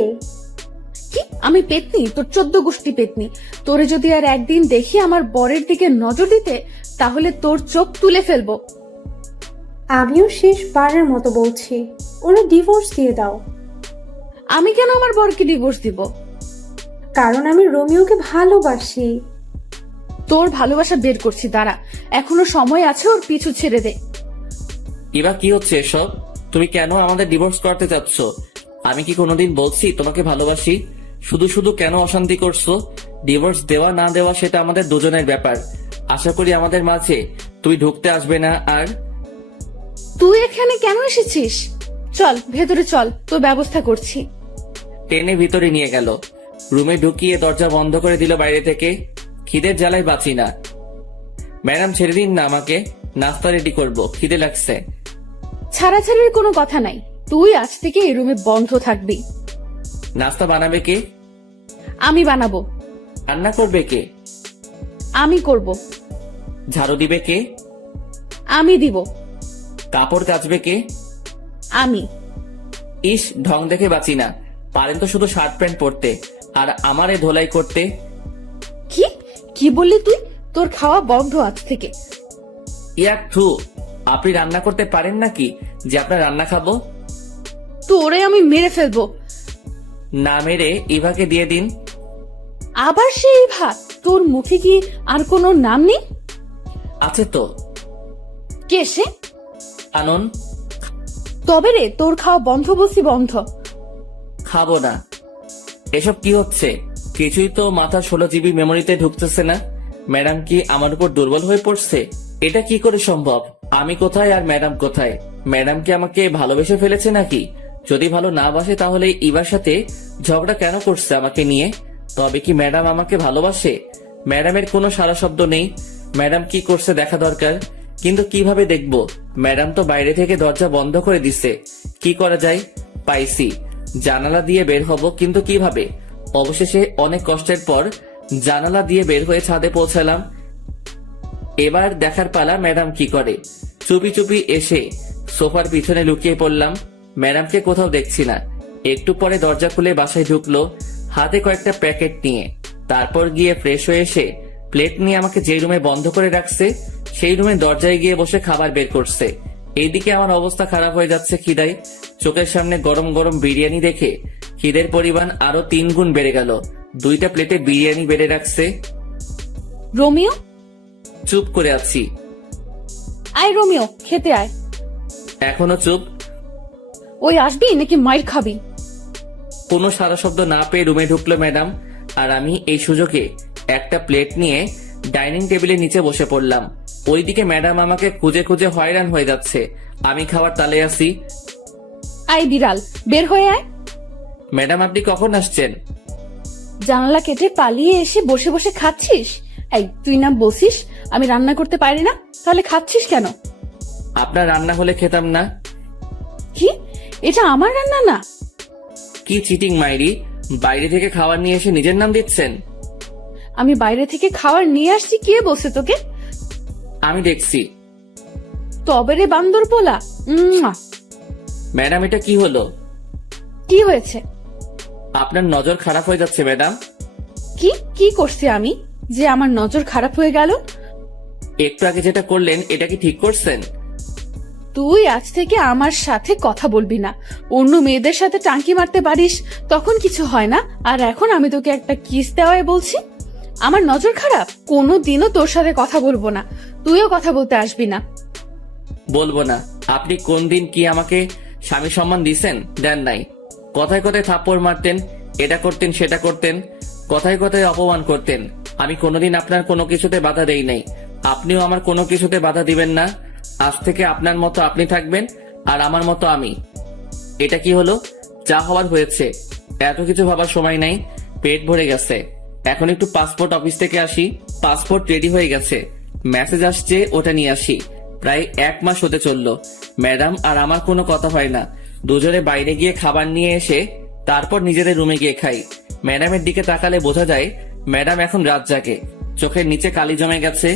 কি? আমি পেতনি? তোর 14 গোষ্ঠী পেতনি। তোরে যদি আর একদিন দেখি আমার বরের দিকে নজর দিতে, তাহলে তোর চোখ তুলে ফেলবো। আমিও শেষবারের মতো বলছি, ওরা ডিভোর্স দিয়ে দাও। আমি কেন আমার বরকে ডিভোর্স দিব? কারণ আমি রোমিওকে ভালোবাসি। তোর ভালোবাসা বের করছি, দাঁড়া, এখনো সময় আছে, ওর পিছু ছেড়ে দে। এবার কি হচ্ছে এসব? তুমি কেন আমাদের ডিভোর্স করতে চাচ্ছ? আমি কি কোনোদিন বলছি তোমাকে ভালোবাসি? শুধু শুধু কেন অশান্তি করছো? ডিভোর্স দেওয়া না দেওয়া সেটা আমাদের দুজনের ব্যাপার। আশা করি আমাদের মাঝে তুমি ঢুকতে আসবে না। আর তুই এখানে কেন এসেছিস? চল ভেতরে চল, তোর ব্যবস্থা করছি। টেনে ভিতরে নিয়ে গেল, রুমে ঢুকিয়ে দরজা বন্ধ করে দিল বাইরে থেকে। খিদের জ্বালায় বাঁচি না। ম্যাডাম ছেড়ে দিন না আমাকে, নাস্তা রেডি করবো, খিদে লাগছে। ছাড়াছাড়ির কোনো কথা নাই, তুই আজ থেকে এই রুমে বন্ধ থাকবি। নাস্তা বানাবে কে? আমি বানাবো। রান্না করবে কে? আমি করব। ঝাড়ু দিবে কে? আমি দিব। কাপড় কাচবে কে? আমি। ইস, ঢং দেখে বাঁচি না। পারেন তো শুধু শার্ট প্যান্ট পরতে, আর আমারে ধোলাই করতে। কি কি বললি তুই? তোর খাওয়া বন্ধ আজ থেকে। ইয়াক থু, আপনি রান্না করতে পারেন নাকি যে আপনার রান্না খাবো? তোরে আমি মেরে ফেলবো। না মেরে ইভাকে দিয়ে দিন। আবার সেই ভাত? তোর মুখে কি আর কোনো নাম নেই? আছে তো। কে সে? আনন। তবে রে, তোর খাওয়া বন্ধ বলছি, বন্ধ। খাবো না। এসব কি হচ্ছে? কিছুই তো মাথা 16 জিবি মেমোরিতে ঢুকতেছে না। ম্যাডাম কি আমার উপর দুর্বল হয়ে পড়ছে? এটা কি করে সম্ভব? আমি কোথায় আর ম্যাডাম কোথায়? ম্যাডাম কি আমাকে ভালোবেসে ফেলেছে নাকি? যদি ভালো না বাসে তাহলে ইবার সাথে ঝগড়া কেন করছে আমাকে নিয়ে? তবে কি ম্যাডাম আমাকে ভালোবাসে? ম্যাডামের কোনো সারা শব্দ নেই। ম্যাডাম কি করছে দেখা দরকার, কিন্তু কিভাবে দেখবো? ম্যাডাম তো বাইরে থেকে দরজা বন্ধ করে দিছে। কি করা যায়? পাইছি, জানালা দিয়ে বের হব, কিন্তু কিভাবে? অবশেষে অনেক কষ্টের পর জানালা দিয়ে বের হয়ে ছাদে পৌঁছালাম। এবার দেখার পালা ম্যাডাম কি করে। চুপি চুপি এসে সোফার পিছনে লুকিয়ে পড়লাম। ম্যাডামকে কোথাও দেখছি না। একটু পরে দরজা খুলে বাসায় ঢুকলো, হাতে কয়েকটা প্যাকেট নিয়ে। তারপর গিয়ে ফ্রেশ হয়ে এসে প্লেট নিয়ে আমাকে যে রুমে বন্ধ করে রাখছে সেই রুমে দরজায় গিয়ে বসে খাবার বের করছে। এইদিকে আমার অবস্থা খারাপ হয়ে যাচ্ছে খিদায়। চোখের সামনে গরম গরম বিরিয়ানি দেখে খিদের পরিমাণ আরো 3 গুণ বেড়ে গেল। 2টা প্লেটে বিরিয়ানি বেড়ে রাখছে। রোমিও, চুপ করে আছি। আয় রোমিও, খেতে আয়। এখনো চুপ। ওই আসবি নাকি মাইর খাবি? কোনো সারা শব্দ না পেয়ে রুমে ঢুকলো ম্যাডাম, আর আমি এই সুযোগে একটা প্লেট নিয়ে ডাইনিং টেবিলের নিচে বসে পড়লাম। ওইদিকে ম্যাডাম আমাকে খুঁজে খুঁজে হয়রান হয়ে যাচ্ছে। আমি খাবার তালে আছি। আয় বিড়াল, বের হয়ে আয়। ম্যাডাম আপনি কখন আসছেন? জানালা কেটে পালিয়ে এসে বসে বসে খাচ্ছিস? এই তুই না বসিস আমি রান্না করতে পারি না, তাহলে খাচ্ছিস কেন? আপনার রান্না হলে খেতাম না। কি, এটা আমার রান্না না? কি চিটিং মাইরি, বাইরে থেকে খাবার নিয়ে এসে নিজের নাম দিচ্ছেন। আমি বাইরে থেকে খাবার নিয়ে আসছি, কে বসে তোকে? আমি দেখছি। তবে রে বান্দর পোলা। ম্যাডাম এটা কি হলো? কি হয়েছে? আপনার নজর খারাপ হয়ে যাচ্ছে ম্যাডাম। কি কি করছি আমি যে আমার নজর খারাপ হয়ে গেল? একটু আগে যেটা করলেন এটা কি ঠিক করছেন? তুই আজ থেকে আমার সাথে কথা বলবি না। অন্য মেয়েদের সাথে টাঙ্কি মারতে পারিস তখন কিছু হয় না, আর এখন আমি তোকে একটা কিস দেওয়াই বলছি। আমার নজর খারাপ? কোনো দিনও তোর সাথে কথা বলবো না, তুইও কথা বলতে আসবি না। বলবো না। আপনি কোন দিন কি আমাকে স্বামী সম্মান দিছেন? দেন নাই। কথায় কথায় থাপ্পড় মারতেন, এটা করতেন সেটা করতেন, কথায় কথায় অপমান করতেন। আমি কোনোদিন আপনার কোনো কিছুতে বাধা দেই নাই, আপনিও আমার কোনো কিছুতে বাধা দিবেন না। আজ থেকে আপনার মতো আপনি থাকবেন আর আমার মতো আমি। এটা কি হলো? যা হওয়ার হয়েছে, এত কিছু ভাবার সময় নাই। পেট ভরে গেছে, এখন একটু পাসপোর্ট অফিস থেকে আসি। পাসপোর্ট রেডি হয়ে গেছে, মেসেজ আসছে, ওটা নিয়ে আসি। প্রায় 1 মাস হতে চললো, ম্যাডাম আর আমার কোনো কথা হয় না। দুজনে বাইরে গিয়ে খাবার নিয়ে এসে তারপর নিজেদের রুমে গিয়ে খাই। ম্যাডামের দিকে তাকালে বোঝা যায় ম্যাডাম এখন রাত জাগে। চোখের নিচে কালি জমে গেছে,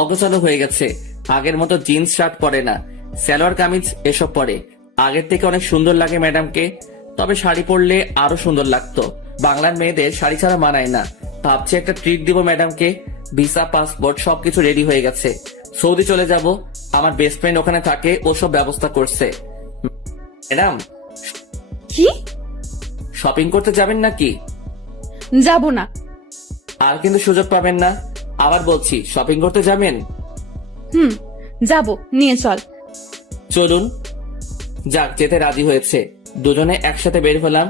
অগোছালো হয়ে গেছে। আগের মতো জিন্স শার্ট পরে না, সালোয়ার কামিজ এসব পরে। আগের থেকে অনেক সুন্দর লাগে ম্যাডামকে, তবে শাড়ি পরলে আরো সুন্দর লাগতো। বাংলার মেয়েদের শাড়ি ছাড়া মানায় না। ভাবছি একটা ট্রিট দিব ম্যাডামকে। ভিসা, পাসপোর্ট সবকিছু রেডি হয়ে গেছে। সৌদি চলে যাব, আমার বেস্ট ফ্রেন্ড ওখানে থাকে, ওসব ব্যবস্থা করছে। ম্যাডাম, কি? শপিং করতে যাবেন নাকি? যাব না। আর কিন্তু সুযোগ পাবেন না। আবার বলছি, শপিং করতে যাবেন? যাব, নিয়ে চল। চলুন। যাক, যেতে রাজি হয়েছে। দুজনে একসাথে বের হলাম।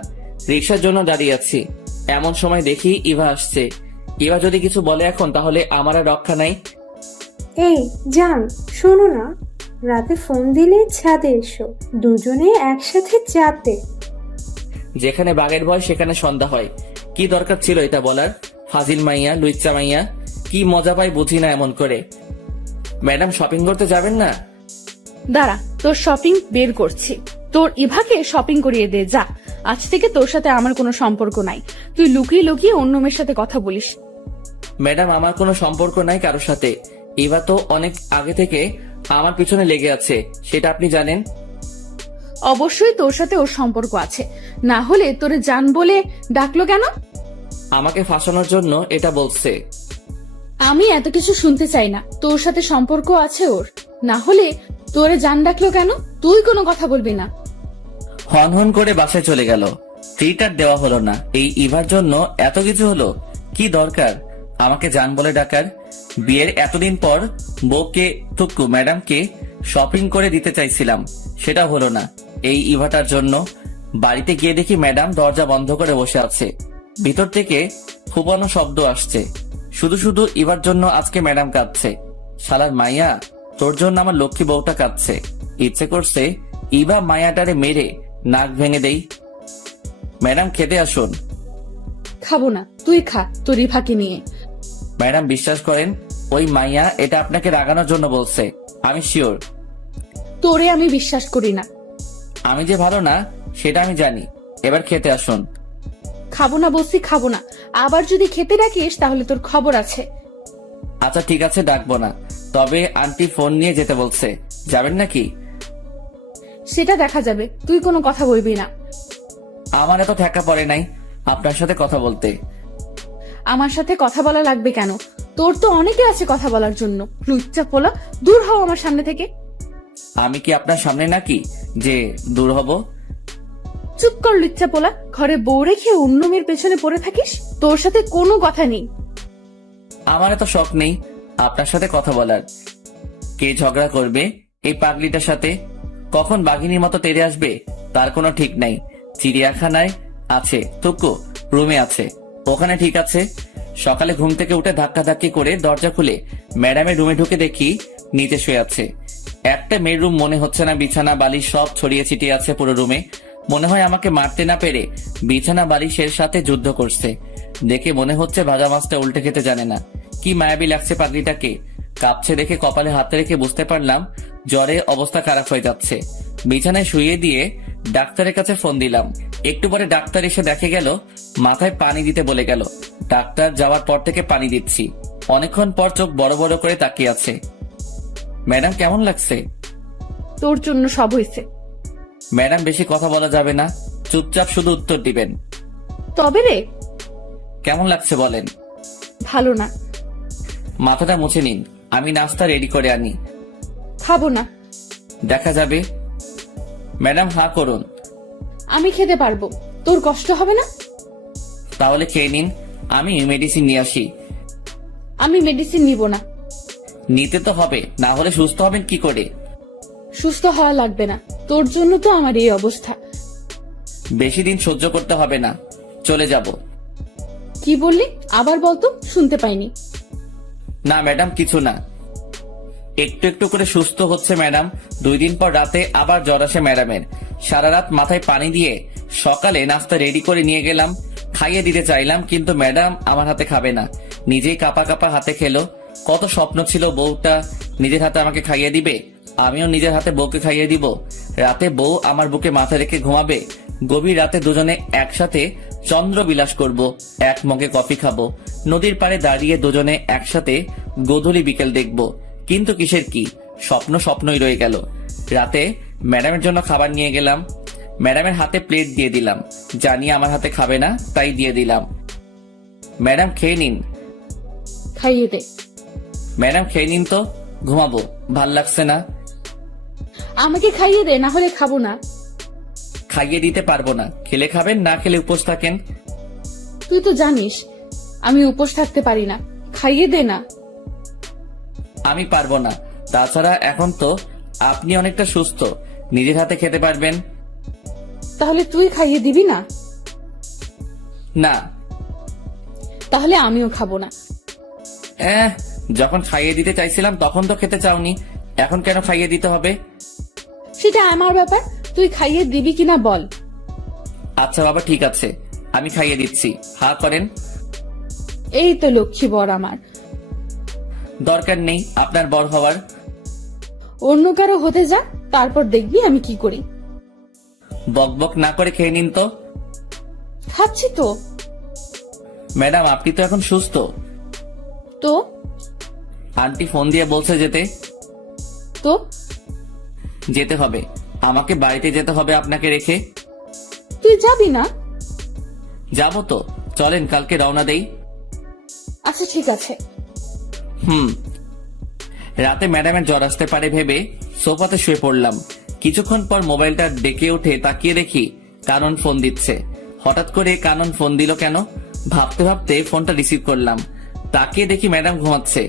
রিক্সার জন্য দাঁড়িয়ে আছি, এমন সময় দেখি ইভা আসছে। ইভা যদি কিছু বলে এখন, তাহলে আমার আর রক্ষা নাই। এই জান, শোনো না, রাতে ফোন দিলে ছাদে এসো, দুজনে একসাথে চাতে। যেখানে বাঘের ভয় সেখানে সন্ধ্যা হয়। কি দরকার ছিল এটা বলার? ফাজিল মাইয়া, লুচ্চা মাইয়া, কি মজা পাই বুঝি না এমন করে। ম্যাডাম, শপিং করতে যাবেন না? দাঁড়া, তোর শপিং বের করছি। তোর ইভাকে শপিং করিয়ে দে, যা। আজ থেকে তোর সাথে আমার কোনো সম্পর্ক নাই। তুই লুকিয়ে লুকিয়ে অন্য মেয়ের সাথে কথা বলিস। ম্যাডাম, আমার কোনো সম্পর্ক নাই কারোর সাথে। ইভা তো অনেক আগে থেকে আমার পিছনে লেগে আছে, সেটা আপনি জানেন। অবশ্যই তোর সাথে ওর সম্পর্ক আছে, না হলে তোরে জান বলে ডাকলো কেন? আমাকে ফাঁসানোর জন্য এটা বলছে। আমি এত কিছু শুনতে চাই না। তোর সাথে সম্পর্ক আছে ওর, না হলে তোরে জান ডাকলো কেন? তুই কোনো কথা বলবি না। হন হন করে বাসায় চলে গেল। ট্রিট আর দেওয়া হলো না। এই ইভার জন্য এত কিছু হলো। কি দরকার আমাকে জান বলে ডাকার? বিয়ের এতদিন পর বউকে থুকু ম্যাডামকে শপিং করে দিতে চাইছিলাম, সেটা হলো না এই ইভাটার জন্য। বাড়িতে গিয়ে দেখি ম্যাডাম দরজা বন্ধ করে বসে আছে। ভিতর থেকে ফুপানো শব্দ আসছে। শুধু শুধু ইভার জন্য আজকে ম্যাডাম কাঁদছে। শালার মাইয়া, তোর জন্য আমার লক্ষ্মী বউটা কাঁদছে। ইচ্ছে করছে ইভা মায়াটারে মেরে নাক ভেঙে দেই। ম্যাডাম, খেতে আসুন। খাবো না, তুই খা তোর ইভাকে নিয়ে। ম্যাডাম, বিশ্বাস করেন ওই মাইয়া এটা আপনাকে রাগানোর জন্য বলছে, আমি শিওর। তোরে আমি বিশ্বাস করি না। আমি যে ভালো না সেটা আমি জানি। এবার খেতে আসুন। খাবো না বলছি, খাবো না। আবার যদি খেতে ডাকিস তাহলে তোর খবর আছে। আচ্ছা ঠিক আছে, ডাকবো না। তবে আন্টি ফোন নিয়ে যেতে বলছে, যাবেন নাকি? সেটা দেখা যাবে, তুই কোনো কথা বলবি না। আমার এত ঠেকা পড়ে নাই আপনার সাথে কথা বলতে। আমার সাথে কথা বলা লাগবে কেন? তোর তো অনেকে আছে কথা বলার জন্য। লুচ্চা পোলা, দূর হও আমার সামনে থেকে। আমি কি আপনার সামনে নাকি যে দূর হব? চুপ কর লুচ্চা পোলা, ঘরে বউ রেখে অন্য মেয়ের পেছনে পড়ে থাকিস। তোর সাথে কোনো কথা নেই। আমার এত শখ নেই আপনার সাথে কথা বলার। কে ঝগড়া করবে এই পাগলিটার সাথে? কখন বাঘিনীর মতো তেড়ে আসবে তার কোনো ঠিক নাই। চিড়িয়াখানায় আছে টুকু, রুমে আছে, ওখানে ঠিক আছে। সকালে ঘুম থেকে উঠে ধাক্কাধাক্কি করে দরজা খুলে ম্যাডামের রুমে ঢুকে দেখি নিচে শুয়ে আছে। একটা মেয়ের রুম মনে হচ্ছে না, বিছানা বালিশ সব ছড়িয়ে ছিটিয়ে আছে পুরো রুমে। মনে হয় আমাকে মারতে না পেরে বিছানা বালিশের সাথে যুদ্ধ করছে। দেখে মনে হচ্ছে ভাজা মাছটা উল্টে খেতে জানে না। কি মায়াবী লাগছে পাগলিটাকে। কাঁপছে দেখে কপালে হাত রেখে বুঝতে পারলাম জ্বরে অবস্থা খারাপ হয়ে যাচ্ছে। বিছানায় শুয়ে দিয়ে ডাক্তারের কাছে ফোন দিলাম। একটু পরে ডাক্তার এসে দেখে গেল মাথায় পানি দিতে বলে গেল। ডাক্তার যাওয়ার পর থেকে পানি দিচ্ছি। অনেকক্ষণ পর চোখ বড় বড় করে তাকিয়ে আছে। ম্যাডাম কেমন লাগছে? তোর জন্য সব হয়েছে। ম্যাডাম বেশি কথা বলা যাবে না, চুপচাপ শুধু উত্তর দিবেন। তবে রে, কেমন লাগছে বলেন। ভালো না। মাথাটা মুছে নিন, আমি নাস্তা রেডি করে আনি। খাবো না। দেখা যাবে। ম্যাডাম হাঁ করুন। আমি খেতে পারবো, তোর কষ্ট হবে না। তাহলে খেয়ে নিন, আমি মেডিসিন নিয়ে আসি। আমি মেডিসিন নিব না। নিতে তো হবে, না হলে সুস্থ হবেন কি করে? সুস্থ হওয়া লাগবে না, তোর জন্য তো আমার এই অবস্থা। বেশি দিন সহ্য করতে হবে না, চলে যাব। কি বললি আবার বলতো, শুনতে পাইনি। না ম্যাডাম কিছু না, একটু একটু করে সুস্থ হচ্ছে ম্যাডাম। 2 দিন পর রাতে আবার জ্বর আসে ম্যাডামের। সারা রাত মাথায় পানি দিয়ে সকালে নাস্তা রেডি করে নিয়ে গেলাম, খাইয়ে দিতে চাইলাম কিন্তু ম্যাডাম আমার হাতে খাবে না, নিজেই কাপা কাপা হাতে খেলো। কত স্বপ্ন ছিল বউটা নিজের হাতে আমাকে খাইয়ে দিবে, আমিও নিজের হাতে বউকে খাইয়ে দিব। রাতে বউ আমার বুকে মাথা রেখে ঘুমাবে, গভীর রাতে দুজনে একসাথে চন্দ্র বিলাস করব, এক মগে কফি খাবো, নদীর পাড়ে দাঁড়িয়ে দুজনে একসাথে গোধূলি বিকেল দেখব। কিন্তু কিসের কি, স্বপ্ন স্বপ্নই রয়ে গেল। রাতে ম্যাডামের জন্য খাবার নিয়ে গেলাম, ম্যাডামের হাতে প্লেট দিয়ে দিলাম, জানি আমার হাতে খাবে না তাই দিয়ে দিলাম। ম্যাডাম খেয়ে নিন। খাইয়ে দে। ম্যাডাম খেয়ে নিন তো, ঘুমাবো, ভাল লাগছে না। আমাকে খাইয়ে দে, না হলে খাবো না। খাইয়ে দিতে পারবো না, খেলে খাবেন, না খেলে উপোস থাকেন। তুই তো জানিস আমি উপোস থাকতে পারি না, খাইয়ে দে না। আমি পারবো না, তাছাড়া এখন তো আপনি অনেকটা সুস্থ, নিজের হাতে খেতে পারবেন। তাহলে তুই খাইয়ে দিবি না? না। তাহলে আমিও খাবো না। যখন খাইয়ে দিতে চাইছিলাম তখন তো খেতে চাওনি, এখন কেন খাইয়ে দিতে হবে? সেটা আমার ব্যাপার, তুই খাইয়ে দিবি কিনা বল। আচ্ছা বাবা ঠিক আছে, আমি খাইয়ে দিচ্ছি, হা করেন। এই তো লক্ষ্মী বর আমার। দরকার নেই আপনার বর হওয়ার। অন্য কারো হতে যা, তারপর দেখবি আমি কি করি। বকবক না করে খেয়ে নিন তো। খাচ্ছি তো। ম্যাডাম আপনি তো এখন সুস্থ। তো আন্টি ফোন দিয়ে বলছে যেতে। তো যেতে হবে, আমাকে বাড়িতে যেতে হবে আপনাকে রেখে। তুই যাবি না? যাবো তো, চলেন কালকে রওনা দেই। আচ্ছা ঠিক আছে। রাতে ম্যাডামের জ্বর আসতে পারে ভেবে সোফাতে শুয়ে পড়লাম। কিছুক্ষণ পর মোবাইলটা ডেকে উঠে তাকিয়ে দেখি কানন ফোন দিচ্ছে। হঠাৎ করে কানন ফোন দিল কেন ভাবতে ভাবতে ফোনটা রিসিভ করলাম। তাকিয়ে দেখি ম্যাডাম ঘুমাচ্ছে।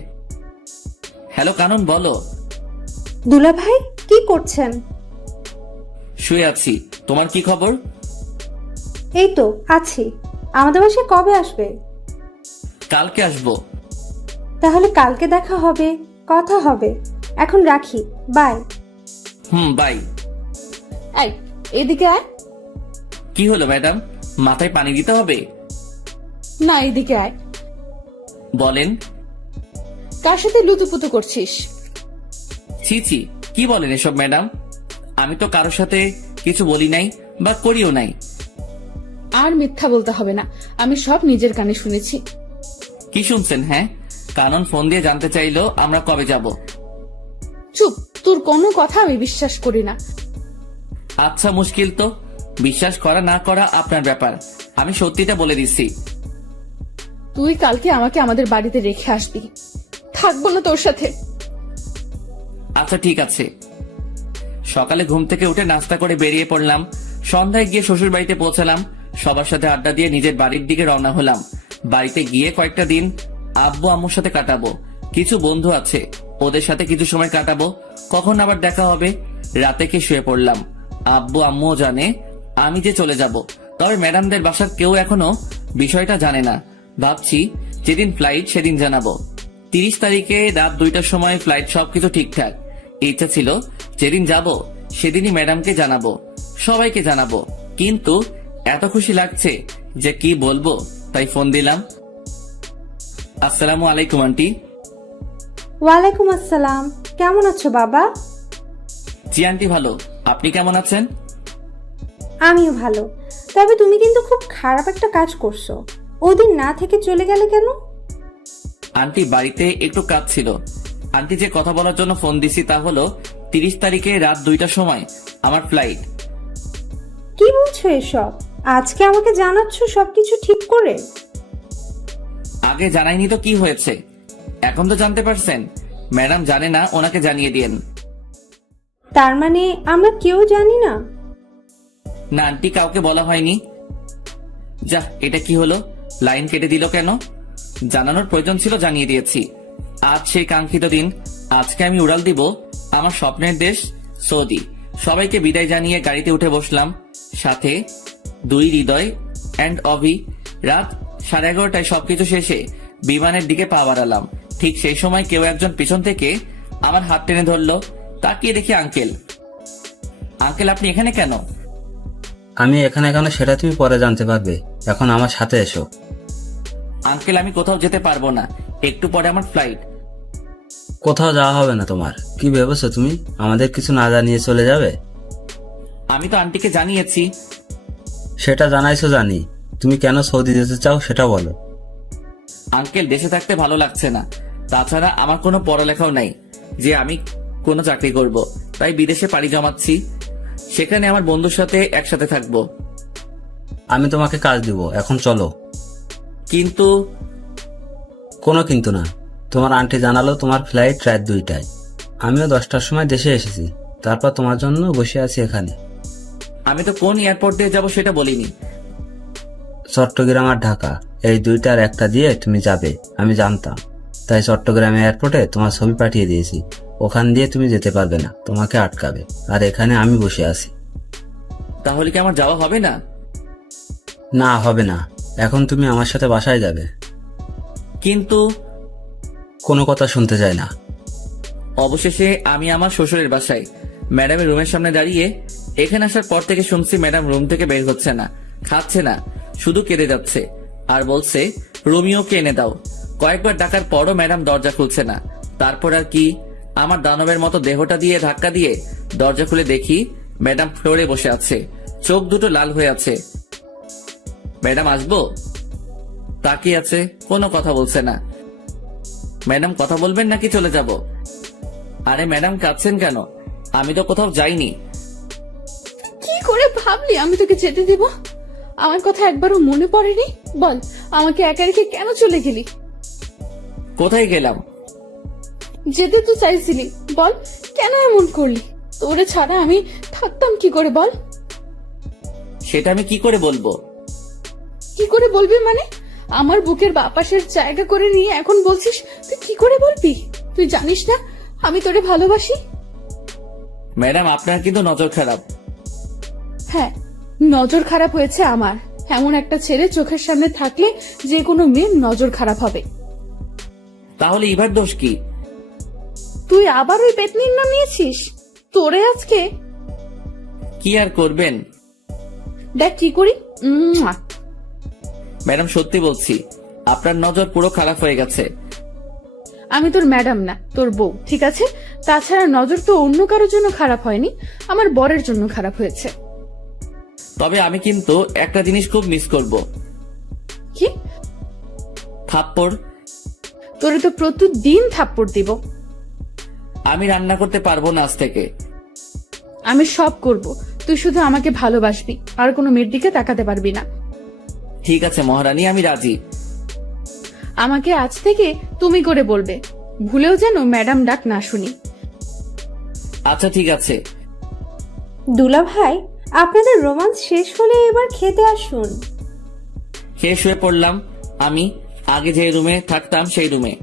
হ্যালো কানন বলো। দুলা ভাই কি করছেন? শুয়ে আছি, তোমার কি খবর? এই তো আছি। আমাদের বাসায় কবে আসবে? কালকে আসবো। তাহলে কালকে দেখা হবে, কথা হবে। এখন রাখি, বাই। বাই। এই এদিকে আয়। কি হলো ম্যাডাম, মাথায় পানি দিতে হবে? না এদিকে আয়। বলেন। কার সাথে লুতুপুতু করছিস? ছি ছি, কি বলেন এসব ম্যাডাম? আমি তো কারোর সাথে কিছু বলি নাই বা করিও নাই। আর মিথ্যা বলতে হবে না, আমি সব নিজের কানে শুনেছি। কি শুনছেন? হ্যাঁ, কানন ফোন দিয়ে জানতে চাইলো আমরা কবে যাব। চুপ, তোর কোনো কথা আমি বিশ্বাস করি না। আচ্ছা মুশকিল তো, বিশ্বাস করা না করা আপনার ব্যাপার, আমি সত্যিটা বলে দিচ্ছি। তুই কালকে আমাকে আমাদের বাড়িতে রেখে আসবি, থাকবো না তোর সাথে। আচ্ছা ঠিক আছে। সকালে ঘুম থেকে উঠে নাস্তা করে বেরিয়ে পড়লাম। সন্ধ্যায় গিয়ে শ্বশুর বাড়িতে পৌঁছালাম। সবার সাথে আড্ডা দিয়ে নিজের বাড়ির দিকে রওনা হলাম। বাড়িতে গিয়ে কয়েকটা দিন আব্বু আম্মুর সাথে কাটাবো। কিছু বন্ধু আছে, ওদের সাথে কিছু সময় কাটাবো। কখন আবার দেখা হবে। রাতে কে শুয়ে পড়লাম। আব্বু আম্মুও জানে আমি যে চলে যাব, তবে ম্যাডামদের বাসার কেউ এখনো বিষয়টা জানে না। ভাবছি যেদিন ফ্লাইট সেদিন জানাবো। 30 তারিখে রাত 2টার সময় ফ্লাইট, সবকিছু ঠিকঠাক। ইচ্ছা ছিল যেদিন যাব সেদিনই ম্যাডামকে জানাবো, সবাইকে জানাবো। কিন্তু এত খুশি লাগছে যে কি বলবো, তাই ফোন দিলাম। আসসালামু আলাইকুম আন্টি। ওয়ালাইকুম আসসালাম। কেমন আছো বাবা? জি আন্টি ভালো, আপনি কেমন আছেন? আমিও ভালো। তবে তুমি কিন্তু খুব খারাপ একটা কাজ করছো। ওদিন না থেকে চলে গেলে কেন? আন্টি বাড়িতে একটু কাজ ছিল। আন্টি যে কথা বলার জন্য ফোন দিছি তা হলো 30 তারিখে রাত 2টার সময় আমার ফ্লাইট। কি বলছো এসব? আজকে আমাকে জানাচ্ছ সবকিছু ঠিক করে? আগে জানাইনি তো কি হয়েছে, এখন তো জানতে পারছেন। ম্যাডাম জানে না, ওনাকে জানিয়ে দিয়েন। তার মানে আমরা কেউ জানি না? না আন্টি, কাউকে বলা হয়নি। যা, এটা কি হলো? লাইন কেটে দিল কেন? জানানোর প্রয়োজন ছিল, জানিয়ে দিয়েছি। আজ সেই কাঙ্ক্ষিত দিন। আজকে আমি উড়াল দিব আমার স্বপ্নের দেশ সৌদি। সবাইকে বিদায় জানিয়ে গাড়িতে উঠে বসলাম। সাথে 2 হৃদয় অ্যান্ড অভি। রাত 11:30টায় সবকিছু শেষে বিমানের দিকে পা বাড়ালাম। ঠিক সেই সময় কেউ একজন পিছন থেকে আমার হাত টেনে ধরলো। তাকিয়ে দেখি আঙ্কেল। আঙ্কেল আপনি এখানে কেন? আমি এখানে কেন সেটা তুমি পরে জানতে পারবে, এখন আমার সাথে এসো। আঙ্কেল আমি কোথাও যেতে পারবো না, একটু পরে আমার ফ্লাইট। কোথাও যাওয়া হবে না তোমার। কি ভেবেছো তুমি আমাদের কিছু না জানিয়ে চলে যাবে? আমি তো আন্টিকে জানিয়েছি। সেটা জানাইছো জানি, তুমি কেন সৌদি যেতে চাও সেটা বলো। আঙ্কেল দেশে থাকতে ভালো লাগছে না। তাছাড়া আমার কোনো পড়ালেখাও নাই যে আমি কোনো চাকরি করব, তাই বিদেশে পাড়ি জমাচ্ছি। সেখানে আমার বন্ধুর সাথে একসাথে থাকবো। আমি তোমাকে কাজ দিব, এখন চলো। কিন্তু কোনো কিন্তু না। তোমার আন্টি জানালো তোমার ফ্লাইট রাত 2টায়। আমিও 10টার সময় দেশে এসেছি, তারপর তোমার জন্য বসে আছি এখানে। আমি তো কোন এয়ারপোর্ট দিয়ে যাবো সেটা বলিনি। চট্টগ্রাম আর ঢাকা, এই 2টার একটা দিয়ে তুমি যাবে আমি জানতাম, তাই চট্টগ্রাম এয়ারপোর্টে তোমার ছবি পাঠিয়ে দিয়েছি। ওখান দিয়ে তুমি যেতে পারবে না, তোমাকে আটকাবে। আর এখানে আমি বসে আছি। তাহলে কি আমার যাওয়া হবে না? না, হবে না। এখন তুমি আমার সাথে বাসায় যাবে। কিন্তু কোনো কথা শুনতে চাই না। অবশেষে আমি আমার শ্বশুরের বাসায় ম্যাডামের রুমের সামনে দাঁড়িয়ে। এখানে আসার পর থেকে শুনছি ম্যাডাম রুম থেকে বের হচ্ছে না, খাচ্ছে না, শুধু কেঁদে যাচ্ছে আর বলছে রোমিওকে এনে দাও। কয়েকবার ডাকার পরও ম্যাডাম দরজা খুলছে না। তারপর আর কি, আমার দানবের মতো দেহটা দিয়ে ধাক্কা দিয়ে দরজা খুলে দেখি ম্যাডাম ফ্লোরে বসে আছে, চোখ দুটো লাল হয়ে আছে। ম্যাডাম আসবো তাকিয়ে আছে, কোনো কথা বলছে না। ম্যাডাম কথা বলবেন নাকি চলে যাব? আরে ম্যাডাম কাঁদছেন কেন? আমি তো কোথাও যাইনি। কি করে ভাবলি আমি তোকে যেতে দিব? আমার কথা একবারও মনে পড়েনি? বল, আমাকে একা রেখে কেন চলে গেলি? কোথায় গেলাম? যেতে তো চাইছিলি, বল কেন এমন করলি? তোরে ছাড়া আমি থাকতাম কি করে বল? সেটা আমি কি করে বলবো? কি করে বলবি মানে? আমার বুকের বাপাসের জায়গা করে নিয়ে এখন বলছিস তুই কি করে বলবি? তুই জানিস না আমি তোরে ভালোবাসি? ম্যাডাম আপনার কিন্তু নজর খারাপ। হ্যাঁ, নজর খারাপ হয়েছে আমার। এমন একটা ছেলে চোখের সামনে থাকলে যে কোনো মেয়ের নজর খারাপ হবে। তাহলে ইভার দোষ কি? তুই আবার ওই পেতনির নাম নিয়েছিস? তোরে আজকে কি আর করবেন? দেখ কি করি। উম্মুয়া। ম্যাডাম সত্যি বলছি, আপনার নজর পুরো খারাপ হয়ে গেছে। আমি তোর ম্যাডাম না, তোর বউ, ঠিক আছে? তাছাড়া নজর তো অন্য কারোর জন্য খারাপ হয়নি, আমার বরের জন্য খারাপ হয়েছে। তবে আমি কিন্তু একটা জিনিস খুব মিস করব। কি? থাপ্পড়। তোরে তো প্রতিদিন থাপ্পড় দিব। আমি রান্না করতে পারবো না আজ থেকে। আমি সব করব, তুই শুধু আমাকে ভালোবাসবি, আর কোনো মেয়ের দিকে তাকাতে পারবি না। ঠিক আছে মহারানী, আমি রাজি। আমাকে আজ থেকে তুমি করে বলবে, ভুলেও যেন ম্যাডাম ডাক না শুনি। আচ্ছা ঠিক আছে। দুলা ভাই, আপনাদের রোমান্স শেষ হলে এবার খেতে আসুন। খেয়ে শুয়ে পড়লাম আমি। আগে যে রুমে থাকতাম সেই রুমে।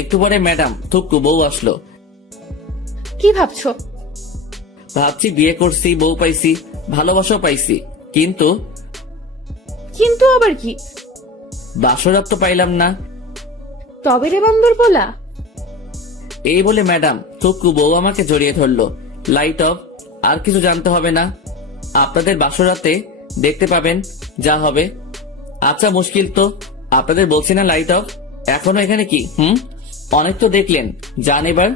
একটু পরে ম্যাডাম থুকু বউ আসলো। কি ভাবছো? ভাবছি বিয়ে করছি, বউ পাইছি, ভালোবাসাও পাইছি, কিন্তু কিন্তু আবার কি? বাসরাত তো পাইলাম না। তবে রে বান্দর বলা। এই বলে ম্যাডাম থুকু বউ আমাকে জড়িয়ে ধরলো। Light off. আর কিছু জানতে হবে না, আপনাদের বাসরাতে দেখতে পাবেন যা হবে। আচ্ছা মুশকিল তো, আপনাদের বলছি না লাইট অফ, এখনো এখানে কি? অনেক তো দেখলেন, যান এবার।